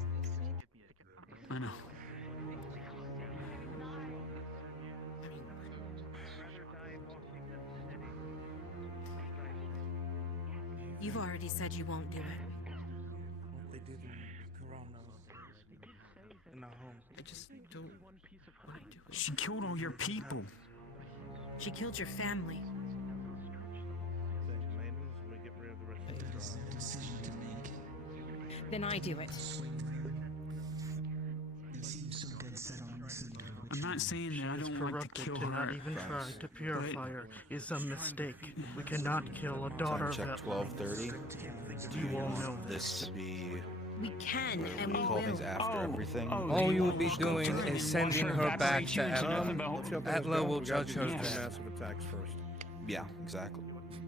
I know. You've already said you won't do it. They did in Corona. In our home. I just don't want to do it. She killed all your people. She killed your family. That is their decision to make. Then I do it. They seem so dead set on listening. I'm not saying that I don't want to kill to her. not even try to purify her is a mistake. We cannot kill a daughter Time of check that. 12:30. Do you all know This to be. We can and we we call will. things after everything. All you will be doing is sending her back to Atla. Atla will judge her. Massive attacks first. Yeah, exactly.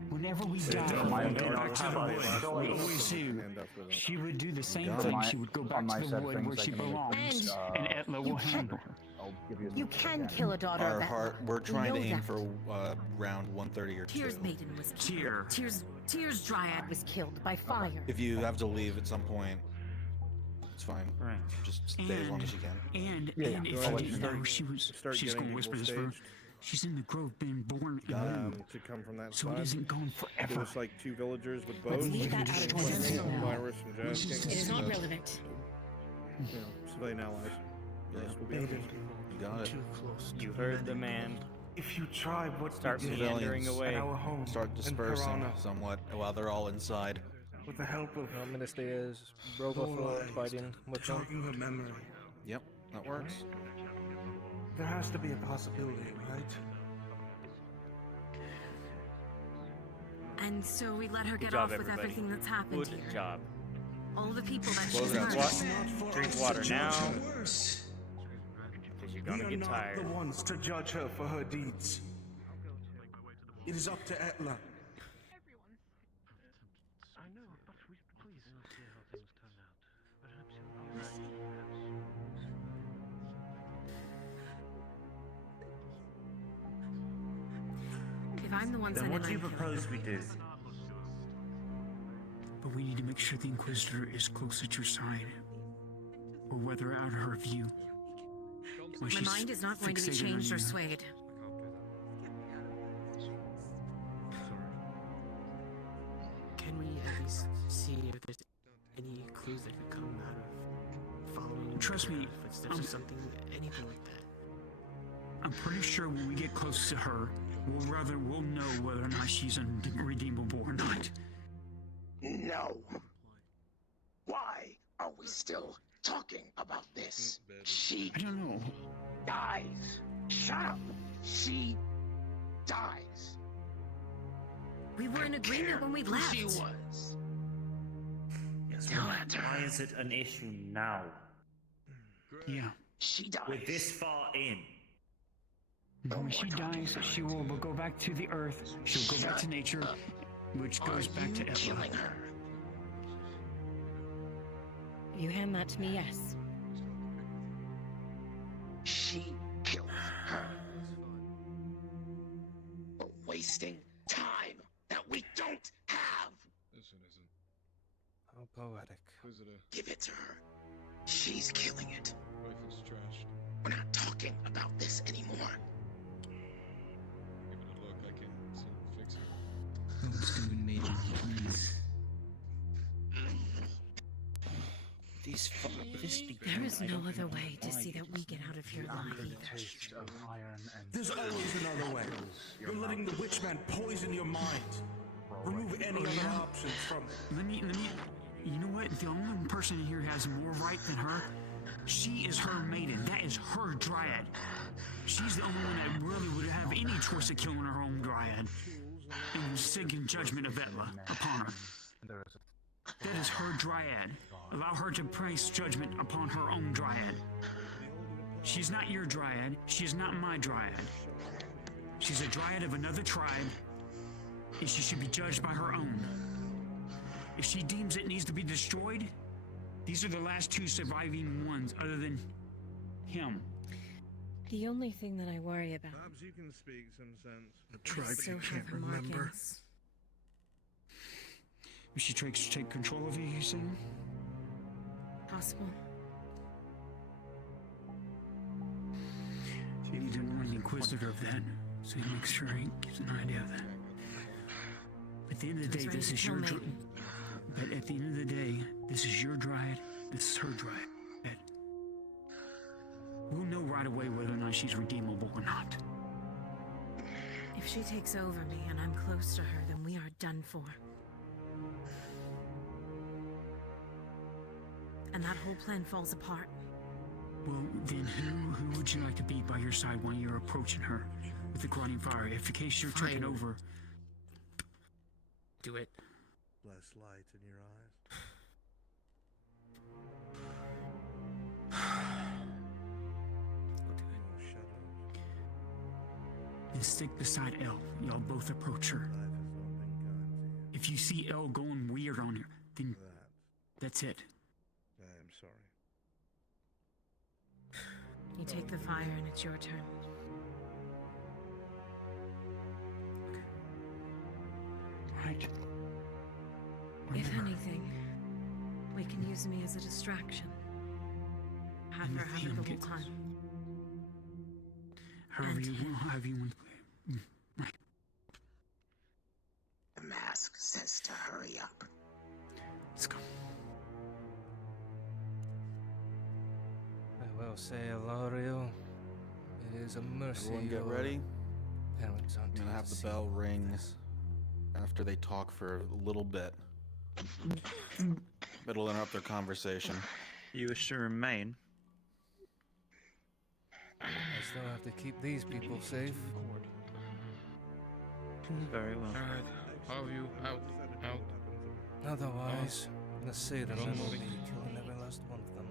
Whenever we Yeah, die, my in opinion, our I'll town, tell we you. always do. She would do the same On thing. my- She would go on back my to the set of wood things, where I she can make belongs, things, and Etla will handle her. I'll give you as You much as I can kill a daughter of Our that. heart. We're We trying to know aim that. for round 130 or 2. Tears Maiden was Tear. killed. Tears Dryad was killed by fire. If you have to leave at some point, it's fine. Right. Just stay as long as you can. And Yeah, if go you ahead. didn't know, she's getting gonna people whisper this for her. staged. She's in the grove, being born and To come from that so side. it isn't going There forever. was like 2 villagers with Let's bows. leave that out of consideration. Virus and Jazz King. It is not relevant. You know, civilian allies. The rest will be Maiden, others. You got it. too close to You the heard the landing. man. If you try what Start we did meandering away. at our home Start in dispersing Piranha, somewhat while they're all inside. with the help of I'm gonna stay as Robothor fighting with them. jogging her memory, Yep, that works. there has to be a possibility, right? And so we let her Good get job, off with everybody. everything that's happened Good here. job. All the people that Close she's it out. murdered. Drink water now, Worse. because you're We gonna are get not tired. the ones to judge her for her deeds. It is up to Etla. If I'm the one Then sending what do you my propose we do? But we need to make sure the Inquisitor is close at your side, or whether out of her view. When My she's mind is not going to be fixated on changed or you. swayed. Can we at least see if there's any clues that could come out of following Trust me, footsteps or something, anything like that? I'm pretty sure when we get close to her, we'll know whether or not she's unredeemable or not. No. Why are we still talking about this? She I don't know. dies. Shut up. She dies. We were in agreement when we left. She was. Yes, Don't why, let her. why is it an issue now? Yeah. She dies. We're this far in. When she dies, she will go back to the earth. She'll go back to nature, which goes back to Etla. Killing her. You hand that to me, yes. She kills her. We're wasting time that we don't have. This one isn't. How poetic. Visitor. Give it to her. She's killing it. Wife is trashed. We're not talking about this anymore. Give it a look. I can fix it. Oh, stupid maiden, please. There is no other way to see that we get out of here alive either. There's always another way. You're letting the witchman poison your mind. Remove any other options from it. Let me, you know what? The only person in here who has more right than her, she is her maiden. That is her dryad. She's the only one that really would have any choice of killing her own dryad and seeking judgment of Etla upon her. That is her dryad. Allow her to place judgment upon her own dryad. She's not your dryad. She is not my dryad. She's a dryad of another tribe, and she should be judged by her own. If she deems it needs to be destroyed, these are the last two surviving ones other than him. The only thing that I worry about Perhaps you can speak some sense. The tribe is you still can't her remember. markings. If she tries to take control of you saying? Possible. You need to warn the Inquisitor of that, so he makes sure he gives an idea of that. At the end of the day, this is your but at the end of the day, this is your dryad, this is her dryad. We'll know right away whether or not she's redeemable or not. If she takes over me and I'm close to her, then we are done for. And that whole plan falls apart. Well, then who would you like to be by your side when you're approaching her with the Gradian fire? If in case you're taking over. Do it. Less light in your eyes. Then stick beside Elle. Y'all both approach her. If you see Elle going weird on her, then that's it. I am sorry. You take the fire and it's your turn. Right. If anything, we can use me as a distraction. Have her have a good time. However you want to play. Right. The mask says to hurry up. Let's go. I will say, Ilario, it is a mercy. Everyone get ready. Parents aren't I'm gonna have the bell ring after they talk for a little bit. It'll interrupt their conversation. You wish to remain? I still have to keep these people safe. Very well. Alright, all of you, out. Otherwise, the Satan will be killing every last one of them.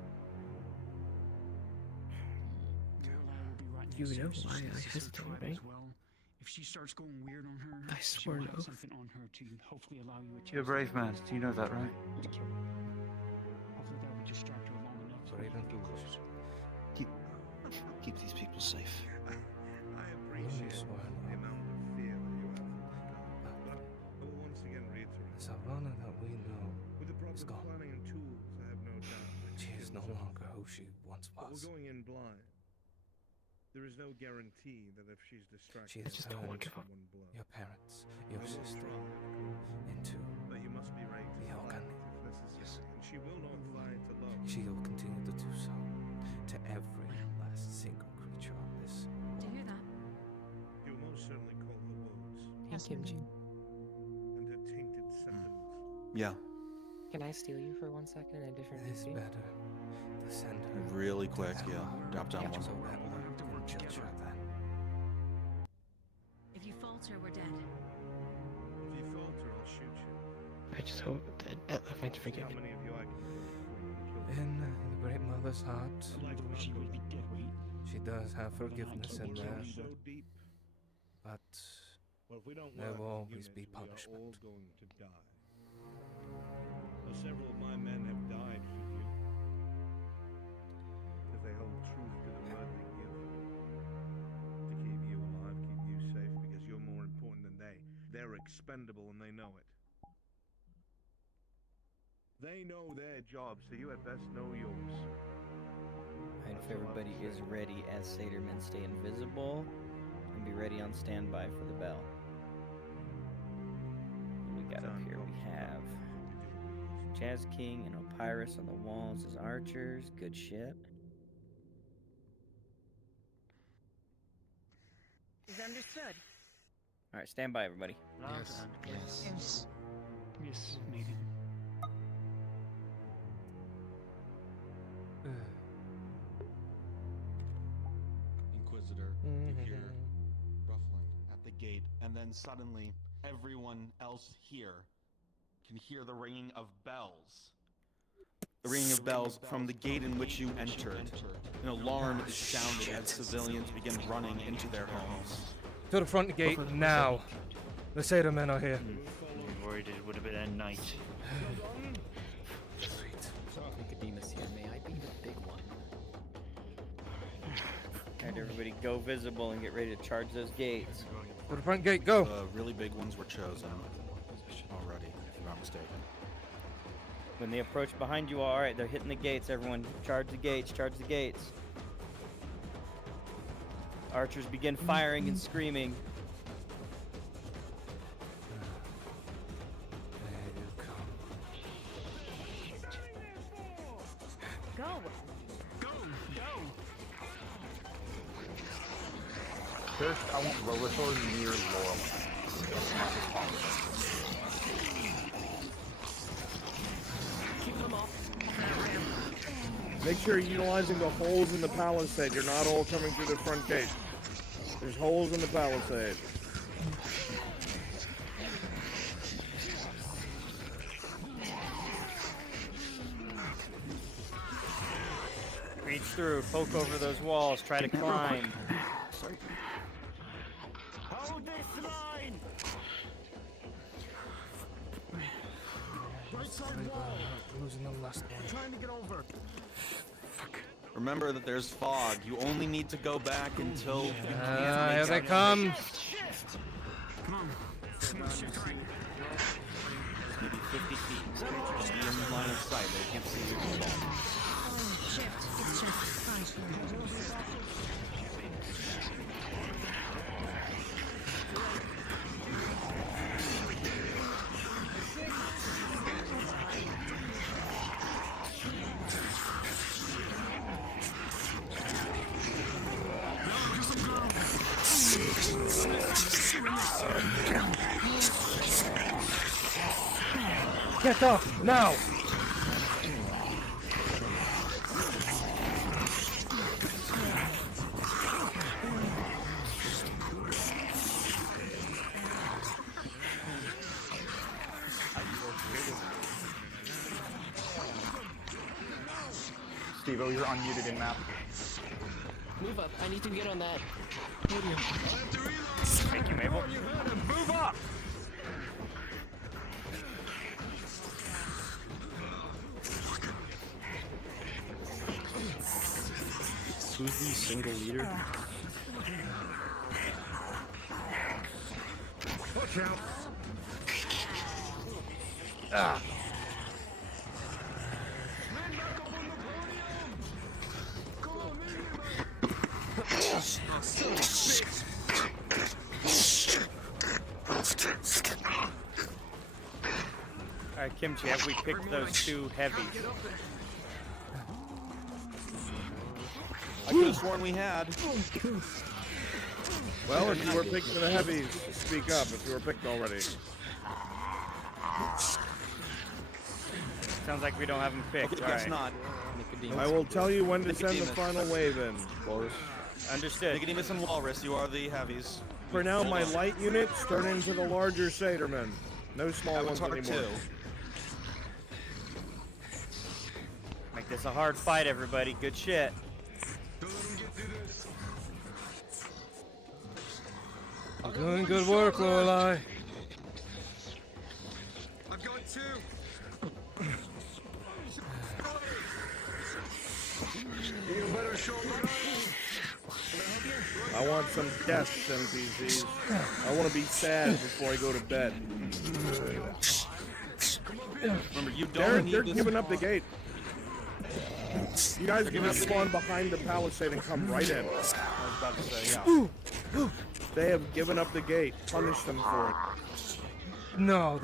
You know why I hesitate, right? If she starts going weird on her, I she swear will no. have something on her to hopefully allow you a chance. You're a brave man. You know that, right? Hopefully that would distract her long enough. So Brave and foolish. Keep these people safe. I appreciate the amount of fear that you have for this guy. But I will once again reiterate. The Savannah that we know With the is proper gone. planning and tools, I have no doubt. that She you is can no resolve longer it. who she once But was. we're going in blind. There is no guarantee that if she's distracted, She has it's turned one blow. your parents, your I will sister, try, of course. into But you must be ready to the fight Alchemy. if necessary. And she will not fight alone. She will continue to do so to every last single creature on this. Do you hear that? You will most certainly call her woes. Hey, Kimchi. And her tainted sentiments. Yeah, Can I steal you for 1 second in a different It is movie? better to send her really to quick. Etla. Yeah, drop down one. So Etla can judge her then. If you falter, we're dead. If you falter, I just hope that Atla finds forgiveness. In the Great Mother's heart, she does have forgiveness in there. But there will always be punishment. All going to die. Now, several of my men have died for you. Because they hold truth to the word they give. To keep you alive, keep you safe, because you're more important than they. They're expendable and they know it. They know their job, so you had best know yours. And if everybody is ready as Satyr-men, stay invisible and be ready on standby for the bell. What we got up here, we have Jazz King and Opyrus on the walls as archers. Good shit. Is understood. Alright, stand by, everybody. Yes. Yes. Yes, Megan. Inquisitor, you hear ruffling at the gate, and then suddenly everyone else here can hear the ringing of bells. The ringing of bells from the gate in which you entered. An alarm is sounded as civilians begin running into their homes. To the front gate now. The Satyr-men are here. I'm worried it would have been at night. Nicodemus here, may I be the big one? Alright, everybody go visible and get ready to charge those gates. To the front gate, go! The really big ones were chosen already, if I'm not mistaken. When they approach behind you, alright, they're hitting the gates, everyone. Charge the gates, charge the gates. Archers begin firing and screaming. Go! Go! Go! First, I want Rollator near Lorelei. As much as possible. Keep them off. Make sure you're utilizing the holes in the palisade. You're not all coming through the front gate. There's holes in the palisade. Reach through, poke over those walls, try to climb. Hold this line! Right side wall. Losing the last one. Trying to get over. Remember that there's fog. You only need to go back until you can't Here make they out come. Come on. Come on, shift right. maybe 50 feet. Just be in line of sight. They can't see you at all. Shift. It's shift. Fine. Get off now! Steve-O, you're unmuted in map. Move up. I need to get on that. Thank you, Mabel. Move up! Who's the single leader? Watch out! Ah! Alright, Kimchi, have we picked those two heavies? I could have sworn we had. Well, if you were picked for the heavies, speak up if you were picked already. Sounds like we don't have them picked. Okay, guess Alright. not. I will tell you when to send the final wave in, Boris. Understood. Nicodemus and Walrus, you are the heavies. For now, my light units turn into the larger Satyr-men. No small ones Avatar anymore. 2. Make this a hard fight, everybody. Good shit. Doing good work, Lorelai. I'm going too. You better show me. I want some deaths, NPCs. I want to be sad before I go to bed. Remember, you don't need They're this. giving up the gate. You guys can just spawn behind the palisade and come right in. I was about to say, yeah. They have given up the gate. Punish them for it. No,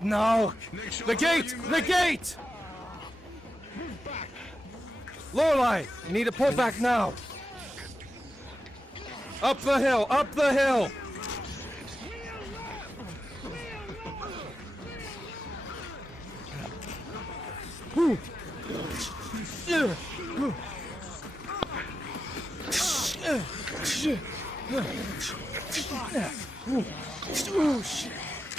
no! The gate! The gate! Lorelai, you need to pull back now. Up the hill! Up the hill! Oh, shit.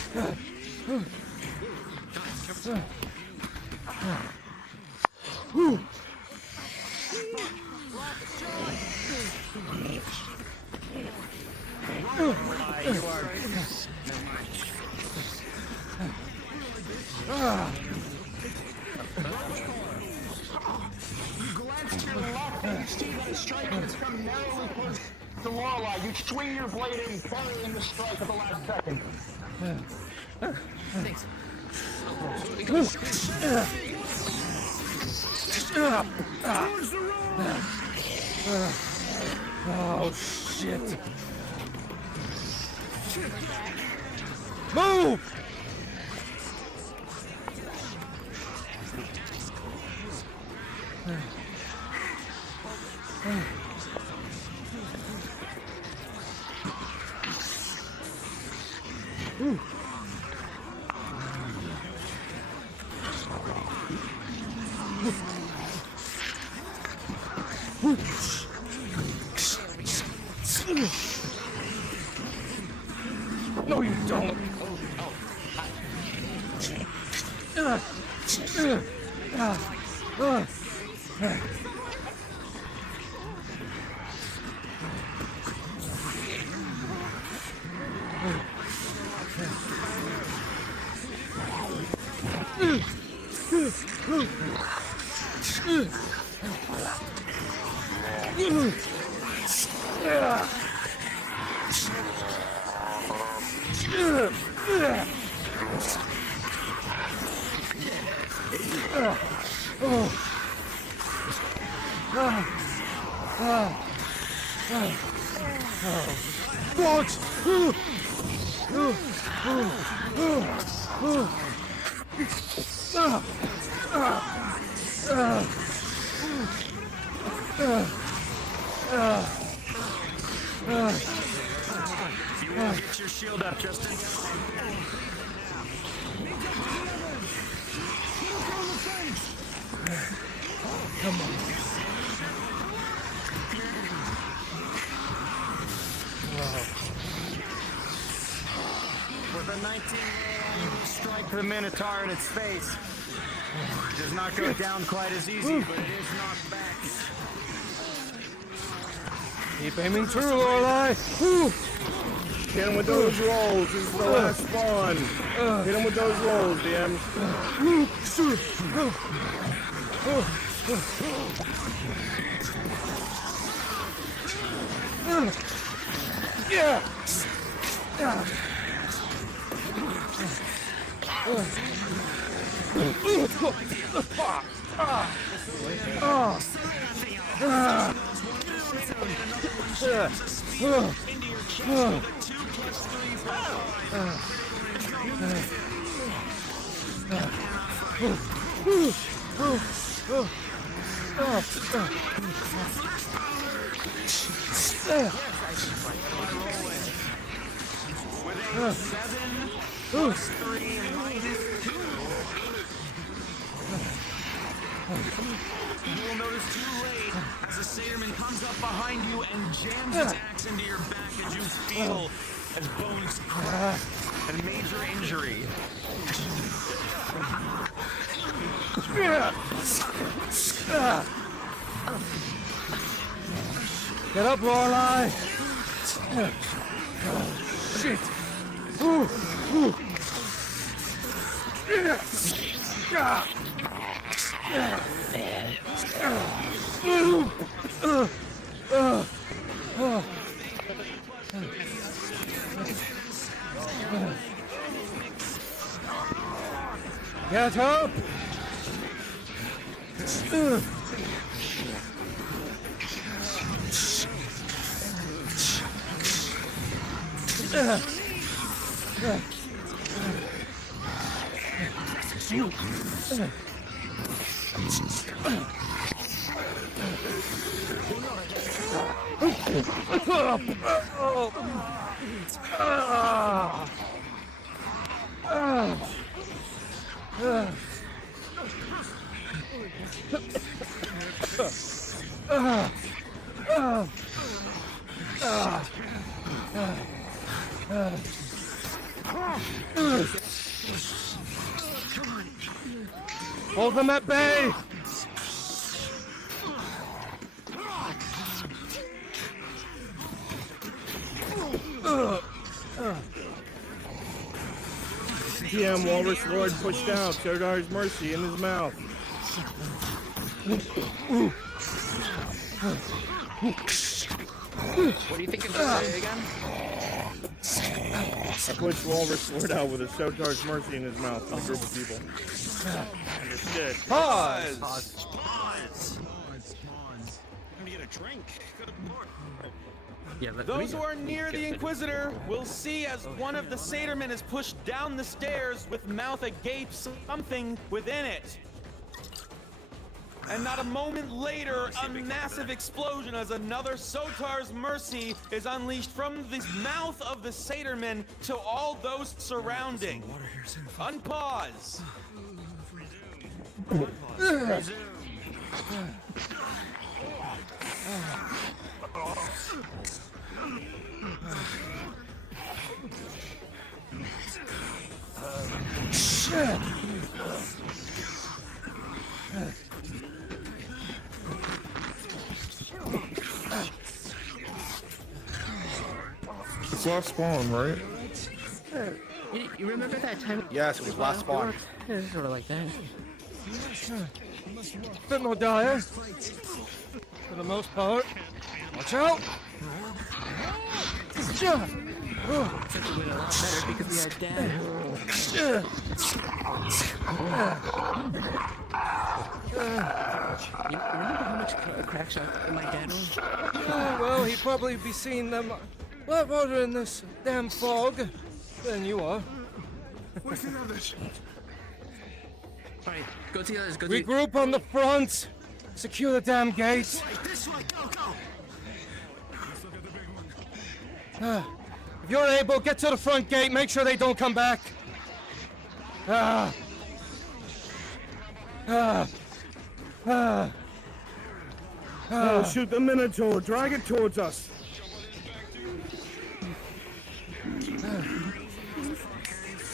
You glance to your left and you see that a strike has come narrowly towards the Lorelei. You swing your blade in, parrying the strike at the last second. Thanks. Oh, shit. Move! No, you don't. You will get your shield up just in time. Come on. With a 19 roll, you strike the Minotaur in its face. It does not go down quite as easy, but it is knocked back. Keep aiming through, Lorelai. Hit him with those rolls. This is the last spawn. Hit him with those rolls, DM. Yeah. You will notice too late as the Satyr comes up behind you and jams his axe into your back as you feel as bones crack and major injury. Get up, Lorelei! Shit! Ooh. Get up! Hold them at bay! PM Walrus Lord pushed out, Serdar's Mercy in his mouth. What do you think of that again? I pushed Walrus Lord out with a Serdar's Mercy in his mouth with a group of people. Understood. Pause! Pause. Let me get a drink. Yeah, Those who are near the Inquisitor will see as one of the Satyrmen is pushed down the stairs with mouth agape, something within it. And not a moment later, a massive explosion as another Sotar's Mercy is unleashed from the mouth of the Satyrmen to all those surrounding. Unpause. It's last spawn, right? You remember that time? Yes, it was last spawn. Yeah, sort of like that. Bit more dire, for the most part. Watch out! Except it went a lot better because we had Dad. You remember how much crack shot my dad was? Well, he'd probably be seeing them a lot harder in this damn fog than you are. Where's the others? Alright, go to the others, go to Regroup on the front! Secure the damn gate! This way, go, go! If you're able, get to the front gate, make sure they don't come back. Shoot the Minotaur, drag it towards us.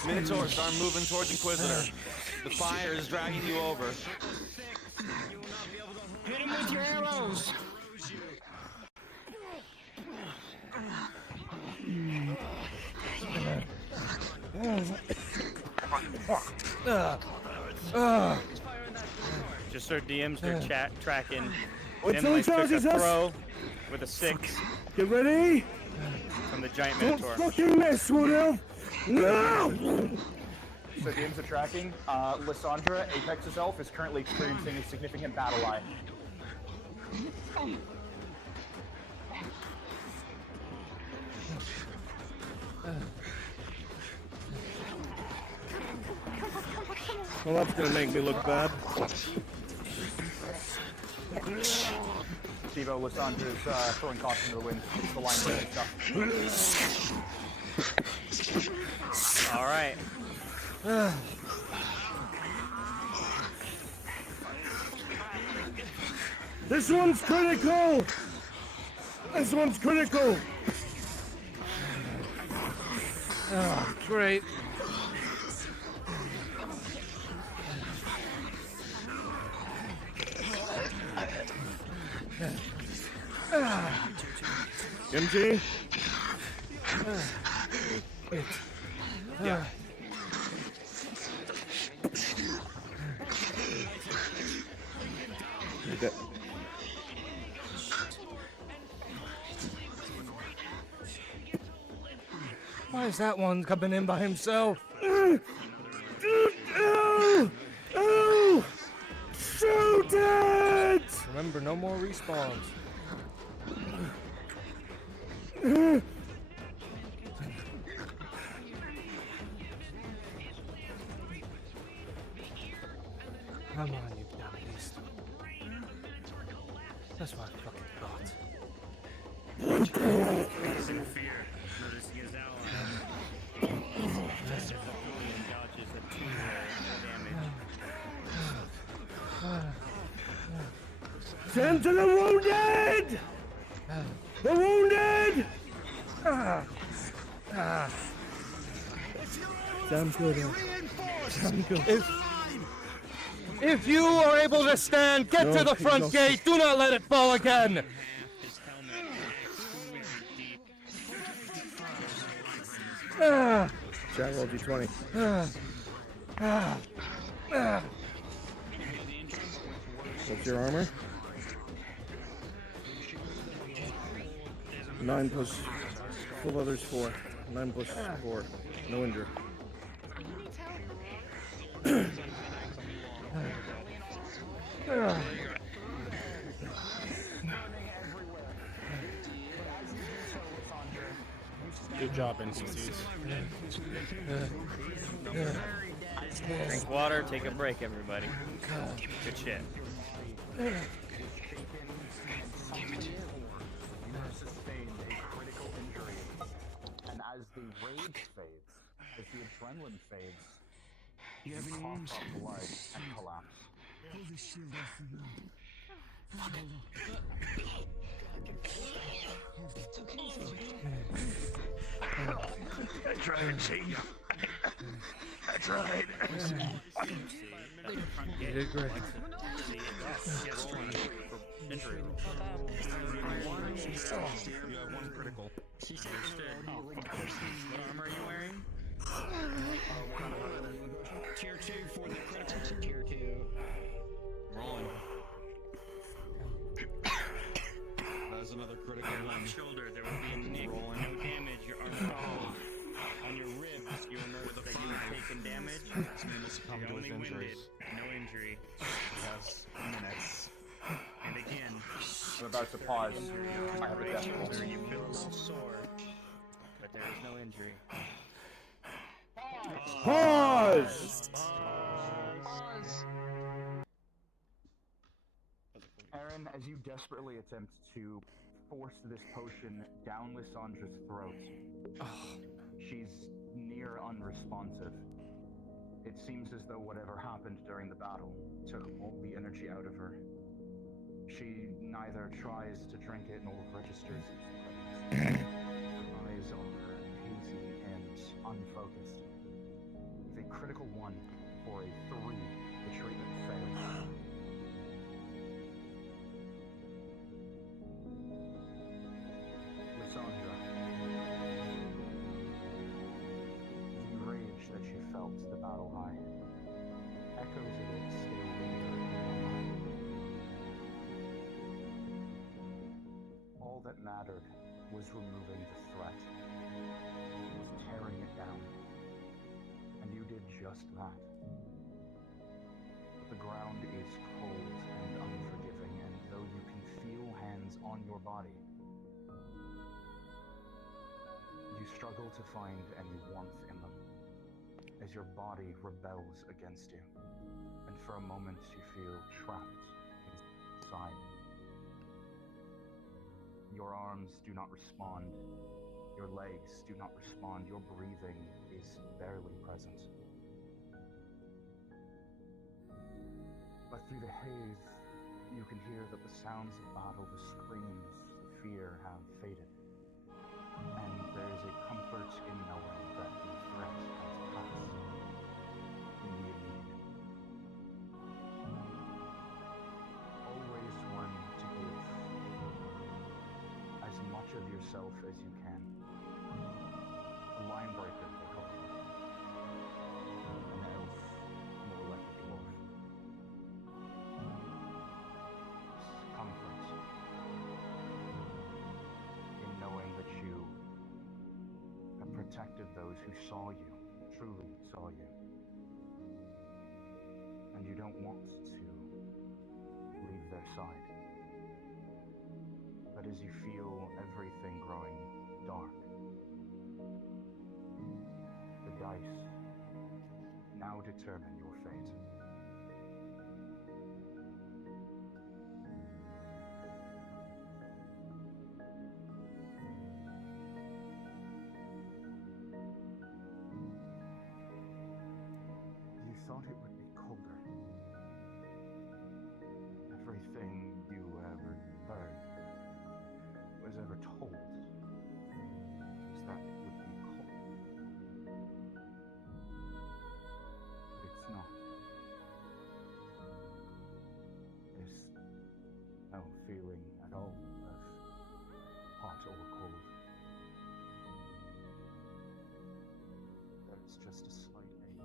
Minotaur, start moving towards Inquisitor. The fire is dragging you over. Hit him with your arrows! Just our DMs, they're tracking. What's Him, like, took a charges us? throw with a 6 Get ready! from the giant Don't Minotaur. fucking miss, Wood Elf! No! So DMs are tracking. Lysandra, Apex's elf, is currently experiencing a significant battle lie. Well, that's gonna make me look bad. Stevo, Lysandra's throwing caution to the wind. It's the line and stuff. All right. This one's critical! This one's critical! Oh, great. MG? Yeah. Okay. Why is that one coming in by himself? Oh! Shoot it! Remember, no more respawns. Come on, you dumb beast. That's what I fucking thought. He's in fear, noticing his ally. Dodges a 2-way damage. Send to the wounded! The wounded! Sounds good. Sounds good. If you are able to stand, get to the front gate. Do not let it fall again. Jack, roll D20. What's your armor? 9 plus full others 4. 9 plus 4. No injury. Good job, NCCs. Drink water, take a break, everybody. Good shit. And as the rage fades, as the adrenaline fades, You have any cough wounds? up blood and collapse. Pull this shield off for you. I tried and seen you. I tried. You did great. Injury roll. You have 1 critical. What armor are you wearing? Tier 2 for the critical. Tier 2. Rolling. That's another critical Your one. left shoulder, there will be a nick. No damage. Your armor On your ribs, you'll notice that you have taken damage. Succumb You're to only his winded, injuries. no injury. Yes. Minutes. And again, I'm about to pause. I have a death roll. Where you feel a little sore, but there is no injury. Pause! Aaron, as you desperately attempt to force this potion down Lissandra's throat, she's near unresponsive. It seems as though whatever happened during the battle took all the energy out of her. She neither tries to drink it nor registers its presence. Her eyes are hazy and unfocused. With a critical 1 for a 3, the treatment fails. Lysandra, the rage that she felt the battle high, echoes of it still linger in her mind. All that mattered was removing the threat, was tearing it down, and you did just that. But the ground is cold and unforgiving, and though you can feel hands on your body, you struggle to find any warmth in them, as your body rebels against you, and for a moment you feel trapped inside. Your arms do not respond, your legs do not respond, your breathing is barely present. But through the haze, you can hear that the sounds of battle, the screams, the fear have faded. And there is a comfort in knowing that the threat has passed in the immediate. Always one to give yourself as you can. A line breaker, they call it. An elf, more like a dwarf. Comfort in knowing that you have protected those who saw you, truly saw you. And you don't want to leave their side. But as you feel everything growing dark, the dice now determine your fate. You thought it would be colder. Everything you ever heard, was ever told, was that it would be cold. But it's not. There's no feeling at all of hot or cold. There's just a slight ache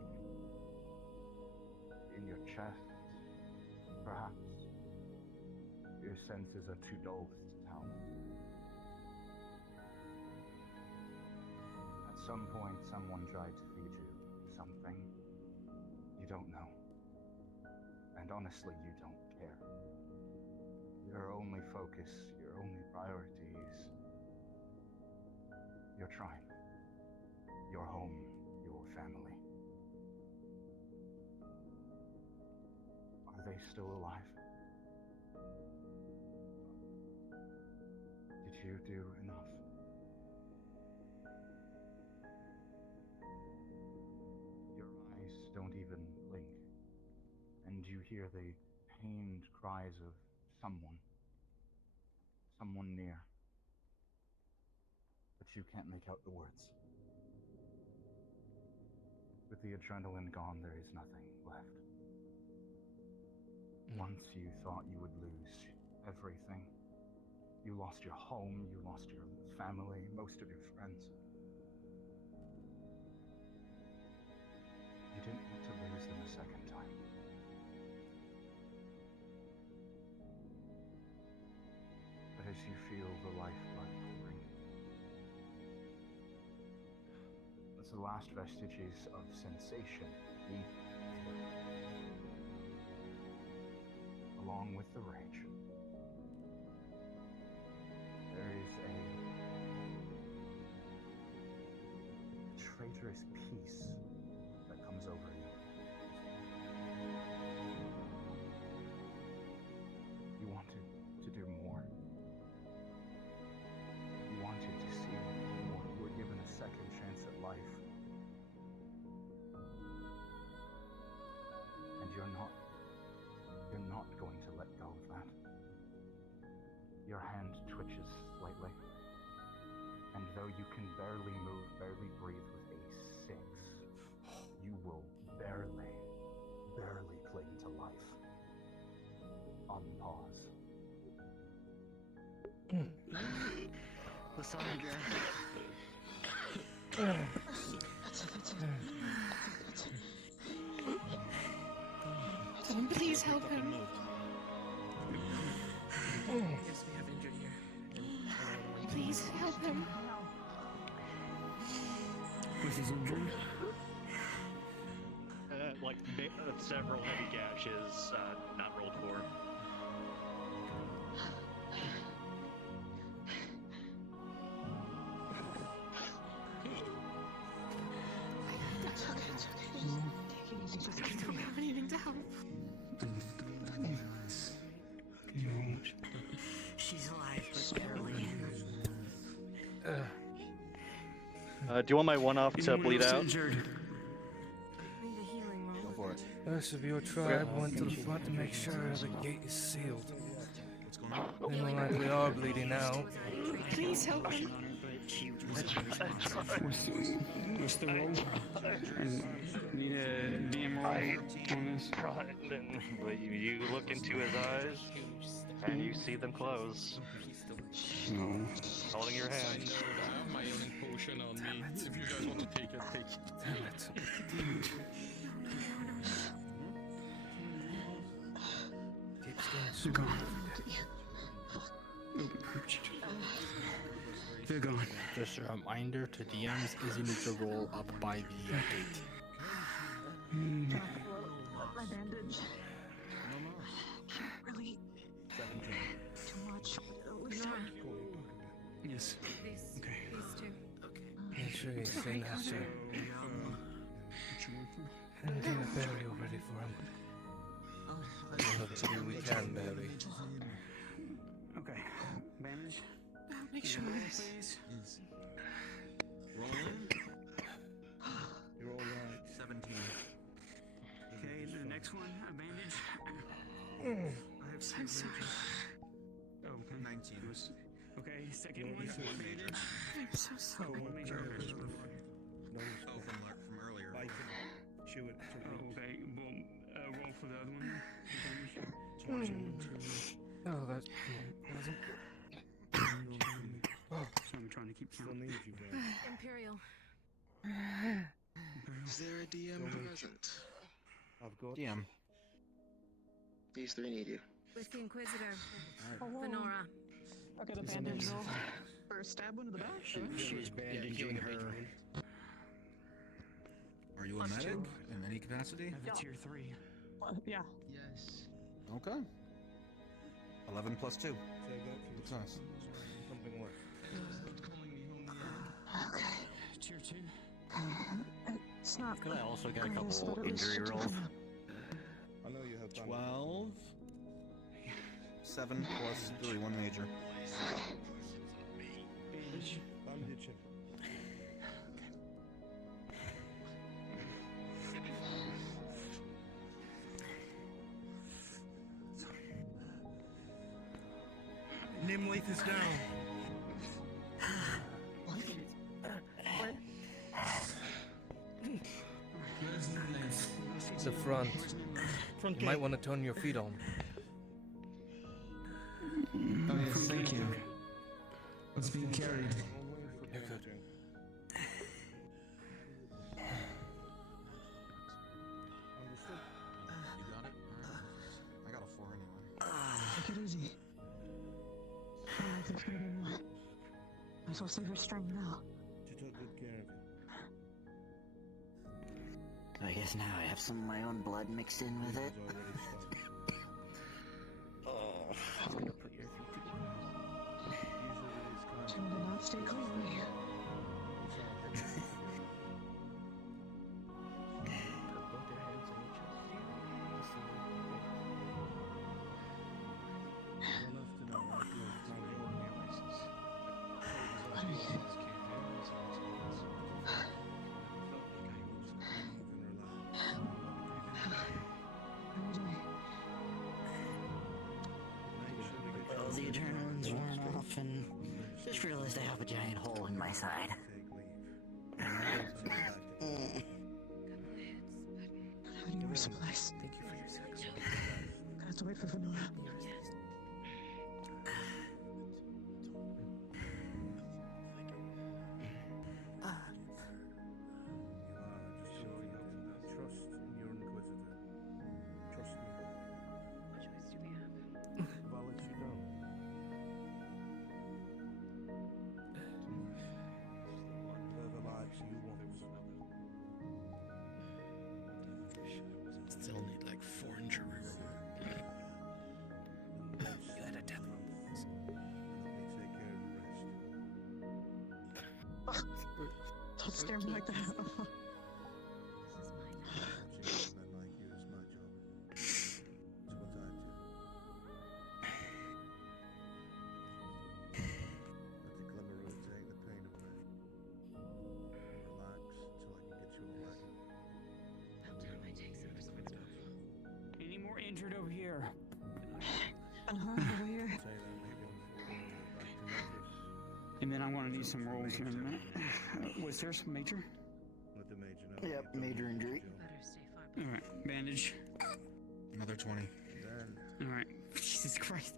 in your chest, perhaps. Your senses are too dull to tell. At some point, someone tried to feed you something you don't know. And honestly, you don't care. Your only focus, your only priority is your tribe, your home, your family. Are they still alive? Did you do enough? Your eyes don't even blink, and you hear the pained cries of someone near, but you can't make out the words. With the adrenaline gone, there is nothing left. Once you thought you would lose everything. You lost your home, you lost your family, most of your friends. You didn't want to lose them a second time. But as you feel the lifeblood pouring, as the last vestiges of sensation leave you, along with the rage, there is a traitorous peace that comes over you. You wanted to do more. You wanted to see more. You were given a second chance at life. And you're not going to let go of that. Your hand twitches slightly, and though you can barely move, barely breathe with a 6, you will barely cling to life. On pause. Lysandra. Someone please help him. Yes, we have injured here. Please help him. This is injured. Like several heavy gashes, not rolled for. It's okay. Take it easy. I don't have anything to help. She's alive, but barely. Do you want my one-off to bleed out? Go for it. The rest of your tribe went to the front to make sure the gate is sealed. What's going on? They more likely are bleeding out. Please help me. What's the roll? Need a DM roll on this? But you look into his eyes, and you see them close. No. Holding your hand. I have my healing potion on me. If you guys want to take it, take it. Damn it. Keeps getting stronger every day. They're gone. Just a reminder to DMs is you need to roll up by the gate. My bandage. Can't really too much. Yes. Okay. These two. Make sure he's seen after. And get a burial ready for him. All of you we can bury. Okay. Bandage. Make sure please. Roll in. You're all right. 17. Okay, the next one, a bandage. I have I'm sorry. Oh, okay. 19. Okay, second one, bandage. I'm so sorry. Oh, major hurt. Oh, from earlier. I can chew it. Oh, okay. Well, roll for the other one. Oh, that wasn't. So I'm trying to keep count. Imperial. Is there a DM present? I've got DM. These three need you. With the Inquisitor. Oh. Venora. I got a bandage roll for a stab wound to the back. She's bandaging her. Are you a medic in any capacity? I have a tier 3. Yeah. Yes. Okay. 11 plus 2. Looks nice. Something worse. Okay. Tier 2. It's not. Could I also get a obvious, couple but at least injury it's rolls? fine. I know you have done 12. 7 plus 3, 1 major. Bandage. bandage him. Nimleith is down. The front. You might want to turn your feet on. Oh yes, thank you. What's being carried? You're good. You got it? Alright. I got a 4 anyway. Take it easy. I don't think it's gonna be more. Might as well save your strength now. She took good care of you. I guess now I have some of my own blood mixed in with it. I'm gonna put your feet together. Tend to not stay clean. Put both your hands on your chest. Just so you Well, the adrenaline's worn off and just realized I have a giant hole in my side. I need more supplies. Thank you for your sacrifice. I have to wait for Venora. Trust in your Inquisitor. Trust me. What choice do we have? I'll let you know. Live the lives you want. Still need like 4 injury roll. You had a death roll. Let me take care of the rest. Don't scare me like that. Actually, men like you is my job. It's what I do. Let the clever road take the pain away. Relax till I can get you away. About time I take some responsibility. Any more injured over here? And her over here. Say that maybe I'm back to Nautis. And then I'm gonna need some rolls here in a minute. Was there some major? Let the major know. Yep, major injury. Better stay far back. Alright, bandage. Another 20. Then Alright. Jesus Christ.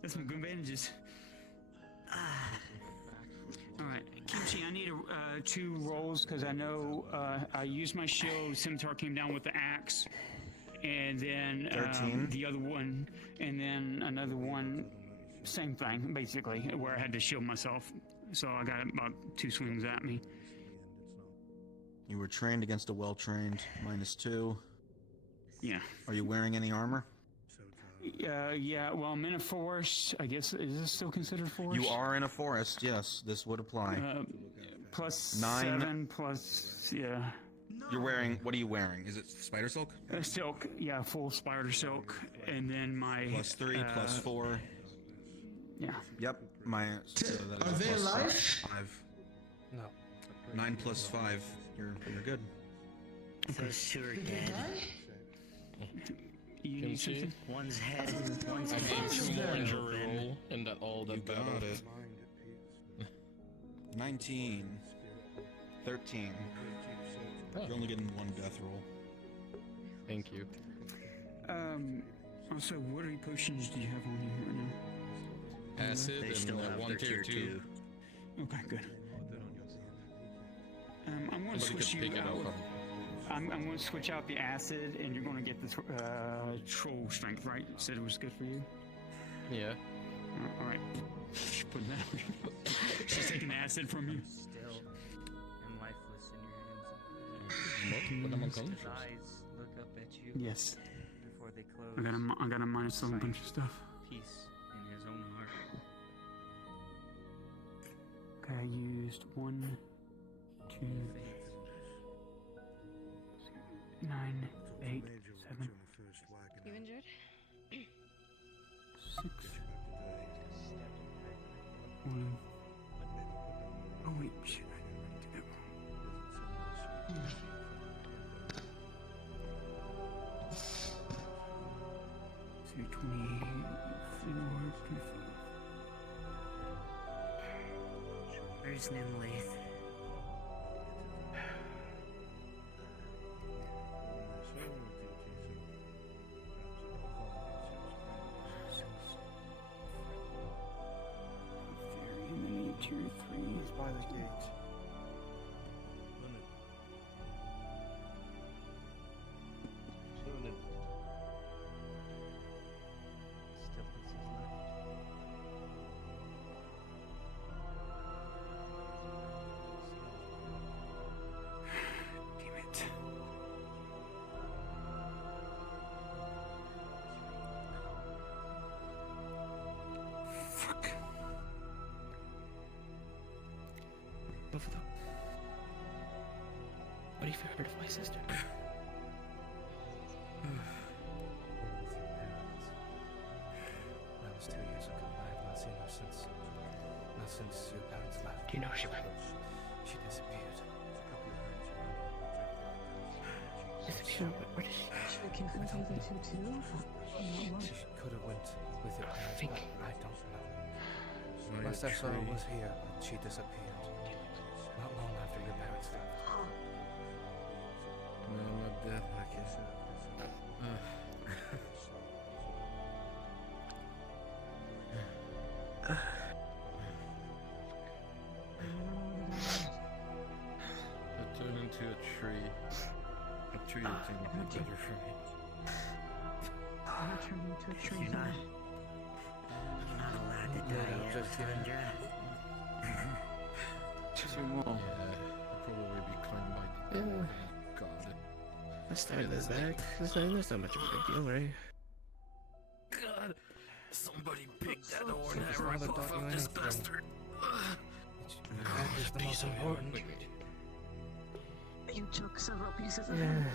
That's some good bandages. two rolls because I know I used my shield. Scimitar came down with the axe, and then 13. the other one, and then another one. Same thing, basically, where I had to shield myself. So I got about 2 swings at me. You were trained against a well-trained, -2. Yeah. Are you wearing any armor? Yeah, well, I'm in a forest. I guess, is this still considered forest? You are in a forest, yes. This would apply. Plus 9. 7, plus, yeah. You're wearing, what are you wearing? Is it spider silk? Silk, yeah, full spider silk. And then my... +3, +4. Yeah. Yep, so that Are is they +6, alive? 5. No. 9 + 5. You're good. So sure dead. You see? One's head, one's I gave face you more open. injury roll, and that all that You got battle. it. 19. 13. Oh. You're only getting 1 death roll. Thank you. Also, what potions do you have on you right now? Acid They and still have 1 their tier 2. Okay, good. I'm going to Somebody switch could you pick it out. up. I'm going to switch out the acid, and you're going to get this troll strength, right? You said it was good for you? Yeah. All right. Put that. She's taking the acid from you. Still and lifeless in your hands. What? But I'm unconscious. His eyes look up at you. Yes. Before they close. I got a minus a bunch of stuff. Peace in his own heart. Okay, I used 1, 2, 9, 8, 7, You injured? 6, 1. Oh wait, shit, I did that wrong. So 24, 25. Where's Nimlaith? And then you tier 3. He's by the gate. Still thinks he's left. Damn it. Fuck. Over the... What if you heard of my sister? That was 2 years ago. I have not seen her since. Not since your parents left. Do you know where she went? She disappeared. Disappeared? Where did she? She looking for something too? She could have went with your parents, think. but I don't know. Last I saw her was here, but she disappeared. Not long after your parents left. No, not that lucky. I turned into a tree. A tree would think would be better for me. You're turning into a tree. You're not allowed to die yet, Sandra. Yeah, I'll probably be claimed by the God. Let's start this back. That's not much of a big deal, right? God, somebody pick that horn His hammer father off taught you of this anything. bastard. That is the most important. You took several pieces of Yeah. him.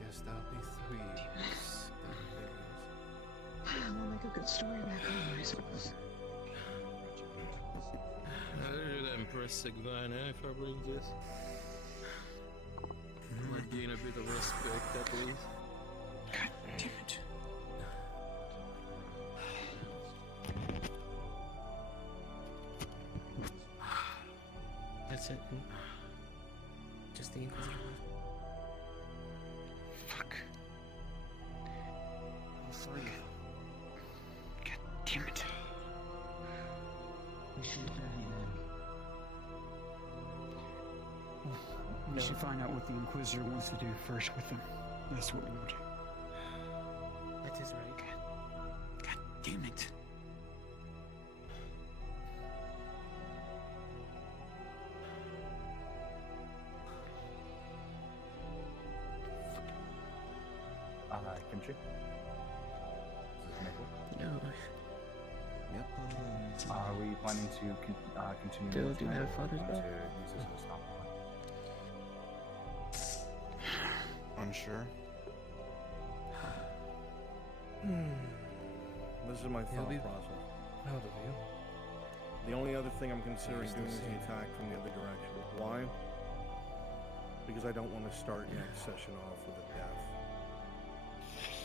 Guess that'll be 3. We'll make a good story back home, I suppose. I should impress Sigvana if I bring this. Might gain a bit of respect at least. God damn it. That's it. Just the Inquisitor. Fuck. Oh, fuck. God damn it. should bury them. We should find out what the Inquisitor wants to do first with them. That's what we'll do. That is right. God damn it. Kimchi? This is Nickel. No. Yep. Are we planning to continue? Still with do tonight, have or Father's want Bell? to use this as a stopping point? Unsure. This is my thought process. Proud of you. The only other thing I'm considering doing is the attack from the other direction. Why? Because I don't want to start next session off with a death.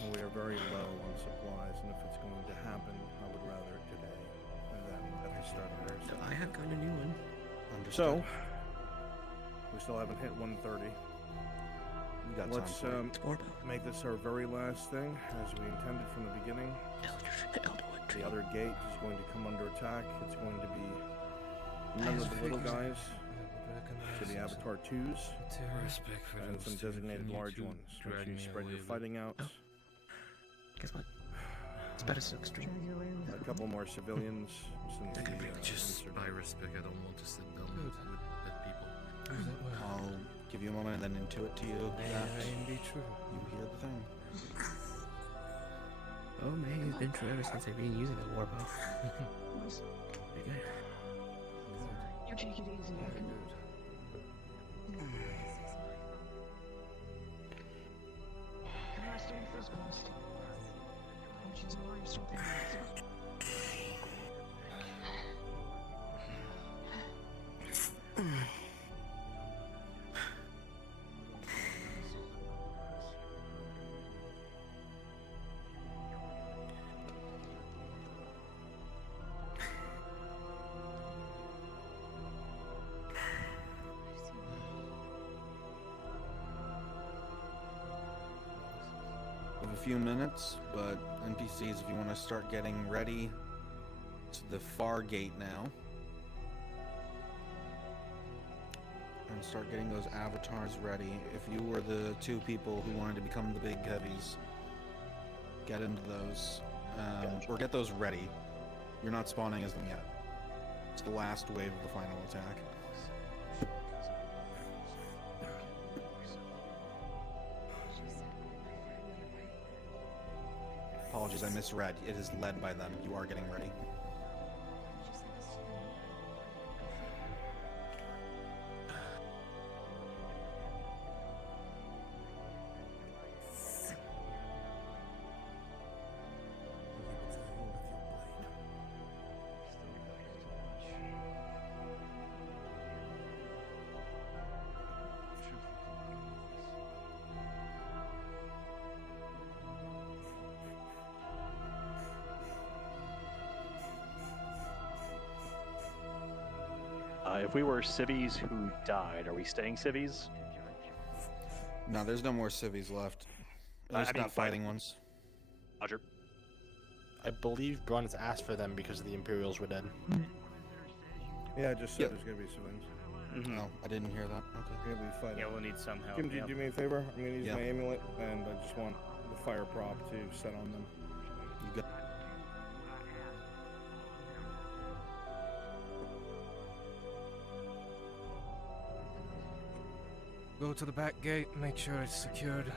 And we are very low on supplies, and if it's going to happen, I would rather it today than at the start of our So I have gotten a new one. So, we still haven't hit 130. We got Let's time. make this our very last thing, as we intended from the beginning. The other gate is going to come under attack. It's going to be none of the little guys, to the Avatar 2s, and some designated large ones. Make sure you spread your fighting out. Guess what? It's better so extreme. A couple more civilians. Since the, Just by respect, I don't want to sit down with dead people. I'll give you a moment and then intuit to you that Be true. you hear the thing. Oh man, it's been true ever since I've been using the warbow. Okay. You take it easy. Can I stand first, Ghost? Don't you worry, something We have a few minutes, but NPCs, if you want to start getting ready, to the far gate now. And start getting those avatars ready. If you were the two people who wanted to become the big heavies, get into those. Or get those ready. You're not spawning as them yet. It's the last wave of the final attack. Apologies, I misread. It is led by them. You are getting ready. If we were civvies who died, are we staying civvies? No, there's no more civvies left. At least not fighting ones. Roger. I believe Brun's asked for them because the Imperials were dead. Yeah, I just said there's gonna be civilians. Oh, I didn't hear that. Okay. We'll be fighting. Yeah, we'll need some help. Kim, do me a favor? I'm gonna use Yeah. my amulet, and I just want the fire prop to set on them. You got. Go to the back gate, make sure it's secured.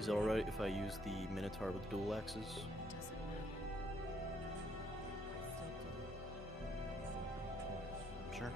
Is it alright if I use the Minotaur with dual axes? Sure.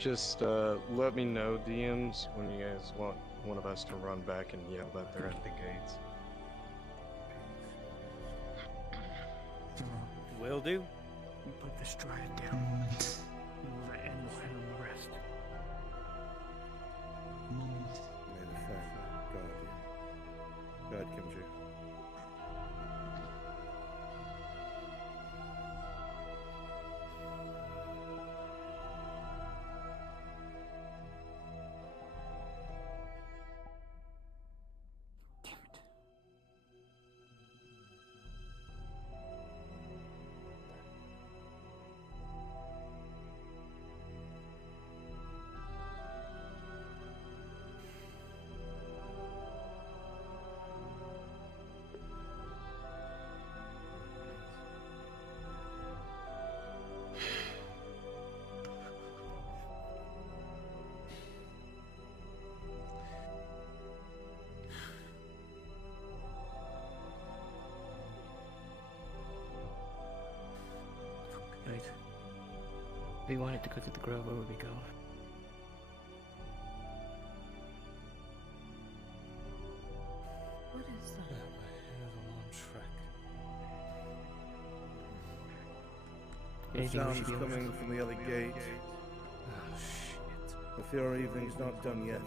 Just let me know, DMs, when you guys want one of us to run back and yell that they're at the gates. Will do. You put the stride down. We'll let anyone handle the rest. May the fact guard you. God comes you. Right. We wanted to go to the grove. Where would we go? What is that? Here's a long trek. The Anything we sounds should be coming able to- from the other gate. Oh, shit. I fear our evening's not done yet.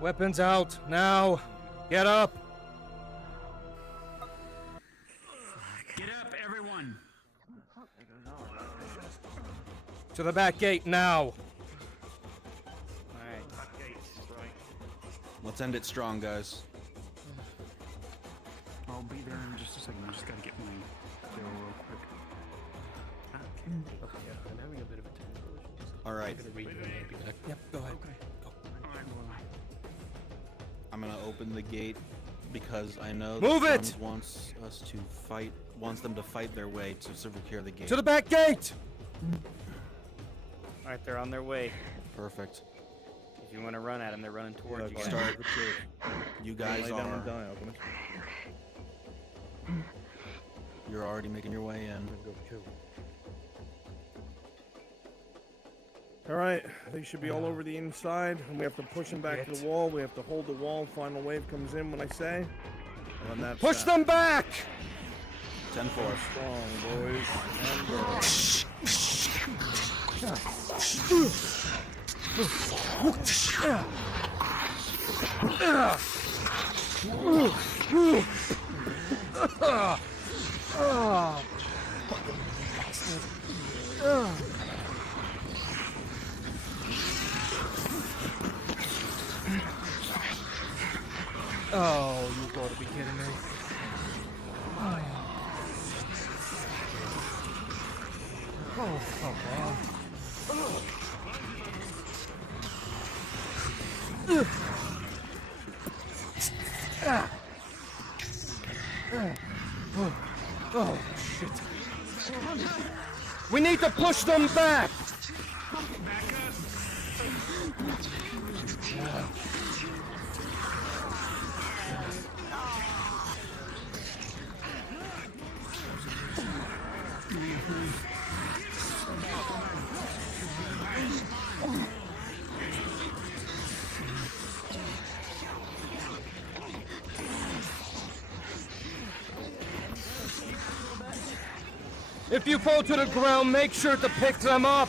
Weapons out, now! Get up! Get up, everyone! To the back gate, now! Alright. Let's end it strong, guys. I'll be there in just a second. I just gotta get my bill real quick. Okay, yeah, I'm having a bit of a technical issue. All right. I'm gonna read it and be back. Yep, go ahead. Go. I'm gonna open the gate because I know Move that it! Drums wants them to fight their way to secure the gate. To the back gate! Alright, they're on their way. Perfect. If you want to run at them, they're running towards you. Start. You guys Lay down are. and die, Alchemist. You're already making your way in. Alright, they should be all over the inside, and we have to push them back to the wall. We have to hold the wall. Final wave comes in when I say. And that's Push that. them back! 10-4. Strong, boys. Oh, you gotta be kidding me. Oh, come on. Oh, shit. We need to push them back! If you fall to the ground, make sure to pick them up!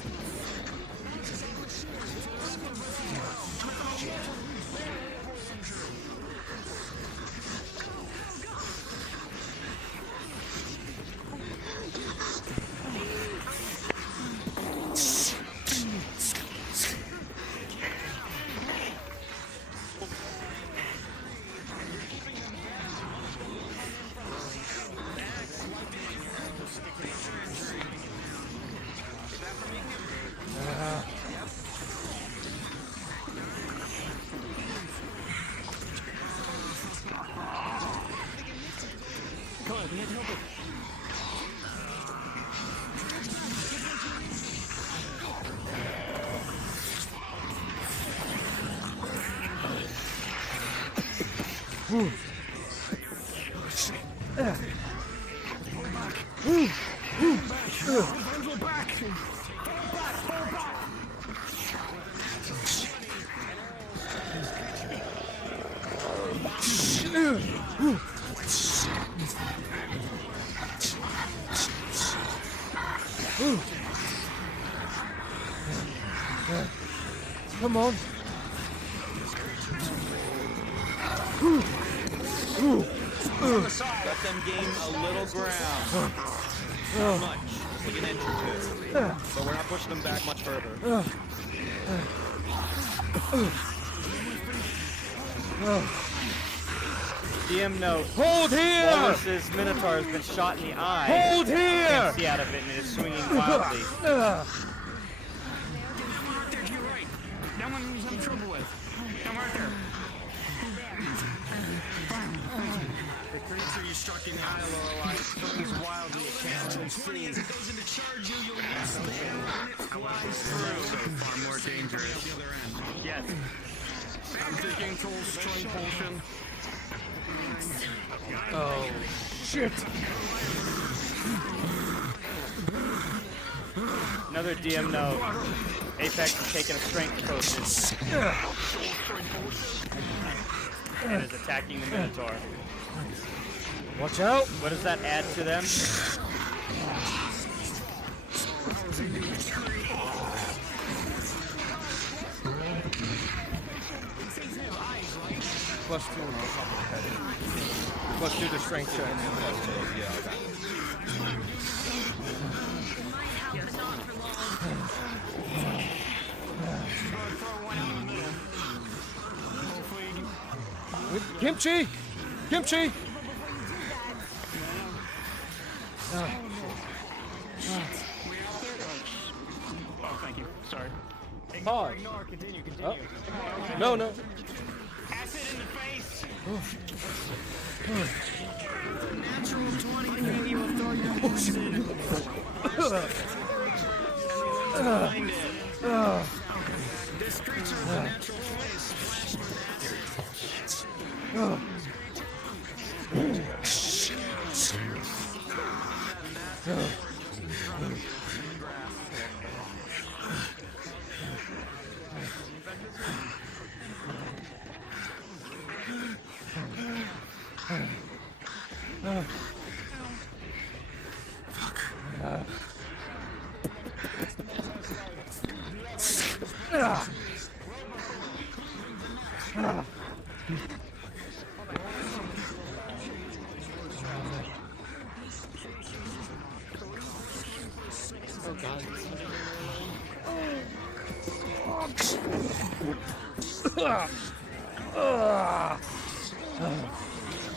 Come on. Let them gain a little ground. Not much, just like an inch or two. But we're not pushing them back much further. DM note. Hold here! Wallace's Minotaur has been shot in the eye. Hold here! Can't see out of it and it is swinging wildly. You're right. That one he's having trouble with. Come right there. The creature you struck in the eye, Lorelei, swings wildly at Captain C. As it goes into charge you, you'll use the hand when it flies through. So far more dangerous. The other end. Yes. I'm taking Toll's strength potion. Oh, shit. Another DM note. Apex is taking a strength potion. And is attacking the Minotaur. Watch out. What does that add to them? +2 +2 to strength check. Yeah, Kimchi! Kimchi! Oh, thank you. Sorry. Pause. Ignore, continue. Oh. No. Acid in the face. Natural 20, maybe will throw your acid. Find it. This creature with a natural 20 Oh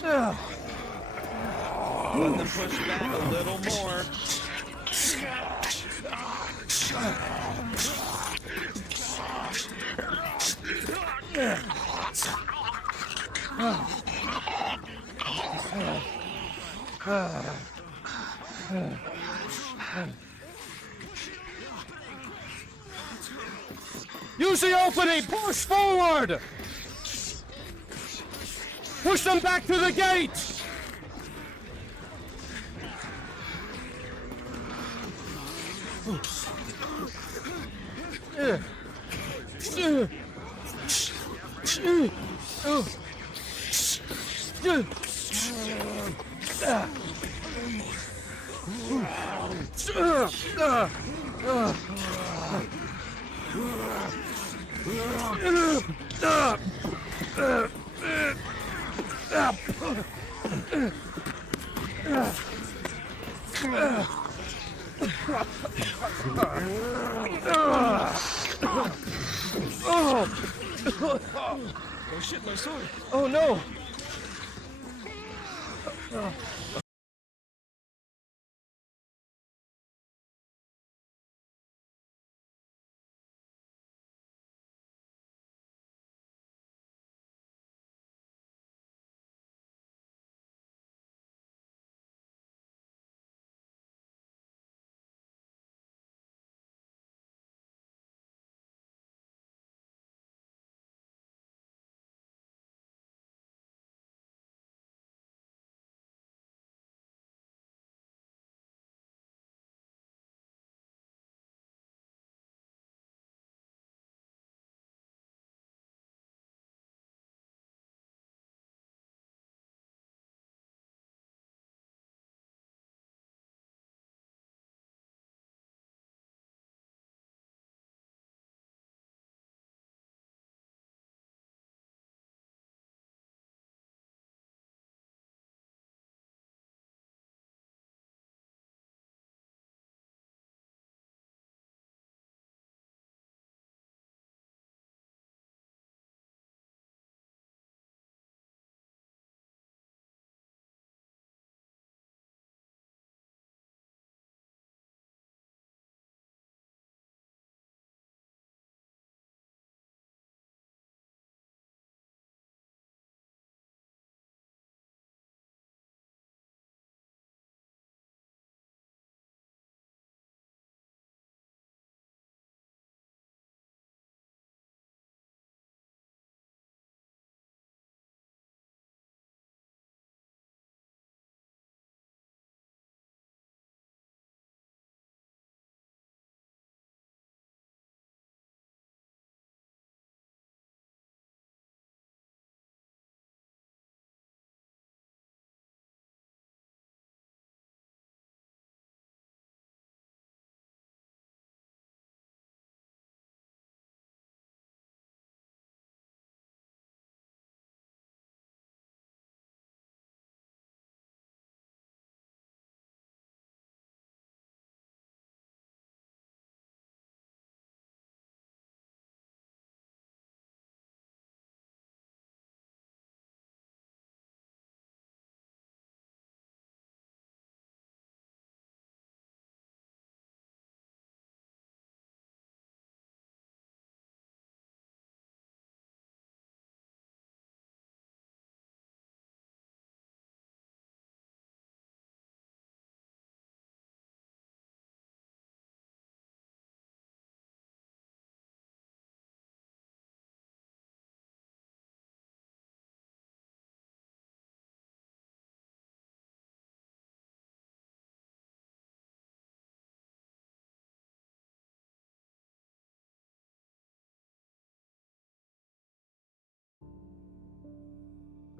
god. Let them push back a little more. Use the opening! Push forward! Push them back to the gate! Oh shit, my sword! Oh no!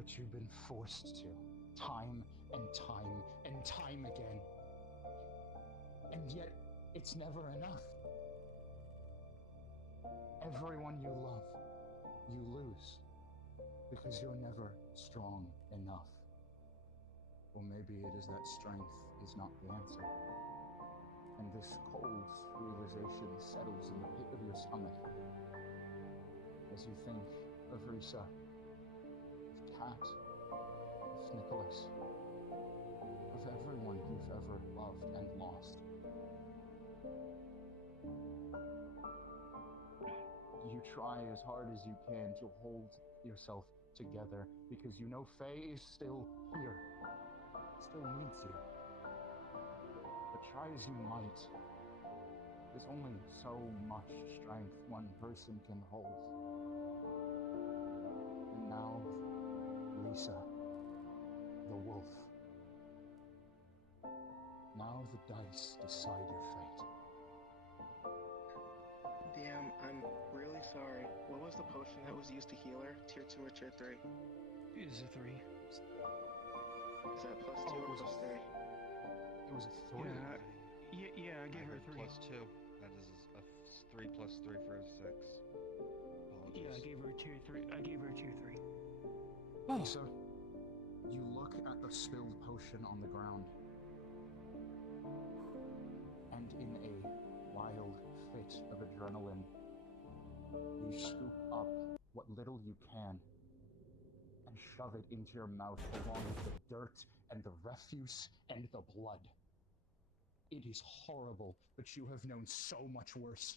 but you've been forced to, time and time and time again. And yet, it's never enough. Everyone you love, you lose, because you're never strong enough. Or maybe it is that strength is not the answer. And this cold realization settles in the pit of your stomach as you think of Risa, of Kat, of Nicholas, of everyone you've ever loved and lost. You try as hard as you can to hold yourself together because you know Faye is still here, still needs you. But try as you might, there's only so much strength one person can hold. And now, Lisa, the wolf. Now the dice decide your fate. Damn, I'm really sorry. What was the potion that was used to heal her? Tier 2 or Tier 3? It is a 3. Is that plus 2 or plus 3? It was a 3. Yeah, I gave her a 3. Plus 2. That is a 3 plus 3 for a 6. Apologies. Yeah, I gave her a tier 3. I gave her a tier 3. Oh. So, you look at the spilled potion on the ground, and in a wild fit of adrenaline, you scoop up what little you can and shove it into your mouth along with the dirt and the refuse and the blood. It is horrible, but you have known so much worse.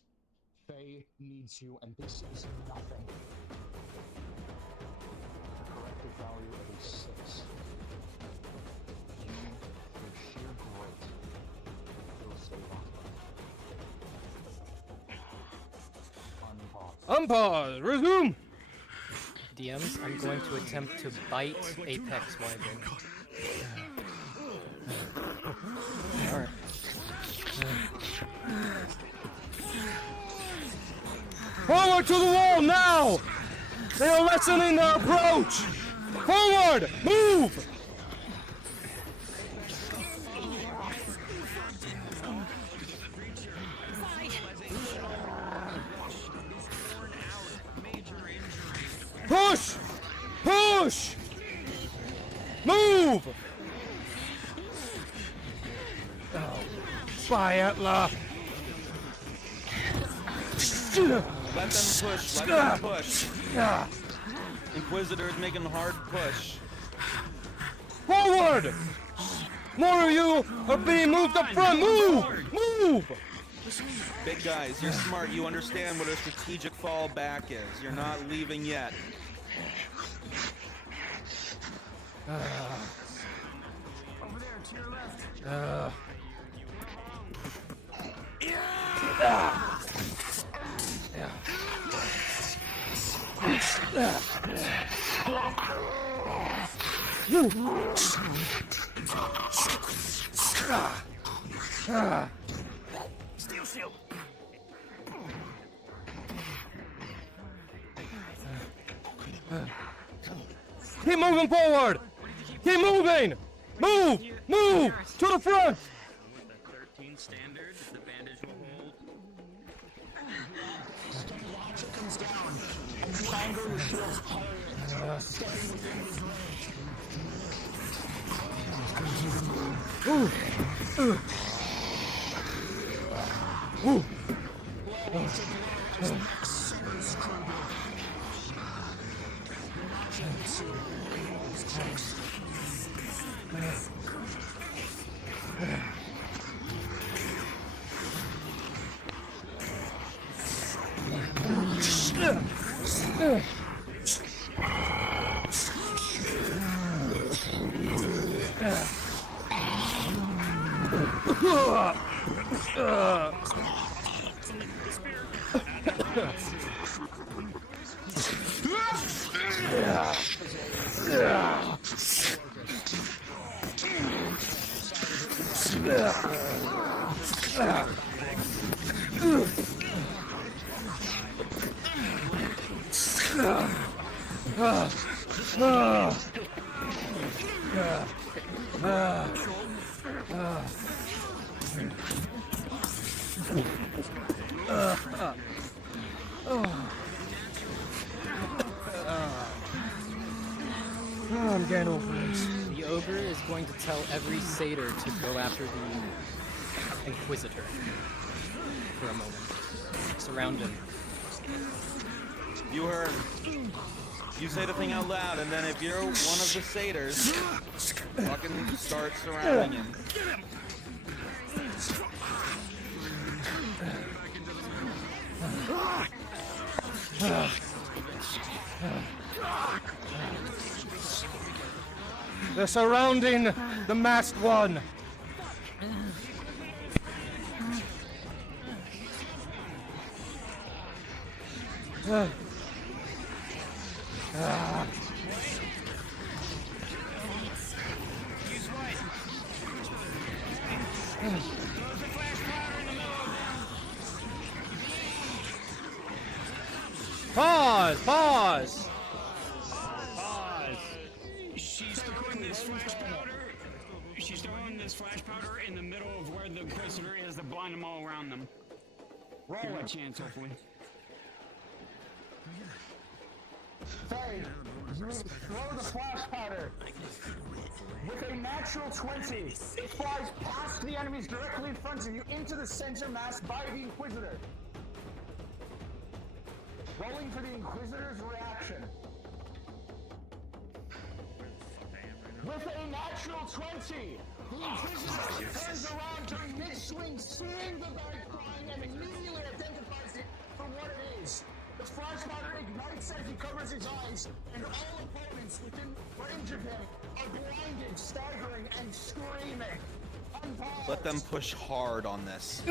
Faye needs you, and this is nothing. The corrective value of a 6. You, for sheer grit, will stay on. Unpause! Resume! DMs, I'm going to attempt to bite Apex Wyvern. Alright. Forward to the wall now! They are lessening their approach! Forward! Move! Push! Push! Move! Oh, Fiatla! Let them push, let them push. Inquisitor is making a hard push. Forward! More of you are being moved up front! Move! Move! Big guys, you're smart. You understand what a strategic fallback is. You're not leaving yet. Over there, to your left. Steel shield. Keep moving forward! Keep moving! Move! Move! To the front! With the 13 standard, the bandage will hold. It comes down, and you angle your shields higher, stepping within his range. I'm getting over this. The ogre is going to tell every satyr to go after the Inquisitor for a moment. Surround him. You heard. You say the thing out loud, and then if you're one of the satyrs, fucking start surrounding him. They're surrounding the masked one. Pause! Pause! She's throwing this flash powder. She's throwing this flash powder in the middle of where the Inquisitor is to blind them all around them. Roll a chance, hopefully. Faye, you throw the flash powder. With a natural 20, it flies past the enemies directly in front of you into the center mass by the Inquisitor. Rolling for the Inquisitor's reaction. With a natural 20, the Inquisitor turns around during mid-swing, seeing the bag crying, and immediately identifies it for what it is. The flash powder ignites as he covers his eyes, and all opponents within range of him are blinded, staggering, and screaming. Unpaused. Let them push hard on this.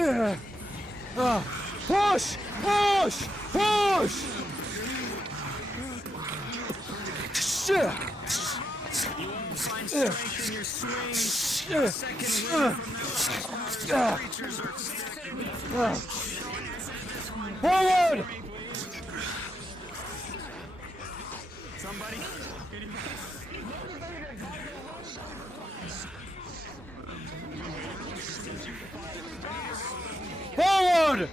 Push! Push! Push! You won't find strength in your swing. A second win from now. Creatures are Forward! Somebody. Forward!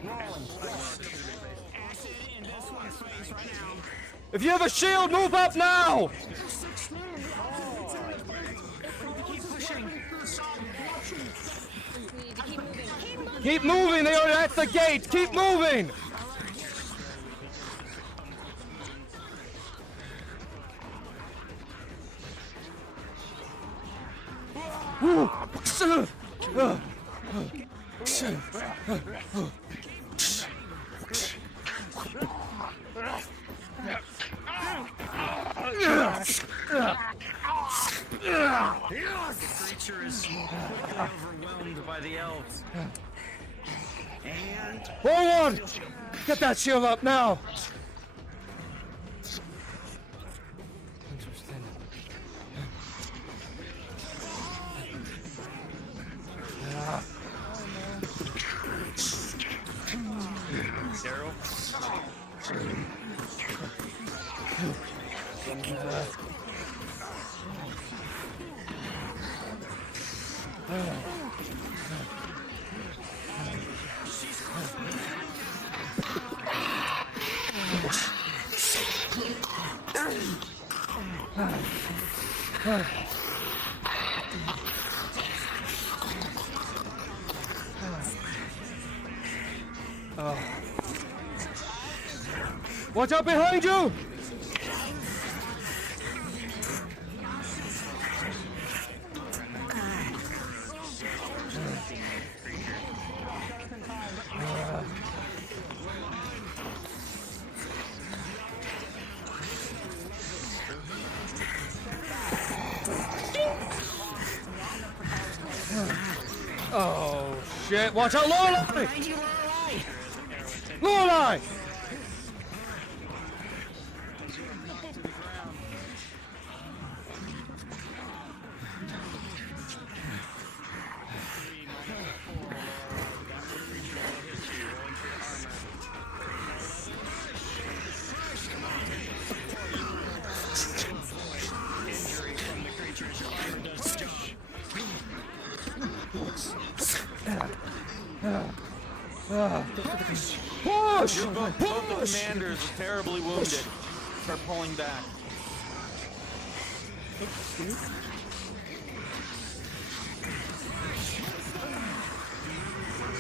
If you have a shield, move up now! Keep moving, they are at the gate! Keep moving! The creature is quickly overwhelmed by the elves. And Forward! Get that shield up now! Daryl. Watch out behind you! Oh shit! Watch out, Lorelei! Lorelei! Injury from the creature's fire Push! Both the commanders are terribly wounded. Start pulling back.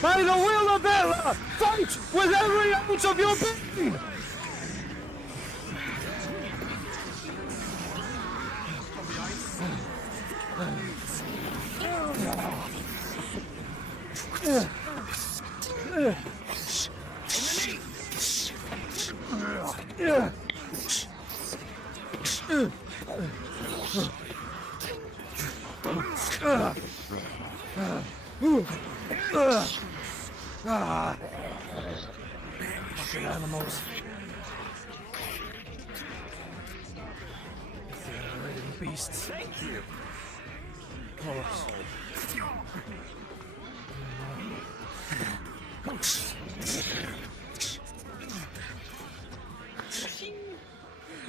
By the will of Bella, fight with every ounce of your being! Fucking animals. Beasts. Thank you.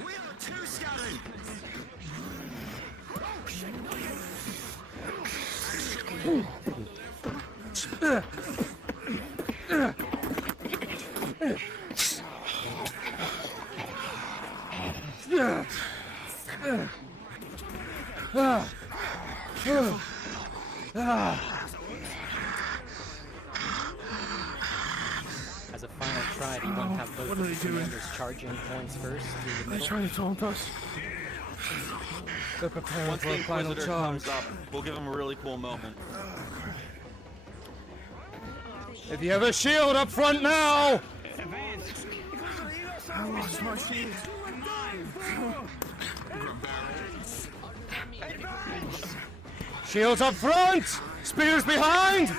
We are two scouting. As a final try, do you want to have both of the commanders charging points first through the They're middle? trying to taunt us. They're preparing Once for the a final Inquisitor charge. comes up, we'll give him a really cool moment. If you have a shield up front now! I lost my shield. Shields up front! Spears behind!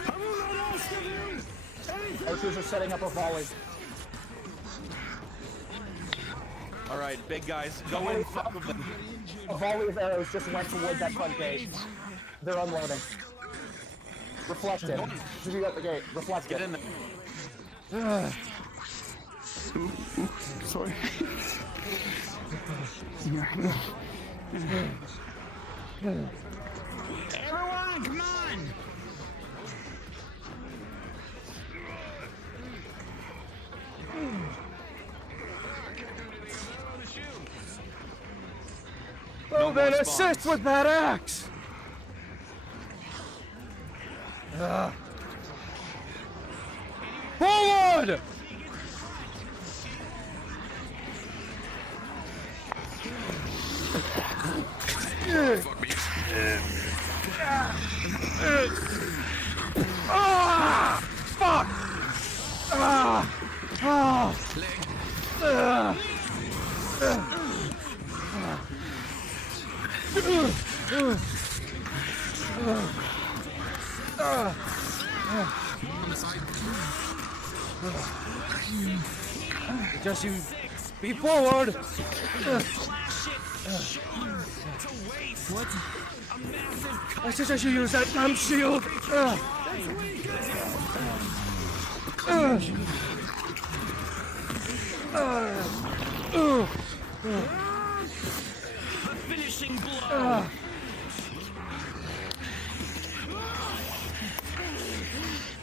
Archers are setting up a volley. All right, big guys, go in. Fuck with them. A volley of arrows just went toward that front gate. They're unloading. Reflect it. Should be at the gate. Reflect it. Get in there. Sorry. Everyone, come on! Oh, then assist with that axe! Forward! Ah! Fuck! Ah! Ah! Just you be forward. What? I suggest you use that damn shield. Finishing blow.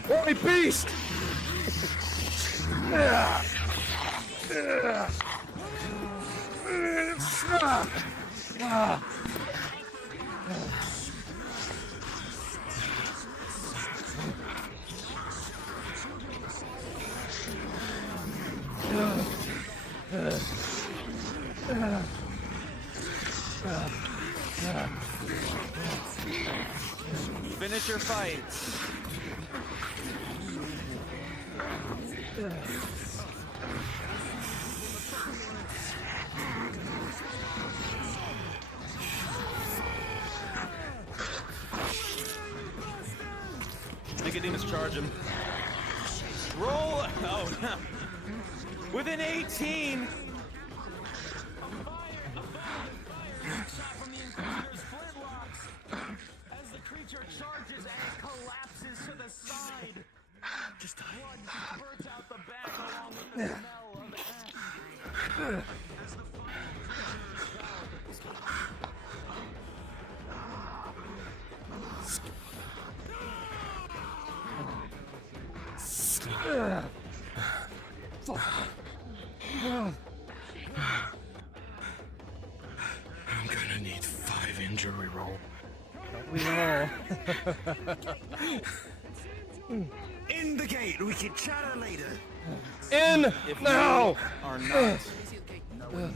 Oi, beast! Finish your fights. Nicodemus, charge him. Roll! Oh, no. Within 18! As the creature charges and collapses to the side. Just blood spurts out the back along with the smell of ash. As the I'm gonna need 5 injury roll. We all. In the gate, we can chatter later. In If now. you are not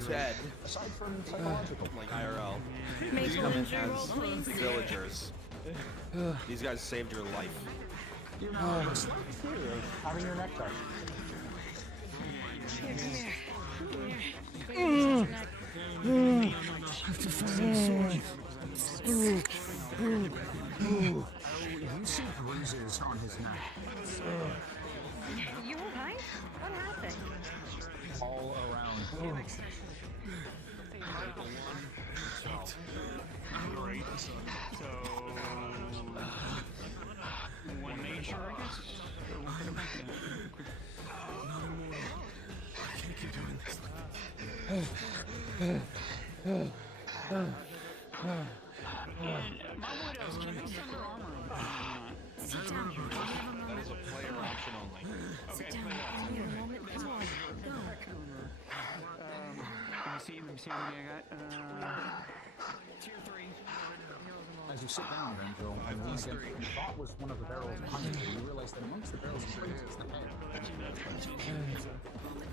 dead, Aside from psychological. like IRL, Make you an come in injury roll, as please. villagers. These guys saved your life. You know, a slight fear of having your neck touched. You see bruises on his neck. You alright? What happened? All around. Great. So, one nature, I guess? Or one kind of I can't keep doing this. My widows, can they send her armor? Sit down. We have a moment. That is a player option only. Sit down. We have a moment. Come on. Go. Let me see how many I got. Tier 3. As you sit down, Angel, and once again, you thought was one of the barrels behind you, you realize that amongst the barrels is the head.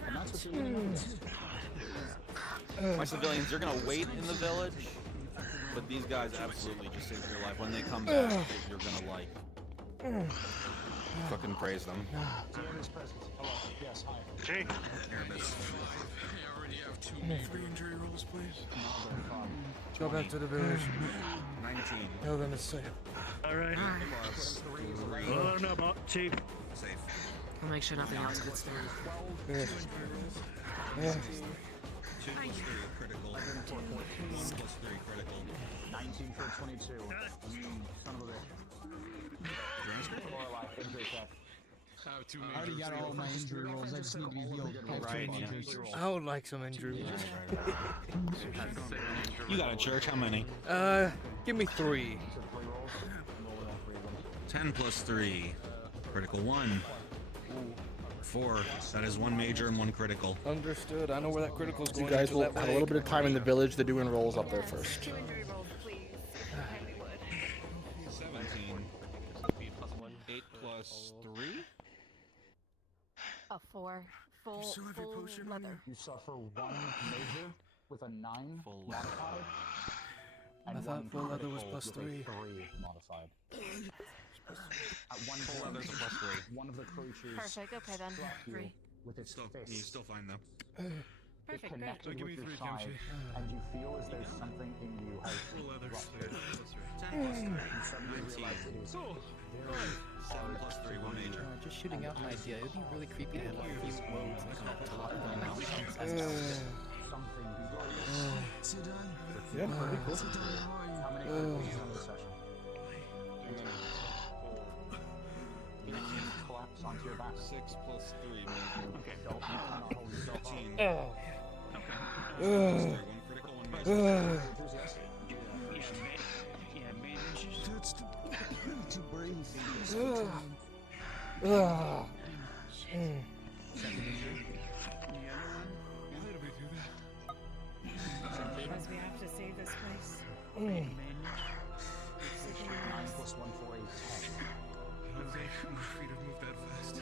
And that's what you're looking at. My civilians, you're gonna wait in the village, but these guys absolutely just saved your life. When they come back, you're gonna like fucking praise them. Tierra's presence. Hello. Yes, hi. Jake. I already have 2 free injury rolls, please. Go back to the village. 19. Tell them it's safe. Alright. Hold on up, Chief. I'll make sure nothing else gets there. Yeah. Yeah. 2 plus 3 critical. 1 plus 3 critical. 19 for 22. Son of a bitch. Or alive. Injury check. I already got all my injury rolls. I just need to be healed. Right, I would like some injury. You got a church? How many? Give me 3. 10 plus 3. Critical 1. 4. That is 1 major and 1 critical. Understood. I know where that critical is going. You guys into will that have a leg. little bit of time in the village. They're doing rolls up there first. 2 injury rolls, please. If you would. 17. 8 plus 3. A 4. Full leather. You suffer 1 major with a 9 Full modified. I And thought 1 full leather was critical plus with a 3. 3 modified. At 1 Full leather's a plus 3. One of the creatures Perfect. Okay then. struck you 3. with its fist. You still find them. It Perfect. Great. connected give with me your 3, side, Kimchi. and you feel as though something in you has Full leather. erupted. 10 plus 3. You suddenly realize it is very 7 plus 3, 1 major. Just shooting out an idea. It would be really creepy to have a few woes like on top of the mountain. something. Sit down. Yeah, pretty cool. Sit down, How many criticals in this session? Collapse onto your back. 6 plus 3 major. Okay, don't you cannot hold yourself up. 13. Oh. 6 plus 3, 1 critical, 1 major. Enthusiast. Yeah, manage. That's to breathe. Because we have to save this place. 9 plus 1 for a 10. My feet have moved that fast. In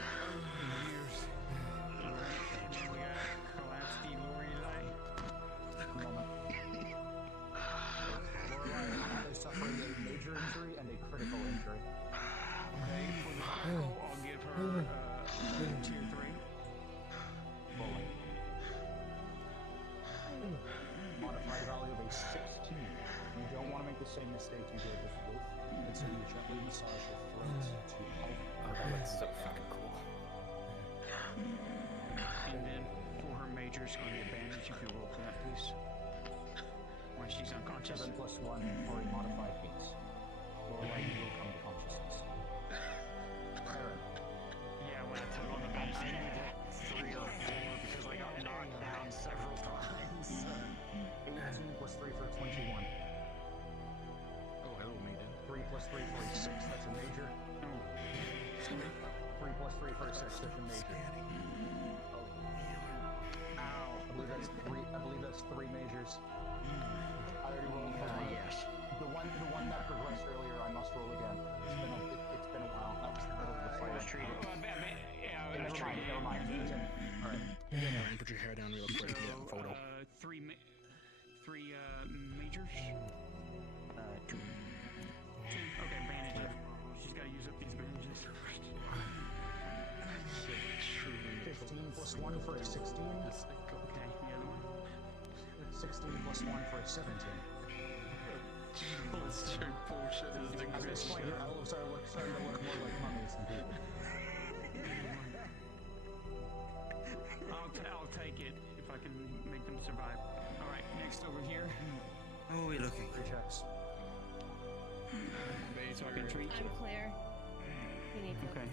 years. We got collapsed Lorelai. Lorelai is suffering a major injury and a critical injury. Okay, for the critical, I'll give her tier 3. Rolling. Modified value of a 16. You don't want to make the same mistake you did with Wolf, and so you gently massage your throat to help. That looks so fucking cool. And then for her major, it's going to be a bandage if you roll for that, please. When she's unconscious. 7 plus 1 for a modified 8. Lorelai, you will come to consciousness. Aaron. Yeah, when I took on the bench, I needed that 3 or 4 because I got knocked down several times. 18 plus 3 for 21. Oh, hello, maiden. 3 plus 3 for a 6, that's a major. 3 plus +3 for a 6, such a major. I believe that's three majors. I already rolled for one. Yes. The one that progressed earlier, I must roll again. It's been a while. That was the middle of the fight. Never mind. Alright. Yeah, put your hair down real quick. Yeah, photo. Three majors? Two. Okay, bandage. She's got to use up these bandages. 15 plus 1 for a 16. Okay, the other one? 16 plus 1 for a 17. Straight bullshit is the At this point, your elves are starting to look more like mummies than people. I'll take it if I can make them survive. All right, next over here. Who are we looking? Three checks. So I can treat you. I'm clear. We need to. Okay.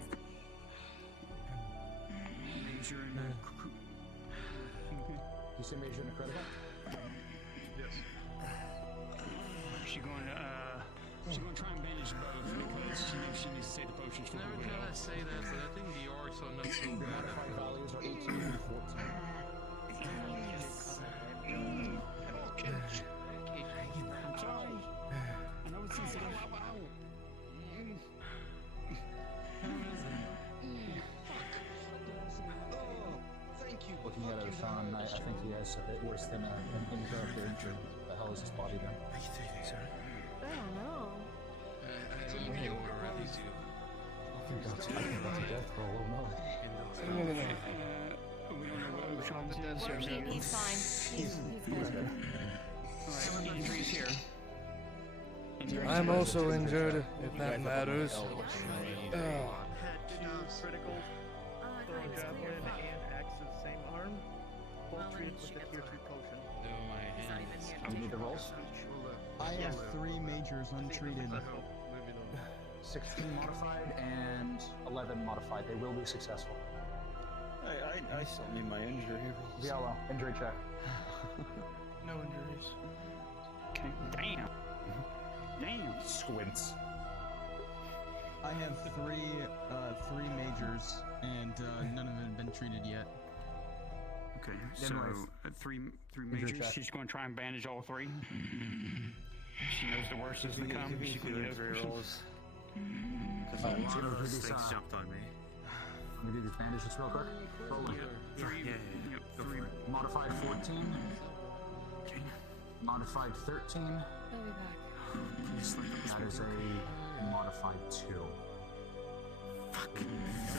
Major and You say major and a critical? Yes. She's going to try and bandage both because she knows she needs to save the potions for Never the can I say that, but I think the orcs are not so bad. Modified values are 18 and 14. I'm sorry. I know it's sensitive. Looking at it, I think he has a bit worse than an in-character injury. What the hell is his body then? What are you thinking, sir? I don't know. I don't know what I really do. I think that's a death roll, oh no. He's fine. He's good. Alright, injuries here. I'm also injured, if that matters. Critical, throw javelin and axe to the same arm. Both treated with a tier 2 potion. You need the rolls? I have 3 majors untreated. 16 modified and 11 modified. They will be successful. I still need my injury rolls. Yellow, injury check. No injuries. Okay, damn. Squints. I have three majors, and none of them have been treated yet. Okay, so three majors. She's going to try and bandage all 3. She knows the worst is to come. She can use rolls. Because a lot of those things jumped on me. Let me do these bandages real quick. Roll it. 3. Modified 14. Modified 13. I'll be back. That is a modified 2. Fuck. So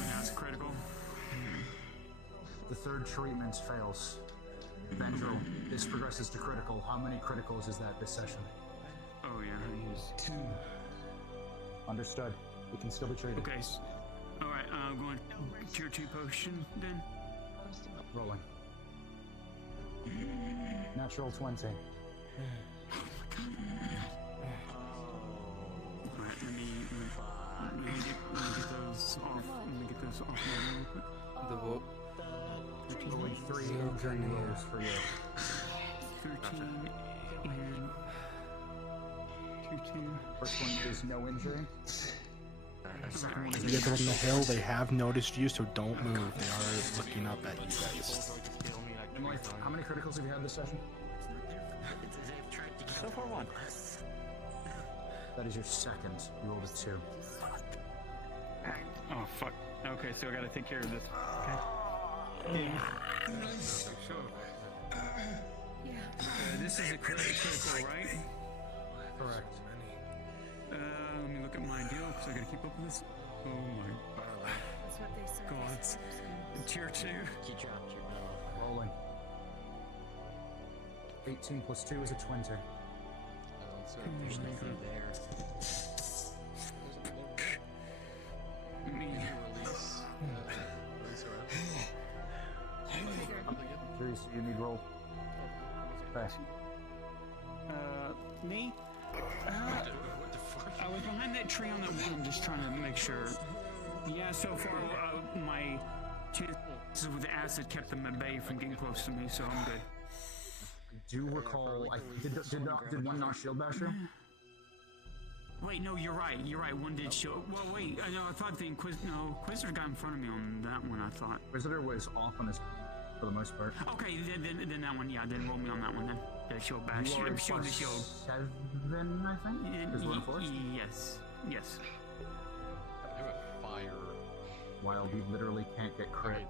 now it's critical. The third treatment fails. Vendril, this progresses to critical. How many criticals is that this session? Oh yeah, 2. Understood. It can still be treated. Okay. Alright, I'm going tier 2 potion then. Rolling. Natural 20. Alright, let me get those off. Let me get those off my real quick. The what? Rolling 3 injury wounds for you. 13 and 2. First one is no injury. If you get them on the hill, they have noticed you, so don't move. They are looking up at you guys. Emily, how many criticals have you had this session? So far 1. That is your second. You rolled a 2. Oh fuck. Okay, so I gotta take care of this. Okay. This is a critical, right? Correct. Let me look at my deal because I gotta keep up with this. Oh my That's what they said. god. Tier 2. Rolling. 18 plus 2 is a 20. There's nothing there. Me. Curious, you need roll. Pass. Me? I was behind that tree on the wall. I'm just trying to make sure. Yeah, so far my chances with the acid kept them at bay from getting close to me, so I'm good. Do recall, did one not shield bash you? Wait, no, you're right. You're right. One did show. Well, wait. I thought the Inquisitor got in front of me on that one. I thought. Inquisitor was off on his for the most part. Okay, then that one. Yeah, then roll me on that one. Then the shield back. You are Shield the shield. 7, I think. Is one force. Yes. Yes. I have a fire. Wild, you literally can't get crit.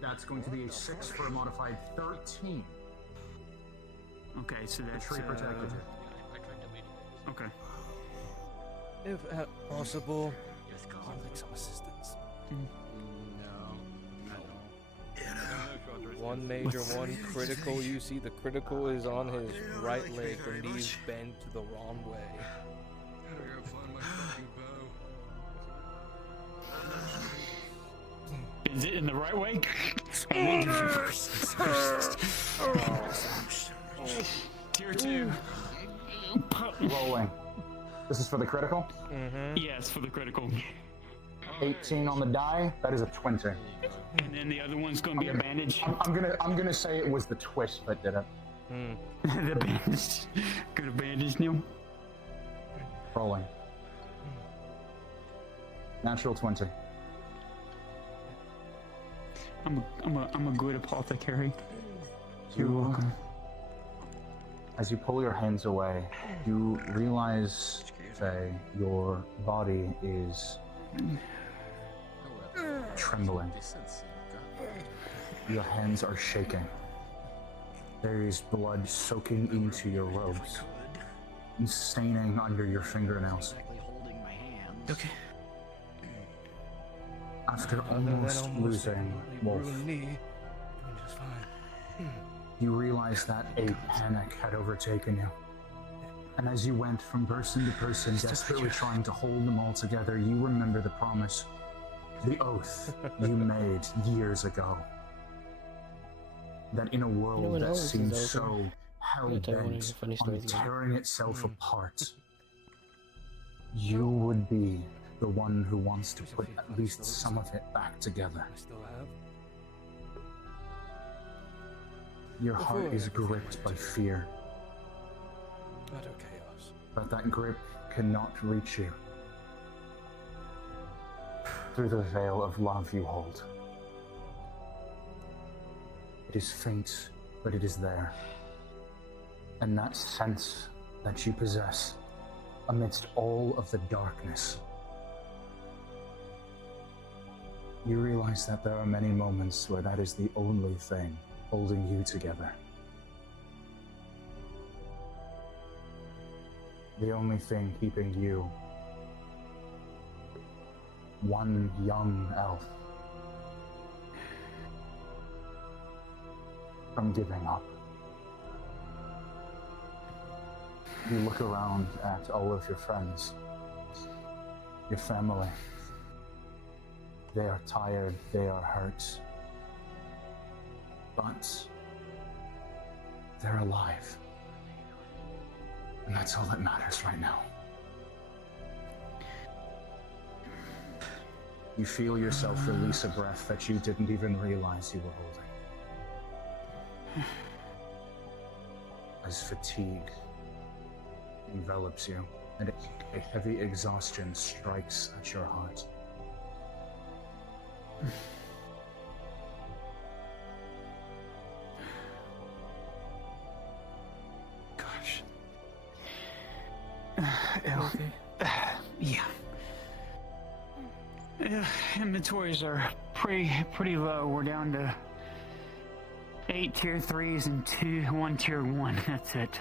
That's going to be a 6 for a modified 13. Okay, so that's the tree protected you. Okay. If at possible, I'd like some assistance. One major, one critical. You see, the critical is on his right leg. The knees bent the wrong way. Gotta go find my fucking bow. Is it in the right way? Tier 2. Rolling. This is for the critical? Yes, for the critical. 18 on the die. That is a 20. And then the other one's gonna be a bandage. I'm gonna say it was the twist that did it. The bandage. Good bandage, Neil. Rolling. Natural 20. I'm a good apothecary. You're welcome. As you pull your hands away, you realize, Faye, your body is trembling. Your hands are shaking. There is blood soaking into your robes and staining under your fingernails. Okay. After almost losing Wolf, you realize that a panic had overtaken you. And as you went from person to person, desperately trying to hold them all together, you remember the promise, the oath you made years ago. That in a world that seemed so hell-bent on tearing itself apart, you would be the one who wants to put at least some of it back together. Your heart is gripped by fear. Utter chaos. But that grip cannot reach you through the veil of love you hold. It is faint, but it is there. And that sense that you possess amidst all of the darkness, you realize that there are many moments where that is the only thing holding you together. The only thing keeping you, one young elf, from giving up. You look around at all of your friends, your family. They are tired, they are hurt, but they're alive. And that's all that matters right now. You feel yourself release a breath that you didn't even realize you were holding. As fatigue envelops you, and a heavy exhaustion strikes at your heart. Gosh. Yeah. Inventories are pretty low. We're down to 8 tier 3s and 1 tier 1. That's it.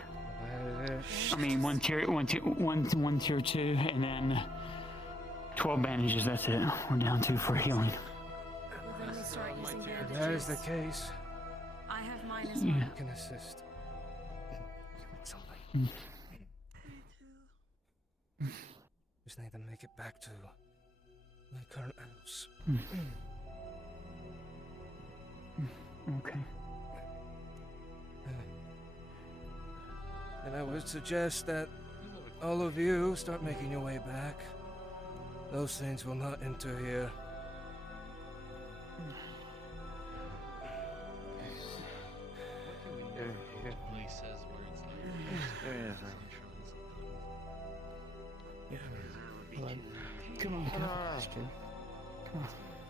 I mean, one tier 2, and then 12 bandages. That's it. We're down 2 for healing. Well, then we start using If that is the case, I have mine as well. you can assist. Just need to make it back to my current house. Okay. And I would suggest that all of you start making your way back. Those things will not enter here. Come on. Come on.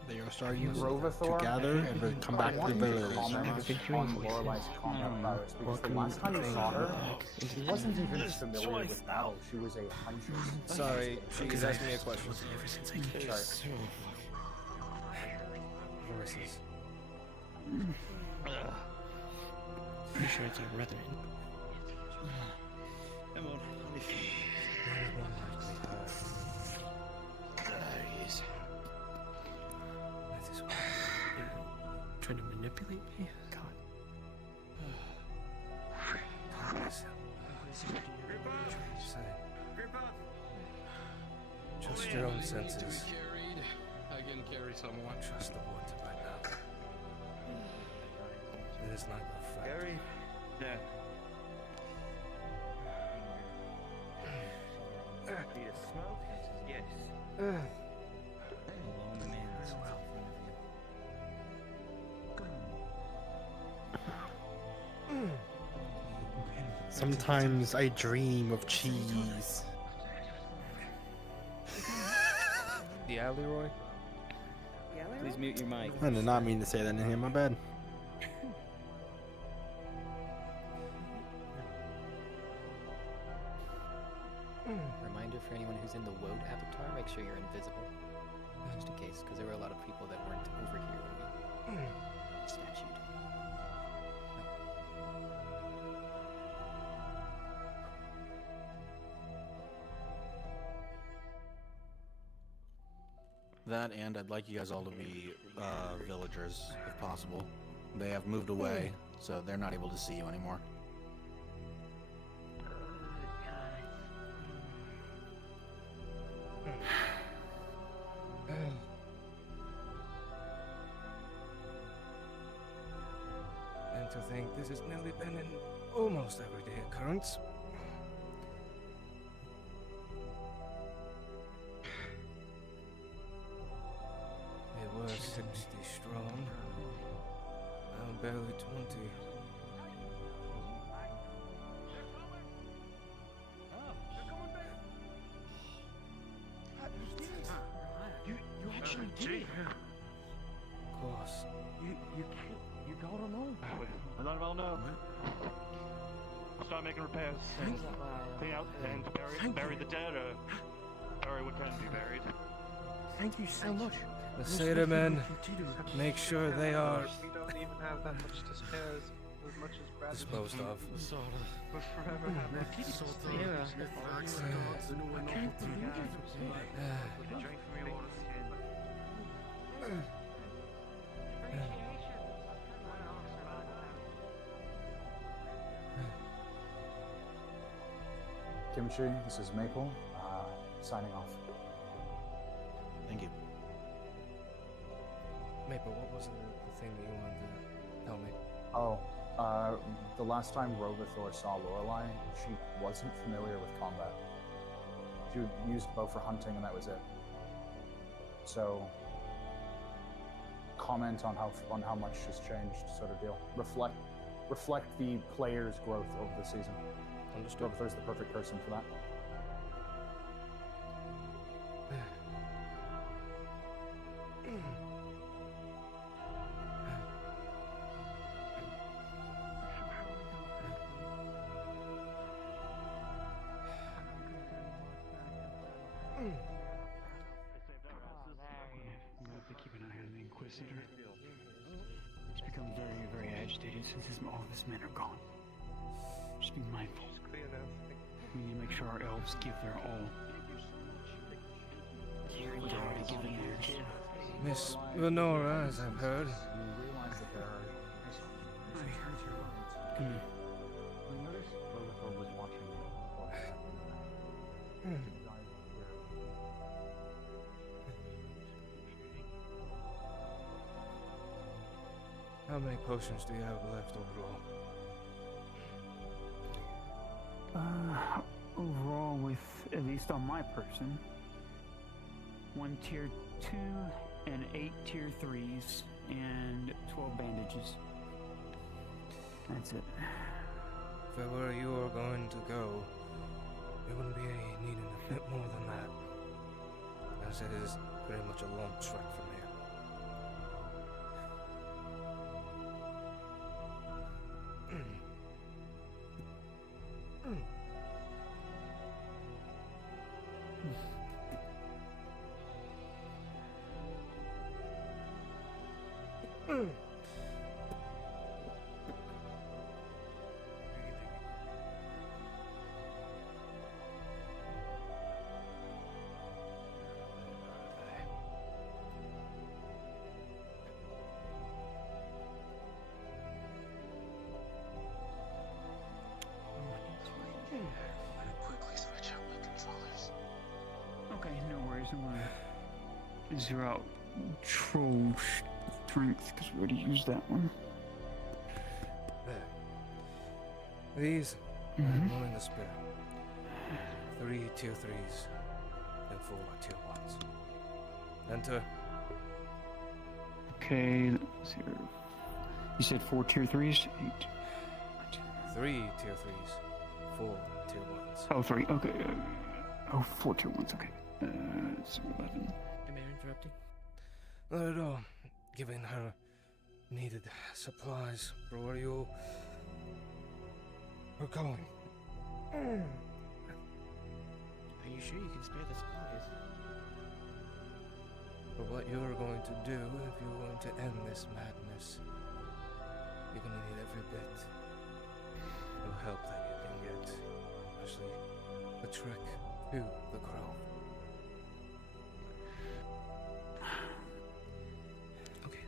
They are starting to Rovathor, gather and then come back to the village. Comment on Lorelai's combat prowess because the last time you saw her, she wasn't even familiar with battle. She was a huntress. Sorry, she's asking me a question. Ever since I came. Sorry. Voices. Pretty sure it's our brethren. Come on, let me feel. Trying to manipulate me? God. Calm yourself. Trust your own senses. I can carry someone. Trust the water right now. It is not the fight. Gary? Yeah. Need a smoke? Yes. Alone man's well. Sometimes I dream of cheese. The Alleroy? Please mute your mic. I did not mean to say that in here, my bad. Reminder for anyone who's in the Woad avatar, make sure you're invisible. Just in case, because there were a lot of people that weren't over here when we statued. That, and I'd like you guys all to be villagers, if possible. They have moved away, so they're not able to see you anymore. And to think this has nearly been an almost everyday occurrence. They were 60 strong. I'm barely 20. You actually did. Of course. You got them all. I don't well know. Start making repairs. Clean out and bury the dead, or bury what can be buried. Thank you so much. The Satyr men, make sure they are We don't even have that much to spare as much as Brad disposed of. We'll forever have that. I can't believe it. Drink from your water skin. Kimchi, this is Maple, signing off. Thank you. Maple, what was the thing that you wanted to tell me? Oh, the last time Rovathor saw Lorelei, she wasn't familiar with combat. She used bow for hunting, and that was it. So, comment on how much has changed, sort of deal. Reflect the player's growth over the season. Understood. Rovathor's the perfect person for that. You have to keep an eye on the Inquisitor. He's become very, very agitated since all of his men are gone. Just be mindful. We need to make sure our elves give their all. They're already given theirs. Miss Lenora, as I've heard. You notice Rovathor was watching How many potions do you have left overall? Overall, with at least on my person, 1 tier 2 and 8 tier 3s and 12 bandages. That's it. If I were you or going to go, we wouldn't be needing a bit more than that. As as it is very much a long trek from here. Okay, no worries. I'm gonna zero out troll strength because we already used that one. There. These are one in the spare. 3 tier 3s and 4 tier 1s. Enter. Okay, let's see. You said 4 tier 3s? 8. 3 tier 3s, 4 tier 1s. Oh, 3. Okay. Oh, 4 tier 1s. Okay. So 11. Am I interrupting? Not at all. Giving her needed supplies for where you are going. Are you sure you can spare the supplies? For what you're going to do, if you're going to end this madness, you're going to need every bit of help that you can get, especially the trek to the Grove. Okay.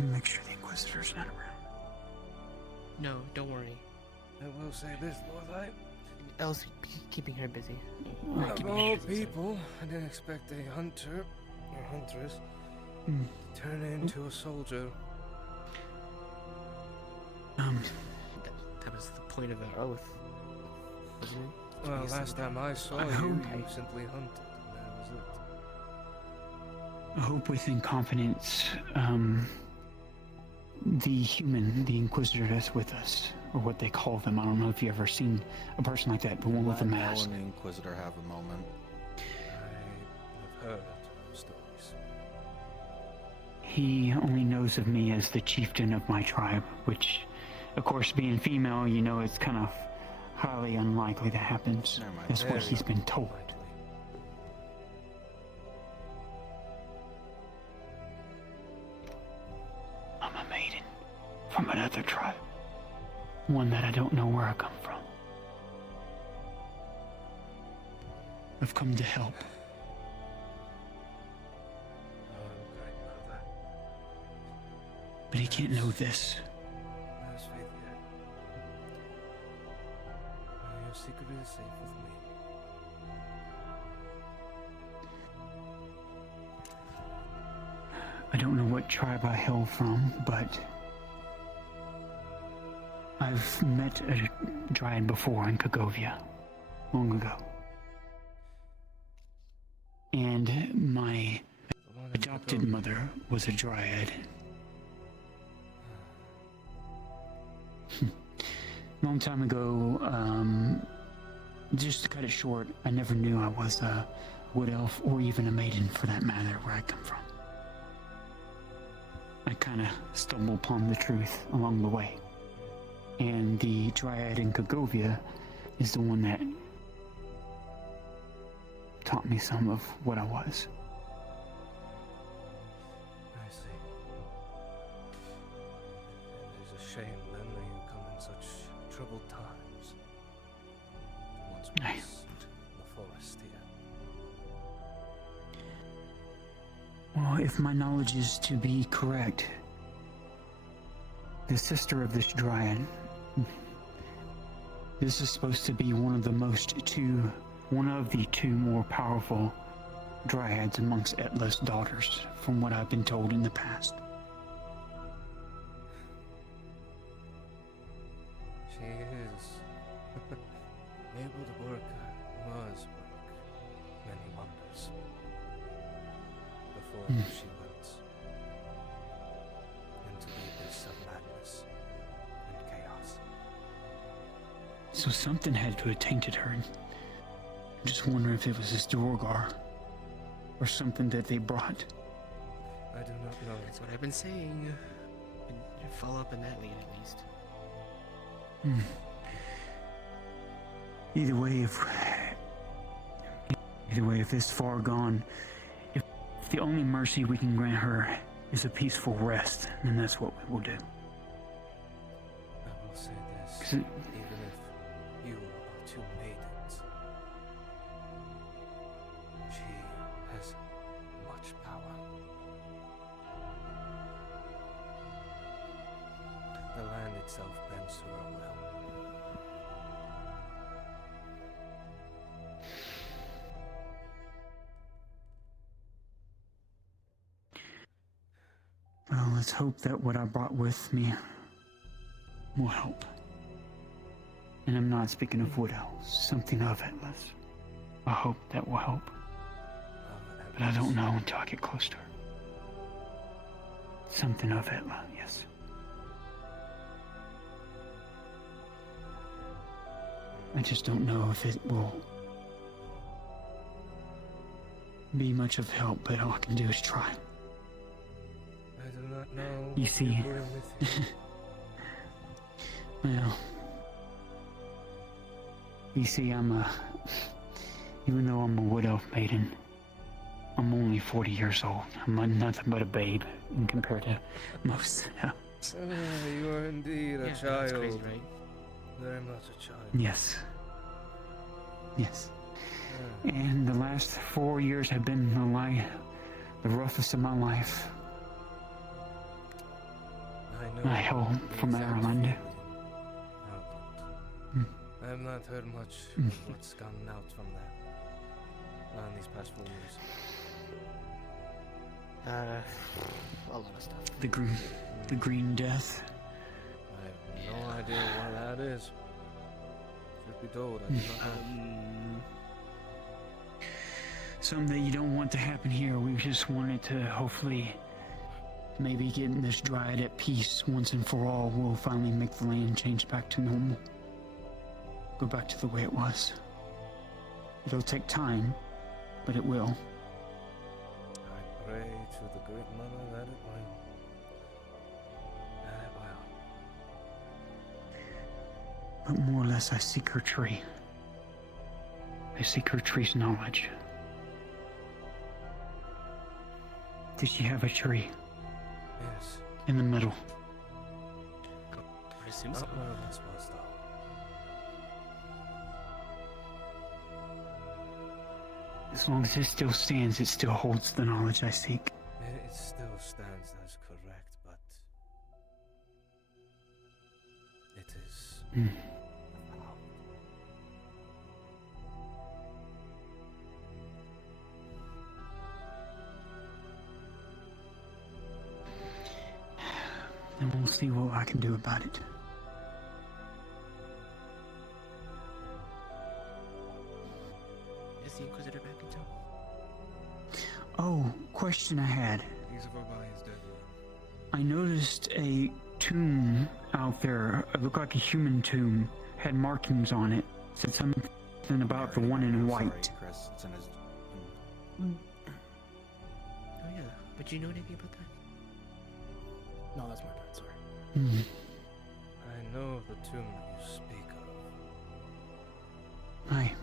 Make sure the Inquisitor's not around. No, don't worry. I will say this, Lord, Elle's keeping her busy. of all people, I didn't expect a hunter or huntress to turn into a soldier. That was the point of our oath, wasn't it? Well, last time I saw you, you simply hunted, and that was it. I hope within confidence, the human, the Inquisitor that's with us, or what they call them. I don't know if you've ever seen a person like that, the one with the mask. Let the Inquisitor have a moment. I've heard stories. He only knows of me as the chieftain of my tribe, which, of course, being female, you know, it's kind of highly unlikely that happens. That's what he's been told. I'm a maiden from another tribe. One that I don't know where I come from. I've come to help. But he can't know this. There's faith yet. Your secret is safe with me. I don't know what tribe I hail from, but I've met a dryad before in Kagovia, long ago. And my adopted mother was a dryad. Long time ago, just to cut it short, I never knew I was a wood elf or even a maiden for that matter where I come from. I kind of stumbled upon the truth along the way. And the dryad in Kagovia is the one that taught me some of what I was. I see. It is a shame then that you come in such troubled times. Once missed the forest here. Well, if my knowledge is to be correct, the sister of this dryad, this is supposed to be one of the two more powerful dryads amongst Etla's daughters, from what I've been told in the past. She is able to work many wonders before she went into the abyss of madness and chaos. So something had to have tainted her. And I'm just wondering if it was this Dorgar or something that they brought. I do not know. That's what I've been saying. Follow up in that lead at least. Either way, if this far gone, if the only mercy we can grant her is a peaceful rest, then that's what we will do. I will say this, 'Cause even if you are two maidens, she has much power. The land itself bends to her will. Well, let's hope that what I brought with me will help. And I'm not speaking of widow, something of it. I hope that will help. But I don't know until I get close to her. Something of it, yes. I just don't know if it will be much of help, but all I can do is try. I do not know. You see, well, you see, even though I'm a widow maiden, I'm only 40 years old. I'm nothing but a babe in compared to most. You are indeed a child. That's crazy, right? Very much a child. Yes. Yes. And the last 4 years have been the roughest of my life. I hail from Ireland. I have not heard much of what's gone out from there in these past 4 years. A lot of stuff. The Green Death. I have no idea what that is. Truth be told, I do not know. Something that you don't want to happen here. We just wanted to hopefully maybe getting this dryad at peace once and for all will finally make the land change back to normal. Go back to the way it was. It'll take time, but it will. I pray to the Great Mother that it will. That it will. But more or less, I seek her tree. I seek her tree's knowledge. Did she have a tree? Yes. In the middle. I assume so. Not one of us was, though. As long as it still stands, it still holds the knowledge I seek. It still stands as correct, but it is. And we'll see what I can do about it. Is the Inquisitor back in town? Oh, question I had. He's over by his dead man. I noticed a tomb out there. It looked like a human tomb. Had markings on it. Said something about the one in white. Sorry, Chris. It's in his. Oh yeah, but you know anything about that? No, that's my part, sorry. I know of the tomb that you speak of. I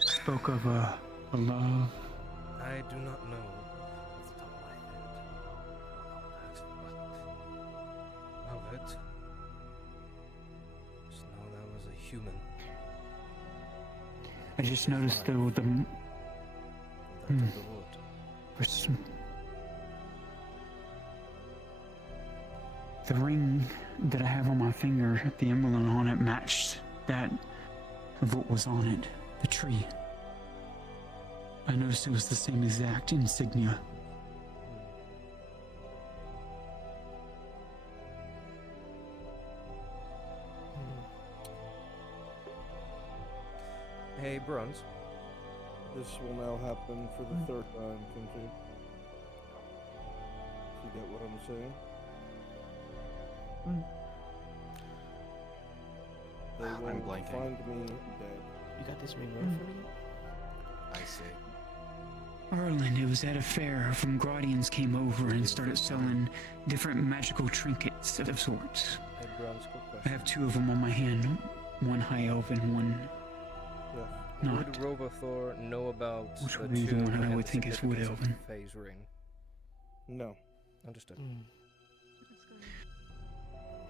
spoke of a love. I do not know off the top of my head. Of it. Just know that was a human. I just noticed the the ring that I have on my finger, the emblem on it matched that of what was on it, the tree. I noticed it was the same exact insignia. Hey, Bruns. This will now happen for the third time, Kinty. You get what I'm saying? They will I'm blanking. find me dead. You got this ring right for me? I see. Ireland, it was at a fair. From Gradians came over and started selling different magical trinkets of sorts. Hey, Bronze, quick I question. have 2 of them on my hand. One high elf and one Yeah. not. Would Robothor know about Which the would be the tomb one I and would the think is wood significance of elven. Faye's ring? No. Understood.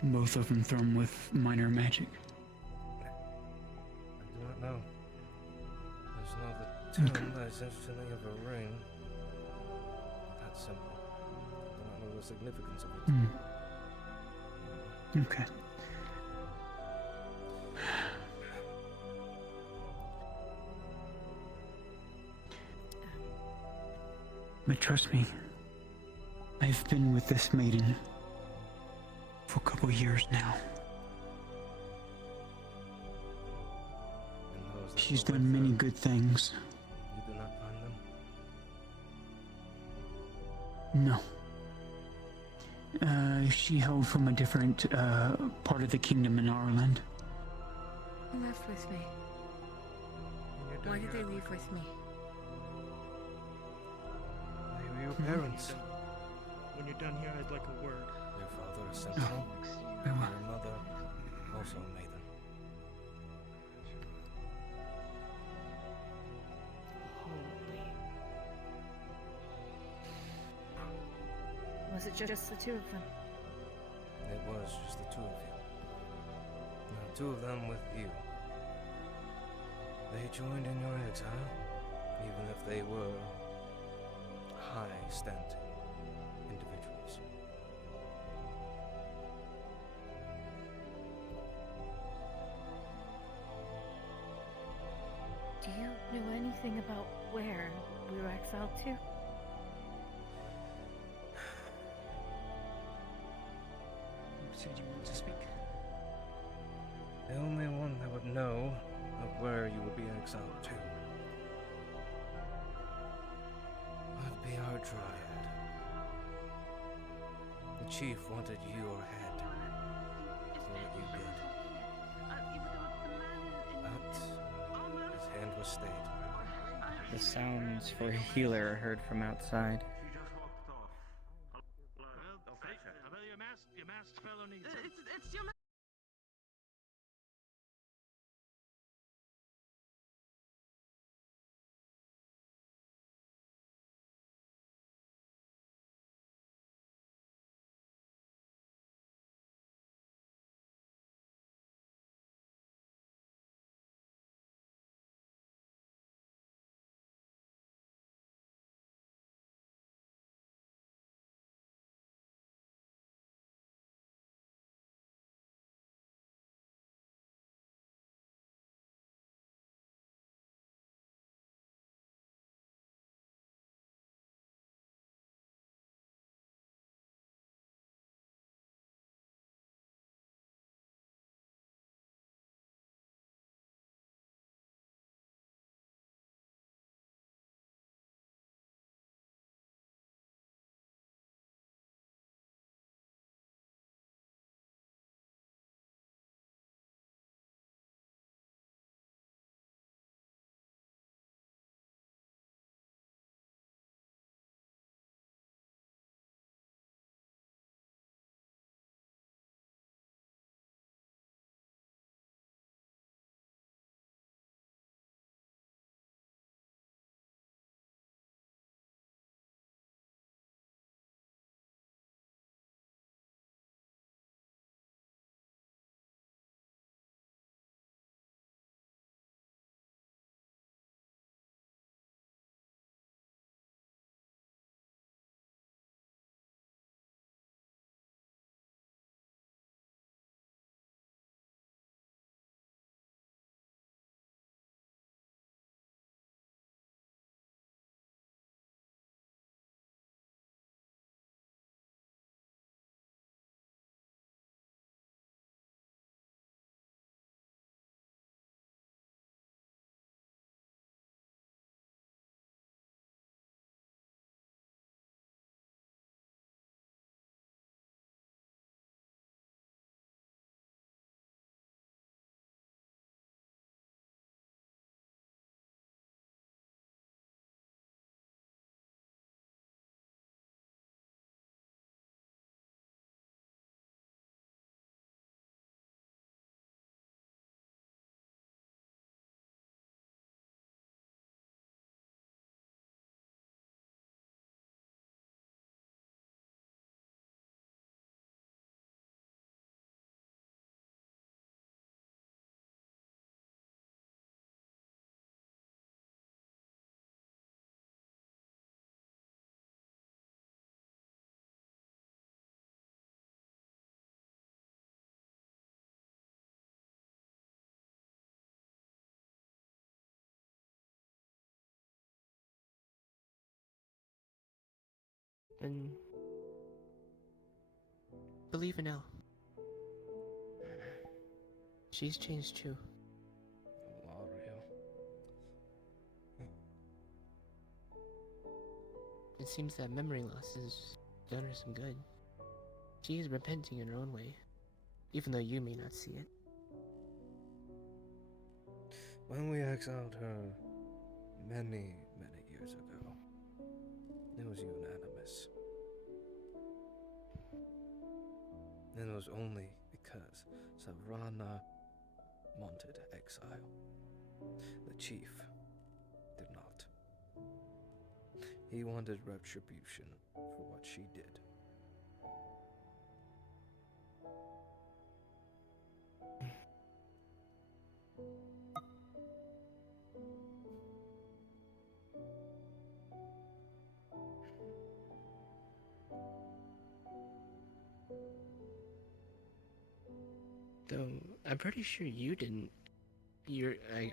Both of them thrown with minor magic. I do not know. There's no the tomb that is instantly of a ring. That simple. I do not know the significance of it. Okay. But trust me, I've been with this maiden for a couple years now. And those that She's were done with many her, good things. You do not find them? No. She hailed from a different part of the kingdom in Ireland. Who left with me? Why did they leave with me? They were your parents. When you're done here, I'd like a word. Your father a sentinel, and your mother also a maiden. Was it just the two of them? It was just the 2 of you. Now 2 of them with you. They joined in your exile, even if they were high-standing individuals. Do you know anything about where we were exiled to? You said you wanted to speak. The only one that would know of where you would be exiled to would be our Dryad. The chief wanted your head, so what you did. But his hand was stayed. The sounds for a healer are heard from outside. Your masked fellow needs It's your And believe in Elle. She's changed too. L'Oreal. It seems that memory loss has done her some good. She is repenting in her own way, even though you may not see it. When we exiled her many years ago, it was unanimous. And it was only because Savrana wanted exile. The chief did not. He wanted retribution for what she did. Though, I'm pretty sure you didn't,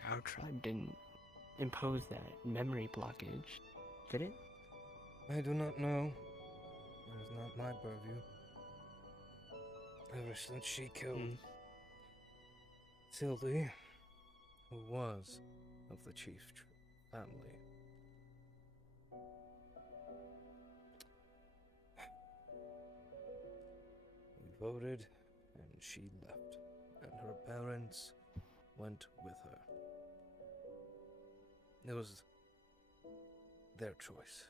our tribe didn't impose that memory blockage, did it? I do not know. It is not my purview. Ever since she killed Sylvie, who was of the chief family. We voted, and she left, and her parents went with her. It was their choice.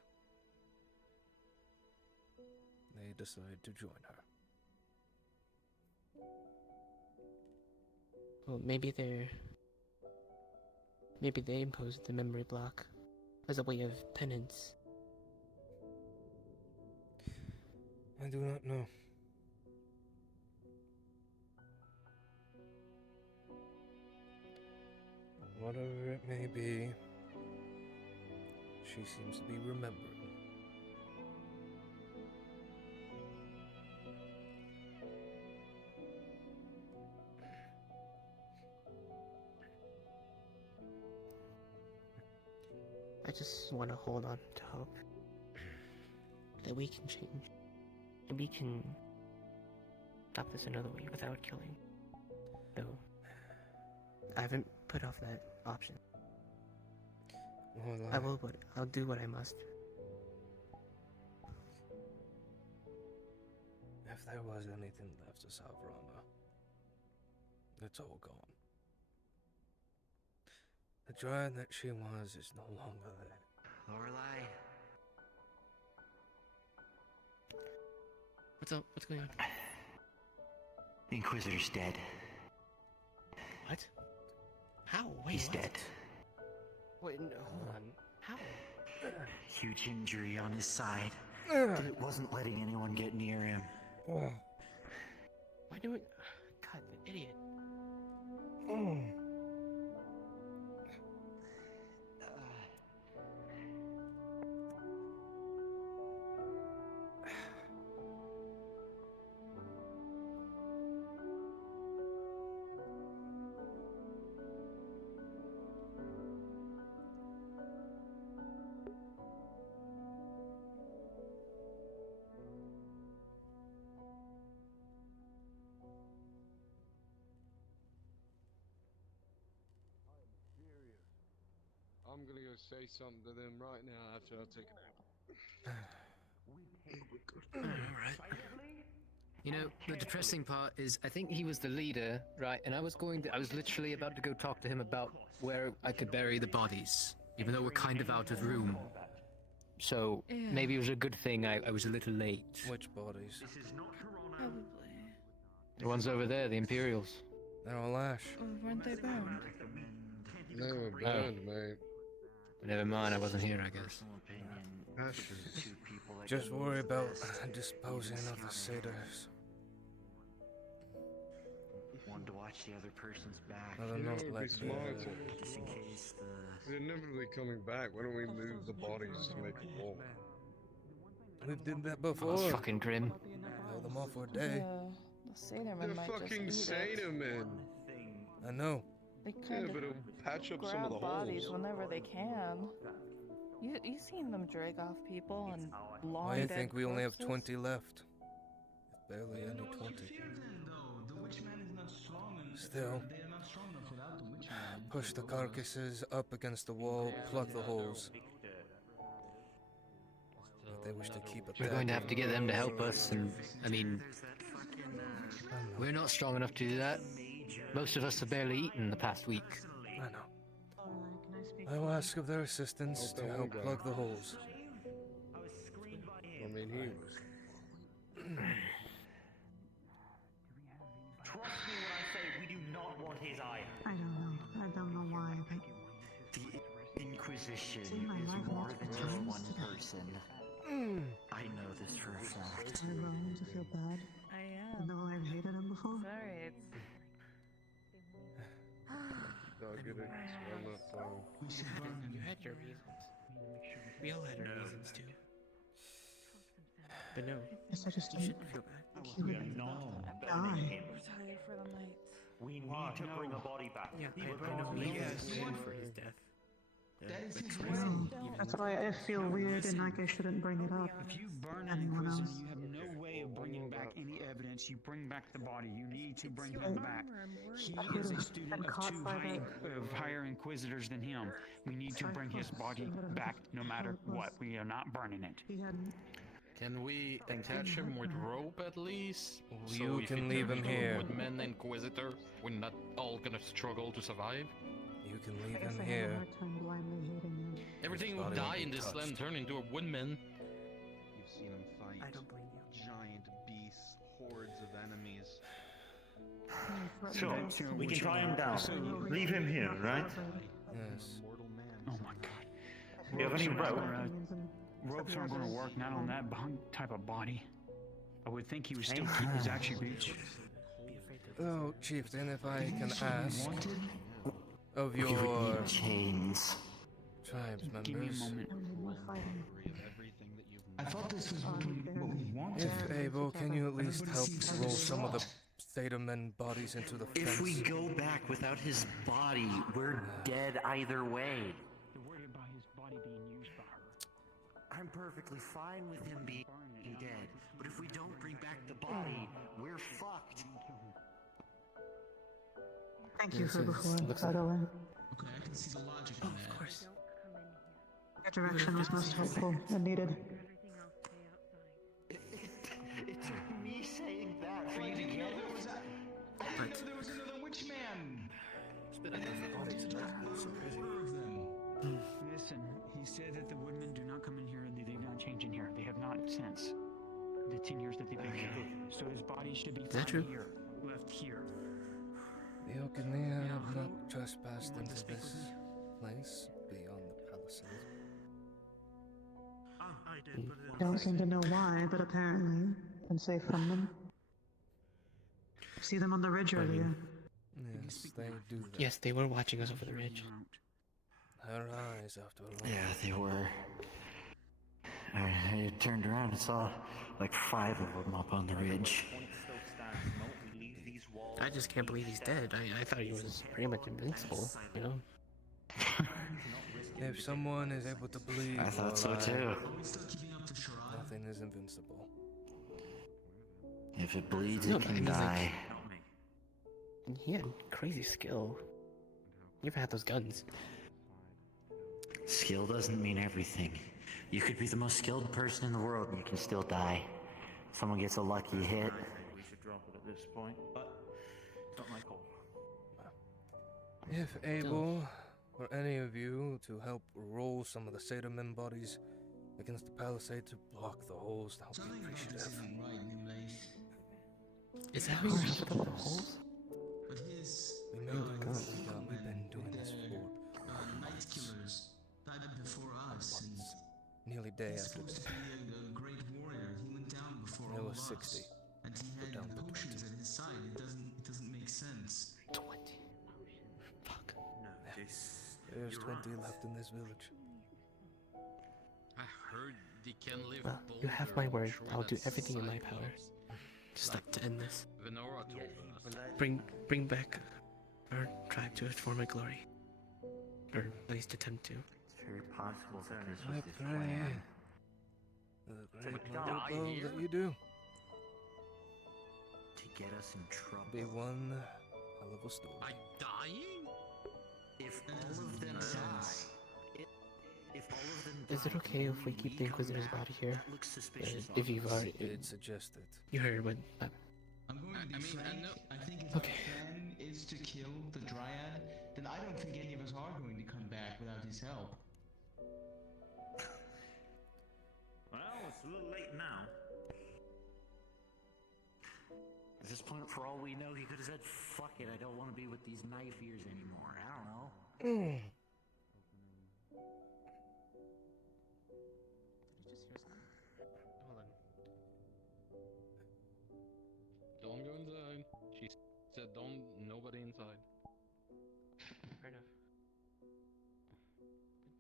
They decided to join her. Well, maybe they imposed the memory block as a way of penance. I do not know. Whatever it may be, she seems to be remembering. I just want to hold on to hope that we can change. And we can stop this another way without killing. Though, I haven't put off that option. Well, I'll do what I must. If there was anything left of Savrana, it's all gone. The dryad that she was is no longer there. Lorelei? What's up? What's going on? The Inquisitor's dead. What? How? Wait, He's what? dead. Wait, no, hold on. How? Huge injury on his side. It wasn't letting anyone get near him. Why do it? God, the idiot. I'm gonna go say something to them right now after I take a nap. Alright. You know, the depressing part is I think he was the leader, right? And I was literally about to go talk to him about where I could bury the bodies, even though we're kind of out of room. So maybe it was a good thing I was a little late. Which bodies? Probably. The ones over there, the Imperials. They're all ash. Oh, weren't they burned? They were burned, mate. Never mind, I wasn't here, I guess. Just worry about disposing of the satyrs. One to watch the other person's back. I don't know, It would be smart to. Just in case They're inevitably coming back. Why don't we move the bodies to make a wall? We did that before. Oh, that's fucking grim. Held them off for a day. The Satyr They're might fucking just eat it. Satyr men. I know. They Yeah, kind but it'll patch up some of the bodies holes. whenever they can. You seen them drag off people and long I dead think we only have corpses? 20 left. Barely any 20. Still, push the carcasses up against the wall, plug the holes. If they wish to keep attacking. We're going to have to get them to help us, and I mean, we're not strong enough to do that. Most of us have barely eaten the past week. I know. I will ask of their assistance to help plug the holes. I mean, he was. Trust me when I say we do not want his eye. I don't know why, but The Inquisition in my is life more multiple than just times one today. person. I know this for a fact. am I wrong to feel bad? I am. Even though I've hated him before? Sorry, it's... Not good at on that phone. You had your reasons. We all had our reasons too. But no, Yes, I just you didn't. shouldn't feel bad. He would die. We're tired for the night. We need to bring a body back. Yeah, I know he was blamed for his death. That is his No, will. that's why I feel weird and like I shouldn't bring it up. If you burn an Anyone Inquisitor, else? you have no way of bringing back any evidence. You bring back the body. You need to bring him back. He is a student of higher Inquisitors than him. We need to bring his body back no matter what. We are not burning it. He hadn't. Can we attach him with rope at least? You if can it leave turns him into a here. Woodman Inquisitor, we're not all gonna struggle to survive. You can leave I guess him I have a here. hard time blindly hating him. Everything His will body die won't be in this touched. land turn into a woodman. You've seen him fight I don't blame you. giant beasts, hordes of enemies. Sure, we can try him down. Leave him here, right? Yes. Mortal man. Oh my god. You have any rope? Ropes aren't going to work, not on that type of body. I would think he would still keep his attributes. Oh, Chieftain, if I can ask of We would your need chains. tribes Give me a members, moment. Everything that you've I thought this was what we wanted. if able, can you at least Everybody help seems so roll some of the distraught. Theta men bodies into the fence? If we go back without his body, we're dead either way. They're worried about his body being used by her. I'm perfectly fine with him being dead, but if we don't bring back the body, we're fucked. Thank you This for is- before, looks by the way. Okay, I can see the logic in that. Of course. Your direction was most helpful and needed. It took me saying that for you to get it. But There was another witch man. Spit out the bodies tonight. So crazy. Listen, he said that the woodmen do not come in here and they do not change in here. They have not since the 10 years that they've been here. So his body should be Is that found true? here, left here. The Okanea have not trespassed into this place beyond the palisade. I did, but it Don't seem to know why, but apparently, been safe from them. See them on the ridge earlier. Yes, they do that. yes, they were watching us over the ridge. Her eyes, after all. Yeah, they were. I turned around and saw like 5 of them up on the ridge. I just can't believe he's dead. I thought he was pretty much invincible, you know? If someone is able to bleed, I thought so while too. nothing is invincible. If it bleeds, No, it but I can mean, like- die. And he had crazy skill. You ever had those guns? Skill doesn't mean everything. You could be the most skilled person in the world and you can still die. Someone gets a lucky hit. We should drop it at this point, but it's not my call. If able, for any of you to help roll some of the Satamen bodies against the palisade to block the holes, that would be appreciative. Is that how you have the holes? We made it good. We've been doing this for Night killers died before us. And nearly day he's after supposed day. to be a great warrior. He went down before There all was of 60. us. And he We're had down to potions 20. at his side. It doesn't make sense. 20. Fuck. There's 20 left in this village. I heard they can live Well, bold. you have my word. Sure I'll do that's everything in my Cyclops. power. Just like to end this. Venora told us. Bring back our tribe to its former glory. Or at least attempt to. Very possible that this I was his pray plan. the To great die Mother Bow here? that you do To get us in trouble. be one hell of a story. By dying? If all of them die, if all of them Is it die, okay if we keep the Inquisitor's body here? that looks suspicious. If you've He already... did suggest it. You heard what... I'm going to be frank. I think if our plan is to kill the Dryad, then I don't think any of us are going to come back without his help. Well, it's a little late now. At this point, for all we know, he could have said, fuck it, I don't want to be with these knife ears anymore. I don't know. Don't go inside. She said, don't, nobody inside. Fair enough.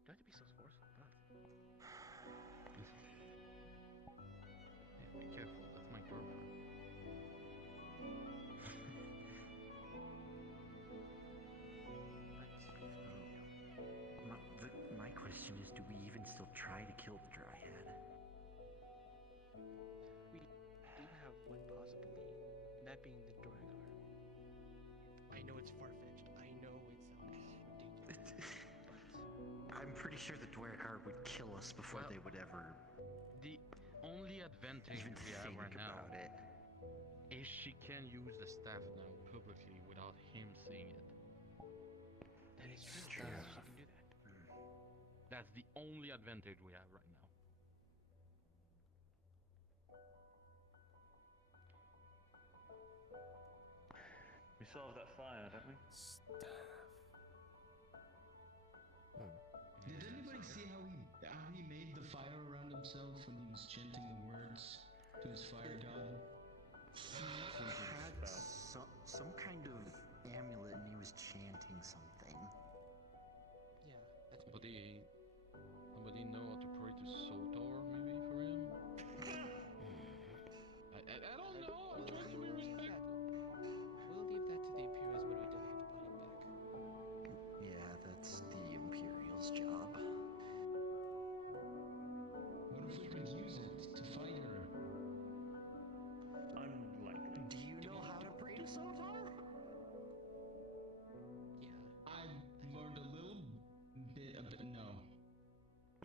Don't have to be so forceful, God. Yeah, be careful, that's my girlfriend. My question is, do we even still try to kill the Dryad? We do have one possible lead, and that being the Duragar. I know it's far-fetched, I know it sounds ridiculous, I'm pretty sure the Dwergar would kill us before they would ever The only advantage even we have think right now about it. is she can use the staff now publicly without him seeing it. That is true. Yes, she can do that. That's the only advantage we have right now. We still have that fire, don't we? Did anybody see how he made the fire around himself when he was chanting the words to his fire god? He had some kind of amulet and he was chanting something. Yeah, that's Somebody know how to pray to Sotar, maybe, for him? I don't know, I'm trying to be respectful. We'll leave that to the Imperials when we're done with the body back. Yeah, that's the Imperial's job. What if we could use it to fight her? Unlikely. Do you know how to pray to Sotar? Yeah. I learned a little bit of it, no.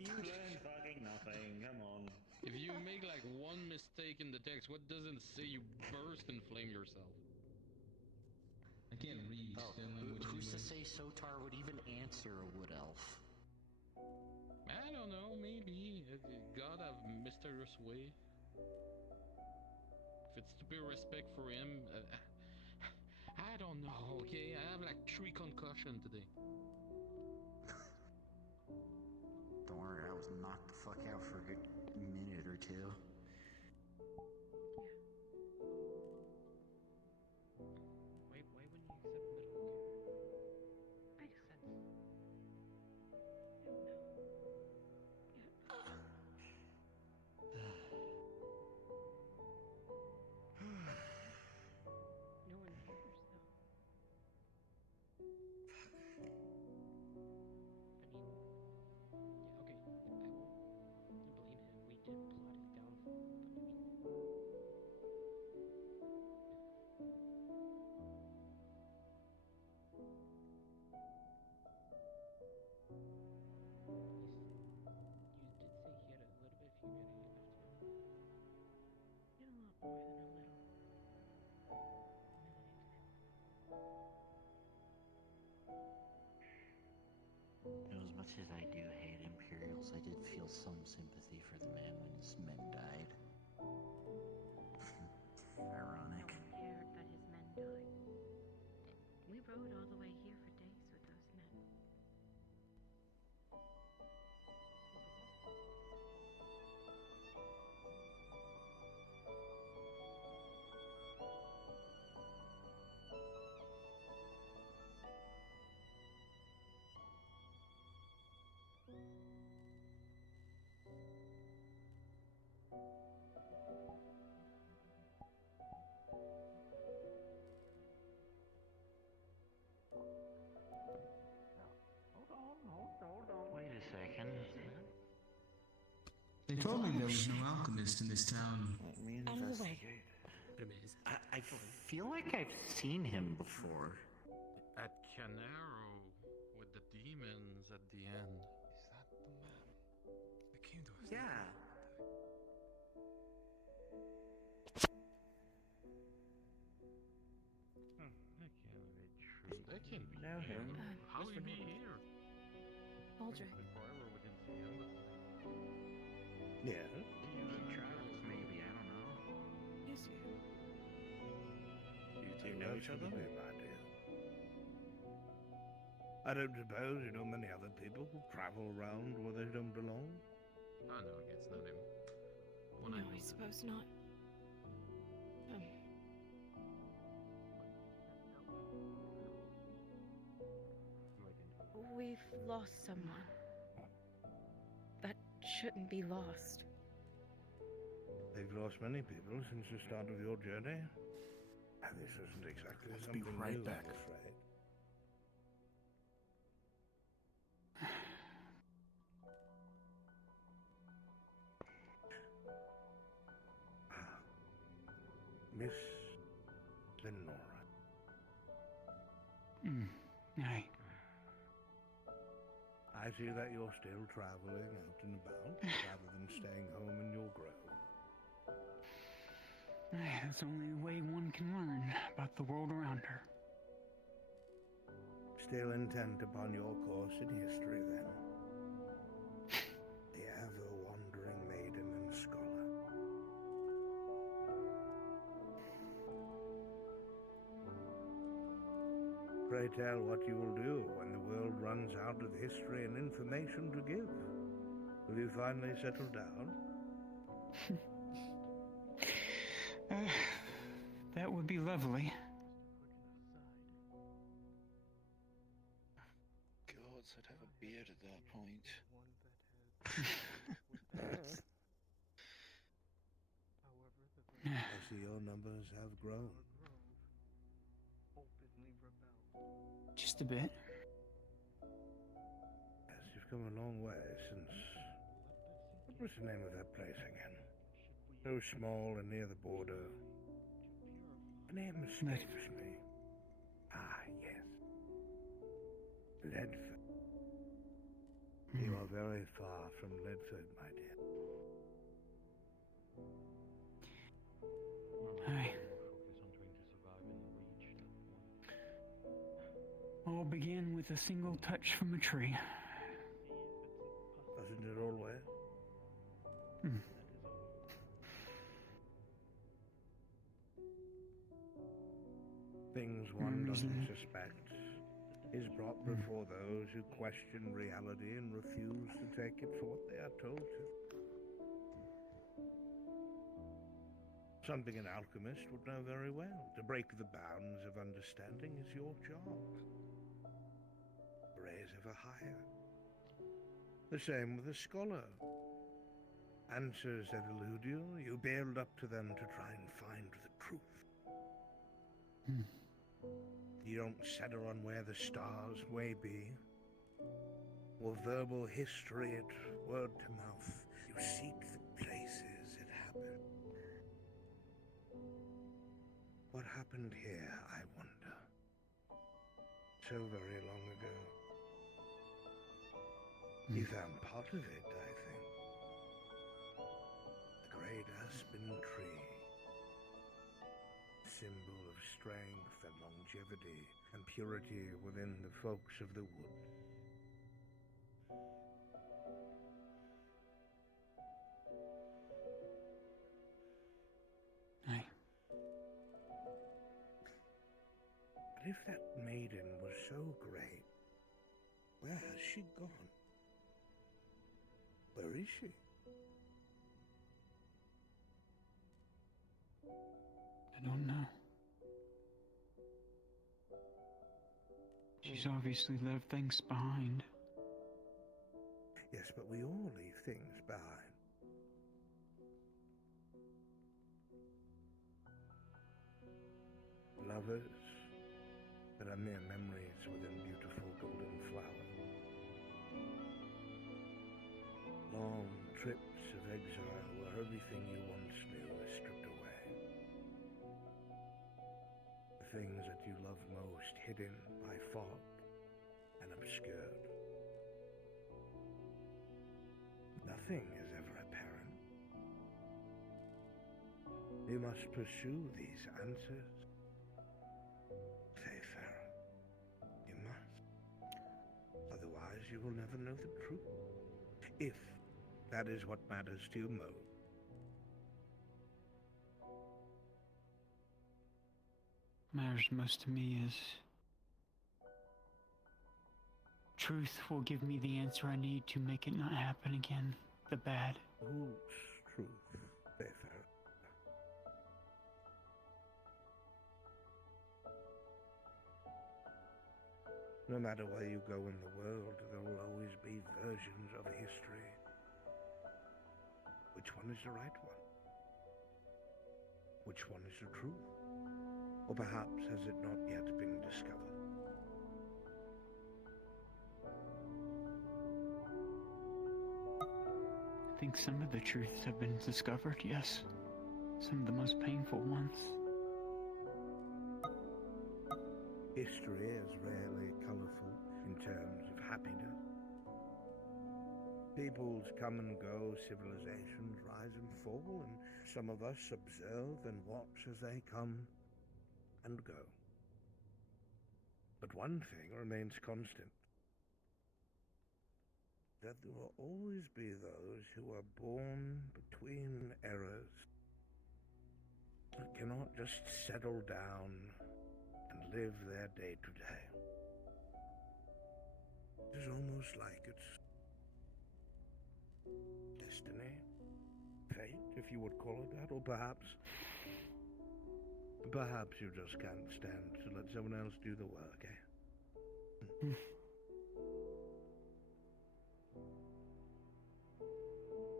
You learn fucking nothing, come on. If you make like one mistake in the text, what doesn't say you burst and flame yourself? I can't read their language Who's to anyway. say Sotar would even answer a wood elf? I don't know, maybe. God have mysterious way. If it's to be respect for him, I don't know, okay? I have like 3 concussions today. Don't worry, I was knocked the fuck out for a good minute or two. Why wouldn't you accept middle gear? Makes sense. No one cares, though. I mean, yeah, okay, I won't blame him. We did plot his downfall, but I mean, you did say he had a little bit of humanity left in him. He had a lot more than a little. As much as I do hate Imperials, I did feel some sympathy for the man when his men died. Ironic. No one cared that his men died. We rode all the way here for days with those men. man. They told me there was no alchemist in this town. Let me investigate. I feel like I've seen him before. At Canaro, with the demons at the end. Is that the man that came to us? Yeah. That can't be Know him. How he be here? Aldrich. Forever we didn't see him. Yeah. Travels, maybe, I don't know. Yes, you. You two know each other? I don't suppose you know many other people who travel around where they don't belong. Oh no, it's not him. No, I suppose not. We've lost someone. That shouldn't be lost. They've lost many people since the start of your journey. And this isn't exactly Let's something be right new, back. I'm afraid. Miss Lenora. Aye. I see that you're still traveling out and about rather than staying home in your grove. Aye, that's only the way one can learn about the world around her. Still intent upon your course in history, then? The ever-wandering maiden and scholar. Pray tell what you will do when the world runs out of history and information to give. Will you finally settle down? That would be lovely. Gods, I'd have a beard at that point. I see your numbers have grown. Just a bit. Yes, you've come a long way since... What was the name of that place again? So small and near the border. The name escapes me. Ah, yes. Ledford. You are very far from Ledford, my dear. Aye. All began with a single touch from a tree. Doesn't it always? Things one doesn't suspect is brought before those who question reality and refuse to take it for what they are told to. Something an alchemist would know very well. To break the bounds of understanding is your job. Raise ever higher. The same with a scholar. Answers that elude you, you build up to them to try and find the truth. You don't settle on where the stars may be, or verbal history it word to mouth. You seek the places it happened. What happened here, I wonder? So very long ago. You found part of it, I think. The great aspen tree. Symbol of strength and longevity and purity within the folks of the wood. Aye. But if that maiden was so great, where has she gone? Where is she? I don't know. She's obviously left things behind. Yes, but we all leave things behind. Lovers that are mere memories within beautiful golden flowers. Long trips of exile where everything you once knew is stripped away. The things that you love most hidden by fog and obscured. Nothing is ever apparent. You must pursue these answers. Wayfarer, you must. Otherwise you will never know the truth. If that is what matters to you most. Matters most to me is truth will give me the answer I need to make it not happen again. The bad. Whose truth, Wayfarer? No matter where you go in the world, there will always be versions of history. Which one is the right one? Which one is the truth? Or perhaps has it not yet been discovered? I think some of the truths have been discovered, yes. Some of the most painful ones. History is rarely colorful in terms of happiness. Peoples come and go, civilizations rise and fall, and some of us observe and watch as they come and go. But one thing remains constant. That there will always be those who are born between eras that cannot just settle down and live their day to day. It's almost like it's destiny, fate, if you would call it that, or perhaps you just can't stand to let someone else do the work, eh?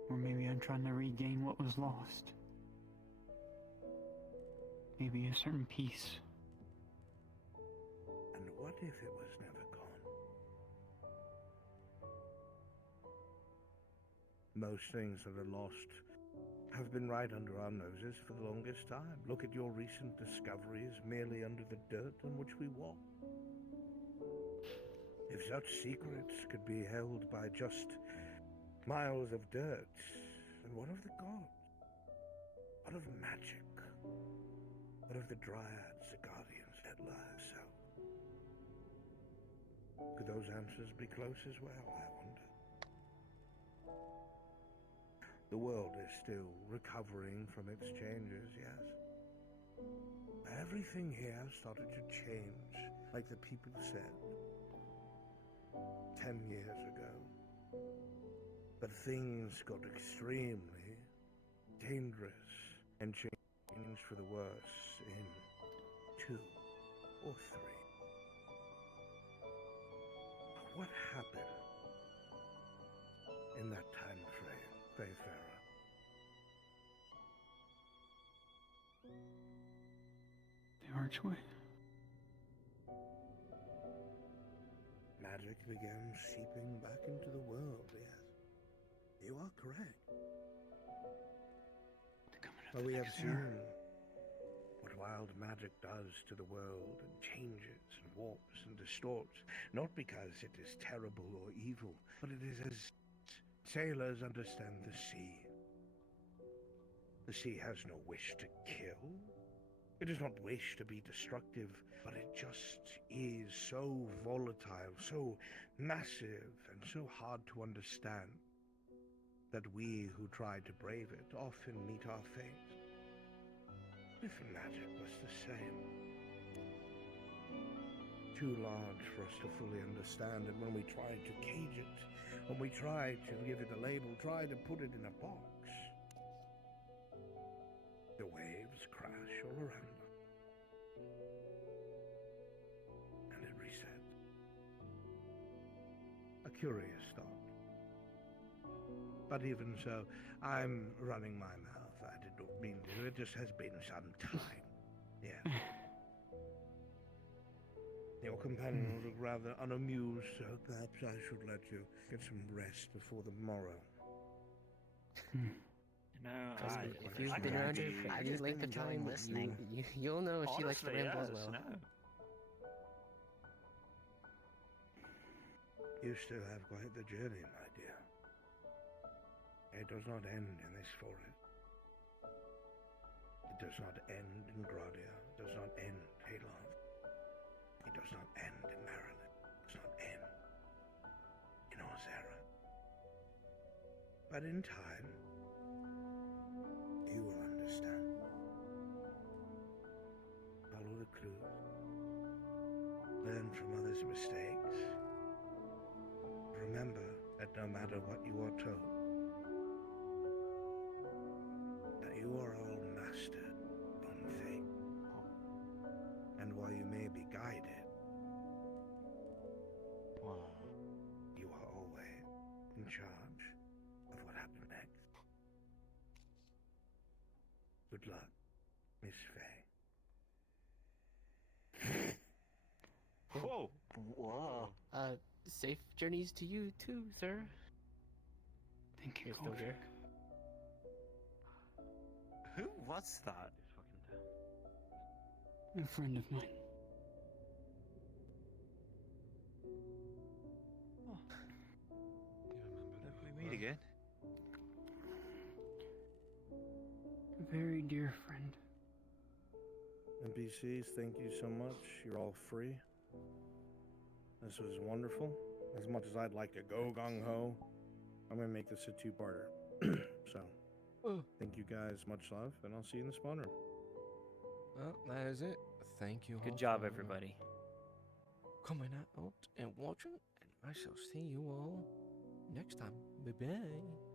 Or maybe I'm trying to regain what was lost. Maybe a certain peace. And what if it was never gone? Most things that are lost have been right under our noses for the longest time. Look at your recent discoveries merely under the dirt on which we walk. If such secrets could be held by just miles of dirt, then what of the gods? What of magic? What of the dryads, the guardians that lie so? Could those answers be close as well, I wonder? The world is still recovering from its changes, yes. Everything here started to change, like the people said 10 years ago. But things got extremely dangerous and changed for the worse in 2 or 3. But what happened in that time frame, Wayfarer? The archway. Magic began seeping back into the world, yes. You are correct. But we have seen what wild magic does to the world and changes and warps and distorts, not because it is terrible or evil, but it is as sailors understand the sea. The sea has no wish to kill. It does not wish to be destructive, but it just is so volatile, so massive, and so hard to understand that we who try to brave it often meet our fate. If magic was the same, too large for us to fully understand, and when we try to cage it, when we try to give it a label, try to put it in a box, the waves crash all around us, and it resets. A curious thought. But even so, I'm running my mouth. I did not mean to. It just has been some time. Yeah. Your companion looked rather unamused, so perhaps I should let you get some rest before the morrow. No, Trust me, if you've been around her for any length of time, you'll know if she likes to ramble as well. You still have quite the journey, my dear. It does not end in this forest. It does not end in Gradia. It does not end in Halon. It does not end in Maryland. It does not end in Auzera. But in time, you will understand. Follow the clues. Learn from others' mistakes. Remember that no matter what you are told, that you are all master on fate. And while you may be guided, you are always in charge of what happened next. Good luck, Miss Faye. Whoa! Whoa. Safe journeys to you too, sir. Thank you, You're still here. Who was that? A friend of mine. We meet again. A very dear friend. NPCs, thank you so much. You're all free. This was wonderful. As much as I'd like to go gung-ho, I'm going to make this a two-parter. So, thank you guys. Much love, and I'll see you in the spawn room. Well, that is it. Thank you all. Good job, for everybody. coming out and watching, and I shall see you all next time. Bye-bye.